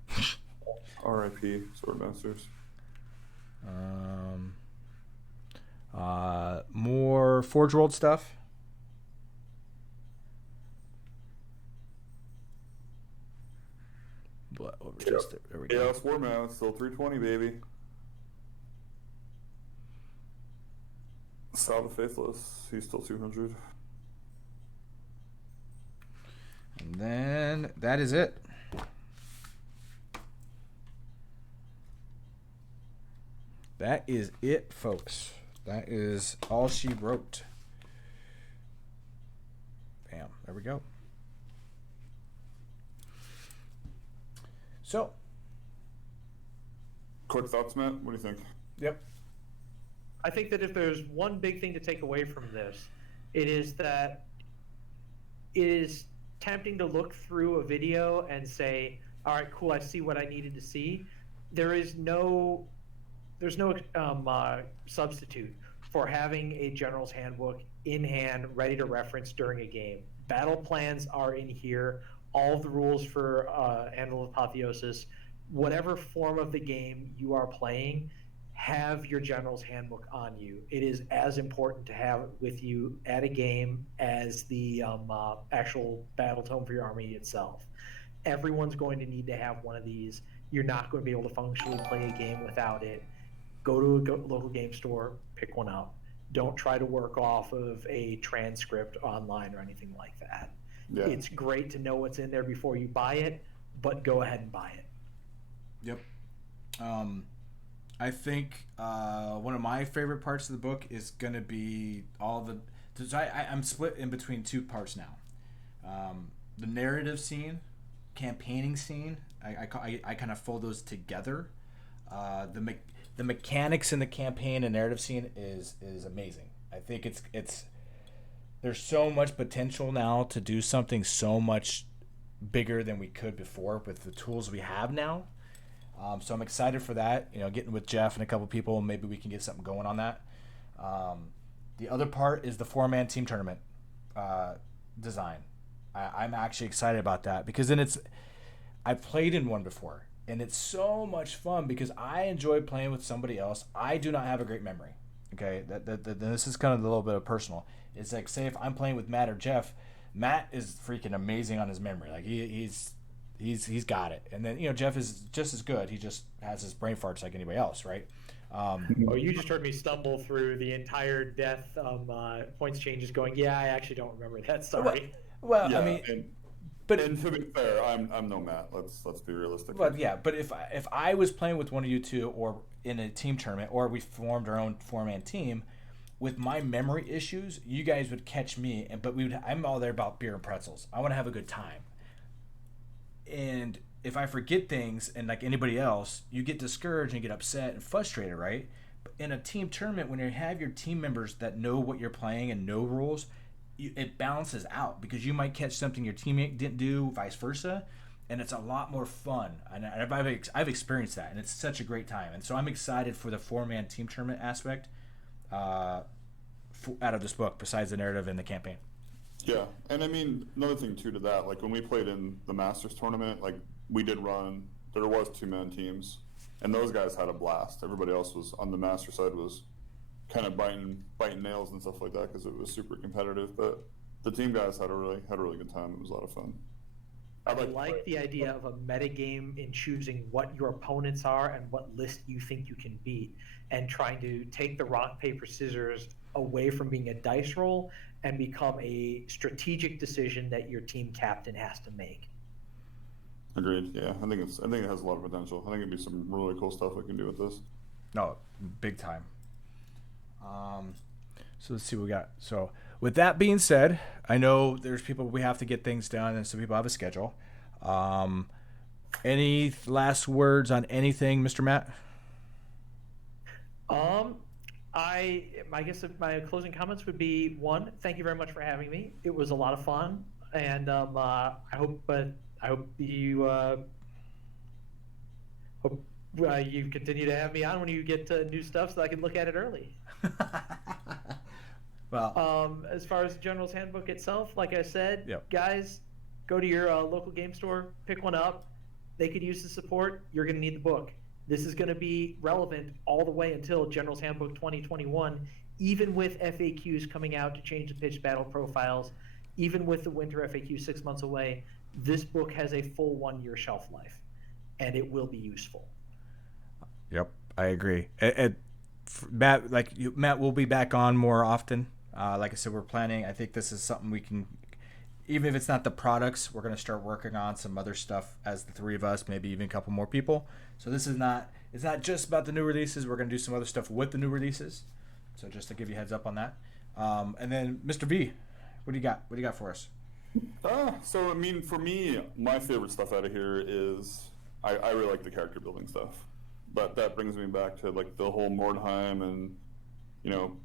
R.I.P. Swordmasters. More Forge World stuff. There we Yeah, go. it's warm out. It's still 320, baby. Sal the Faithless. He's still 200. And then that is it. That is it, folks. That is all she wrote. Bam. There we go. So. Quick thoughts, Matt? What do you think? Yep. I think that if there's one big thing to take away from this, it is that it is tempting to look through a video and say, all right, cool, I see what I needed to see. There's no substitute for having a general's handbook in hand, ready to reference during a game. Battle plans are in here, all of the rules for Anvil of Apotheosis, whatever form of the game you are playing, have your general's handbook on you. It is as important to have it with you at a game as the actual battle tome for your army itself. Everyone's going to need to have one of these. You're not going to be able to functionally play a game without it. Go to a local game store, pick one up. Don't try to work off of a transcript online or anything like that. Yeah. It's great to know what's in there before you buy it, but go ahead and buy it. Yep. I think one of my favorite parts of the book is going to be all the... I'm split in between two parts now. The narrative scene, campaigning scene, I kind of fold those together. The mechanics in the campaign and narrative scene is amazing. I think it's there's so much potential now to do something so much bigger than we could before with the tools we have now. So I'm excited for that. Getting with Jeff and a couple people, maybe we can get something going on that. The other part is the 4-man team tournament design. I'm actually excited about that because then I've played in one before. And it's so much fun because I enjoy playing with somebody else. I do not have a great memory. Okay, this is kind of a little bit of personal. It's like, say if I'm playing with Matt or Jeff, Matt is freaking amazing on his memory. Like he's got it. And then Jeff is just as good. He just has his brain farts like anybody else, right? You just heard me stumble through the entire death points changes, going, yeah, I actually don't remember that. Sorry. Well, Yeah, I mean. And to be fair, I'm no Matt. Let's be realistic. But yeah, but if I was playing with one of you two, or in a team tournament, or we formed our own 4-man team, with my memory issues, you guys would catch me, but I'm all there about beer and pretzels. I want to have a good time. And if I forget things, and like anybody else, you get discouraged and get upset and frustrated, right? But in a team tournament, when you have your team members that know what you're playing and know rules, it balances out because you might catch something your teammate didn't do, vice versa, and it's a lot more fun. And I've experienced that, and it's such a great time. And so I'm excited for the 4-man team tournament aspect out of this book, besides the narrative and the campaign. Yeah, and I mean another thing too to that, like when we played in the Masters tournament, like we did run. There was 2-man teams, and those guys had a blast. Everybody else was on the Master side was kind of biting nails and stuff like that because it was super competitive. But the team guys had a really good time. It was a lot of fun. I like the idea of a metagame in choosing what your opponents are and what list you think you can beat, and trying to take the rock, paper, scissors away from being a dice roll and become a strategic decision that your team captain has to make. Agreed. Yeah, I think it has a lot of potential. I think it'd be some really cool stuff we can do with this. No, big time. So let's see what we got. So with that being said, I know there's people, we have to get things done, and some people have a schedule. Any last words on anything, Mr. Matt? I guess my closing comments would be, one, thank you very much for having me. It was a lot of fun, and I hope you you continue to have me on when you get new stuff so I can look at it early. Well, as far as the General's Handbook itself, like I said, Yep. Guys, go to your local game store, pick one up. They could use the support. You're going to need the book. This is going to be relevant all the way until General's Handbook 2021, even with FAQs coming out to change the pitch battle profiles, even with the winter FAQ 6 months away. This book has a full 1-year shelf life. and it will be useful. Yep, I agree. Matt, Matt will be back on more often. Like I said, we're planning. I think this is something we can, even if it's not the products, we're going to start working on some other stuff as the three of us, maybe even a couple more people. So this is not, it's not just about the new releases. We're going to do some other stuff with the new releases. So just to give you a heads up on that. And then Mr. V, what do you got? What do you got for us? So I mean, for me, my favorite stuff out of here is I really like the character building stuff, but that brings me back to like the whole Mordheim and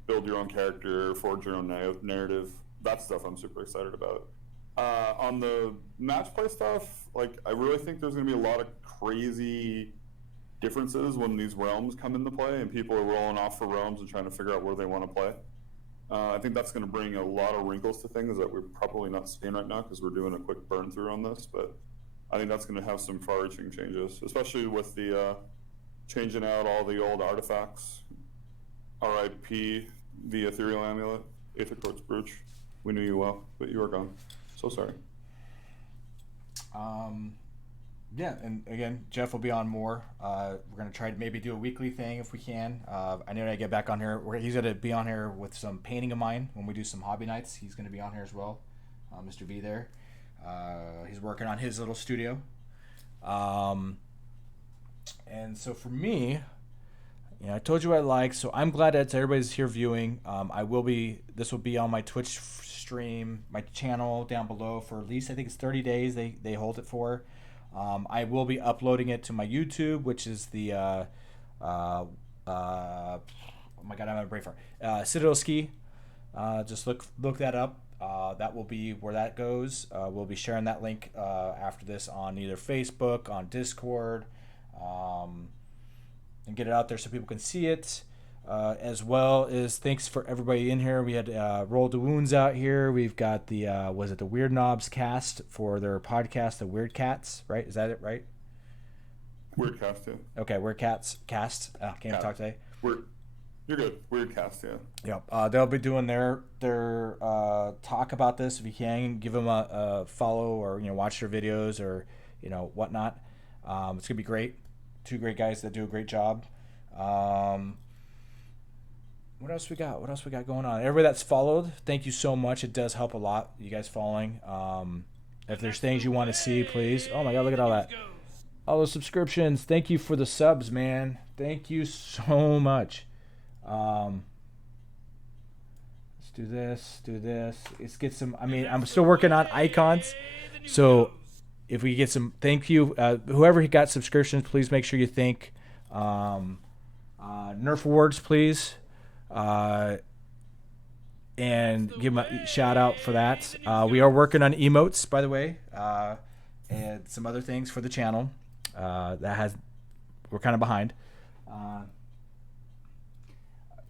build your own character, forge your own narrative. That stuff I'm super excited about. On the match play stuff, like I really think there's going to be a lot of crazy differences when these realms come into play and people are rolling off for realms and trying to figure out where they want to play. I think that's going to bring a lot of wrinkles to things that we're probably not seeing right now because we're doing a quick burn through on this, but I think that's going to have some far-reaching changes, especially with the changing out all the old artifacts. RIP, the Ethereal Amulet, Aether Quartz Brooch. We knew you well, but you are gone. So sorry. Yeah, and again, Jeff will be on more. We're going to try to maybe do a weekly thing if we can. I know I get back on here. He's going to be on here with some painting of mine when we do some hobby nights. He's going to be on here as well, Mr. V there. He's working on his little studio. And so for me, I told you what I like, so I'm glad that everybody's here viewing. This will be on my Twitch stream, my channel down below for at least, I think it's 30 days they hold it for. I will be uploading it to my YouTube, which is the oh my god, I'm on a brain fart. Citadel Ski. Just look that up. That will be where that goes. We'll be sharing that link after this on either Facebook, on Discord, and get it out there so people can see it. As well as thanks for everybody in here. We had Roll the Wounds out here. We've got the the Weird Knobs cast for their podcast, the Weird Cats, right? Is that it, right? Weird Cast, yeah. Okay, Weird Cats cast. Can't even talk today. You're good. Weird Cast, yeah. Yep. They'll be doing their talk about this. If you can, give them a follow or watch their videos or whatnot. It's gonna be great. Two great guys that do a great job. What else we got? What else we got going on? Everybody that's followed, thank you so much. It does help a lot, you guys following. If there's things you want to see, please. Oh my god, look at all that. All those subscriptions. Thank you for the subs, man. Thank you so much. Let's do this. Let's get some. I mean, I'm still working on icons. So if we get some, thank you. Whoever got subscriptions, please make sure you thank Nerf Awards, please. And give them a shout out for that. We are working on emotes, by the way, and some other things for the channel. We're kind of behind.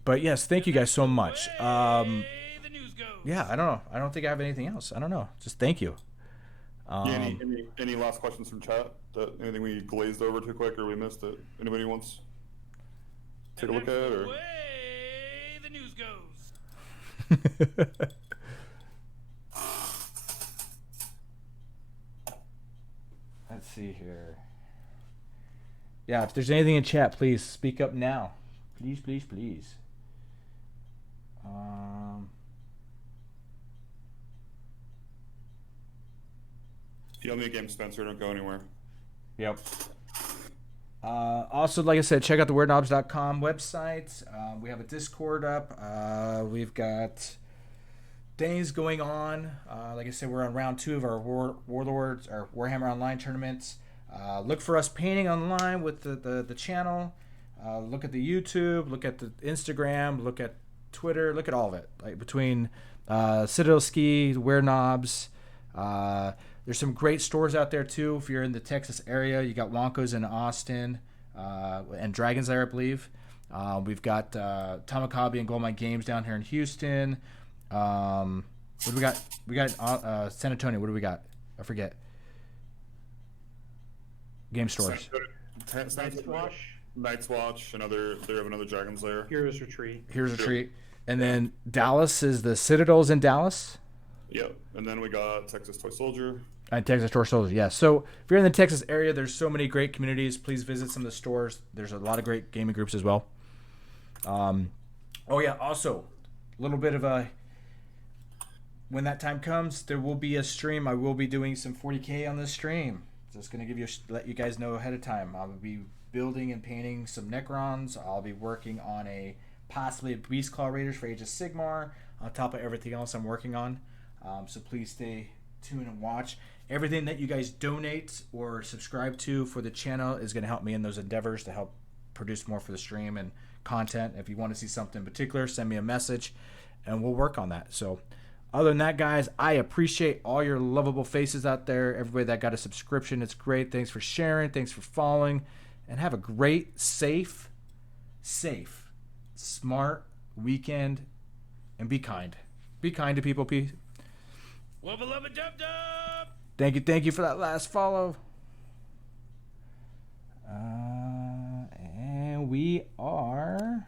But yes, thank you guys so much. Yeah, I don't know. I don't think I have anything else. I don't know. Just thank you. Any last questions from chat? Anything we glazed over too quick or we missed it? Anybody wants to take a look at it? Or? The news goes. Let's see here. Yeah, if there's anything in chat, please speak up now. Please. You owe me a game, Spencer. Don't go anywhere. Yep. Also, like I said, check out the weirdknobs.com website. We have a Discord up. We've got things going on. Like I said, we're on round 2 of our Warlords or Warhammer Online tournaments. Look for us painting online with the channel. Look at the YouTube. Look at the Instagram. Look at Twitter. Look at all of it. Like between Citadel Ski, Weird Knobs. There's some great stores out there too. If you're in the Texas area, you got Wonko's in Austin and Dragon's Lair, I believe. We've got Tamakabi and Goldmine Games down here in Houston. What do we got? We got San Antonio. What do we got? I forget. Game stores. Night's Watch. They have another Dragon's Lair. Heroes Retreat. And then Dallas is the Citadels in Dallas. Yep. And then we got Texas Toy Soldier. And Texas Toy Soldier, yeah. So if you're in the Texas area, there's so many great communities. Please visit some of the stores. There's a lot of great gaming groups as well. Oh yeah, also a little bit of a, when that time comes, there will be a stream. I will be doing some 40K on this stream. Just gonna let you guys know ahead of time. I'll be building and painting some Necrons. I'll be working on possibly a Beast Claw Raiders for Age of Sigmar on top of everything else I'm working on. So please stay tuned and watch. Everything that you guys donate or subscribe to for the channel is going to help me in those endeavors to help produce more for the stream and content. If you want to see something in particular, send me a message and we'll work on that. So other than that, guys, I appreciate all your lovable faces out there. Everybody that got a subscription, it's great. Thanks for sharing. Thanks for following. And have a great, safe, smart weekend. And be kind. Be kind to people. Wubba lubba dub dub. Thank you for that last follow. And we are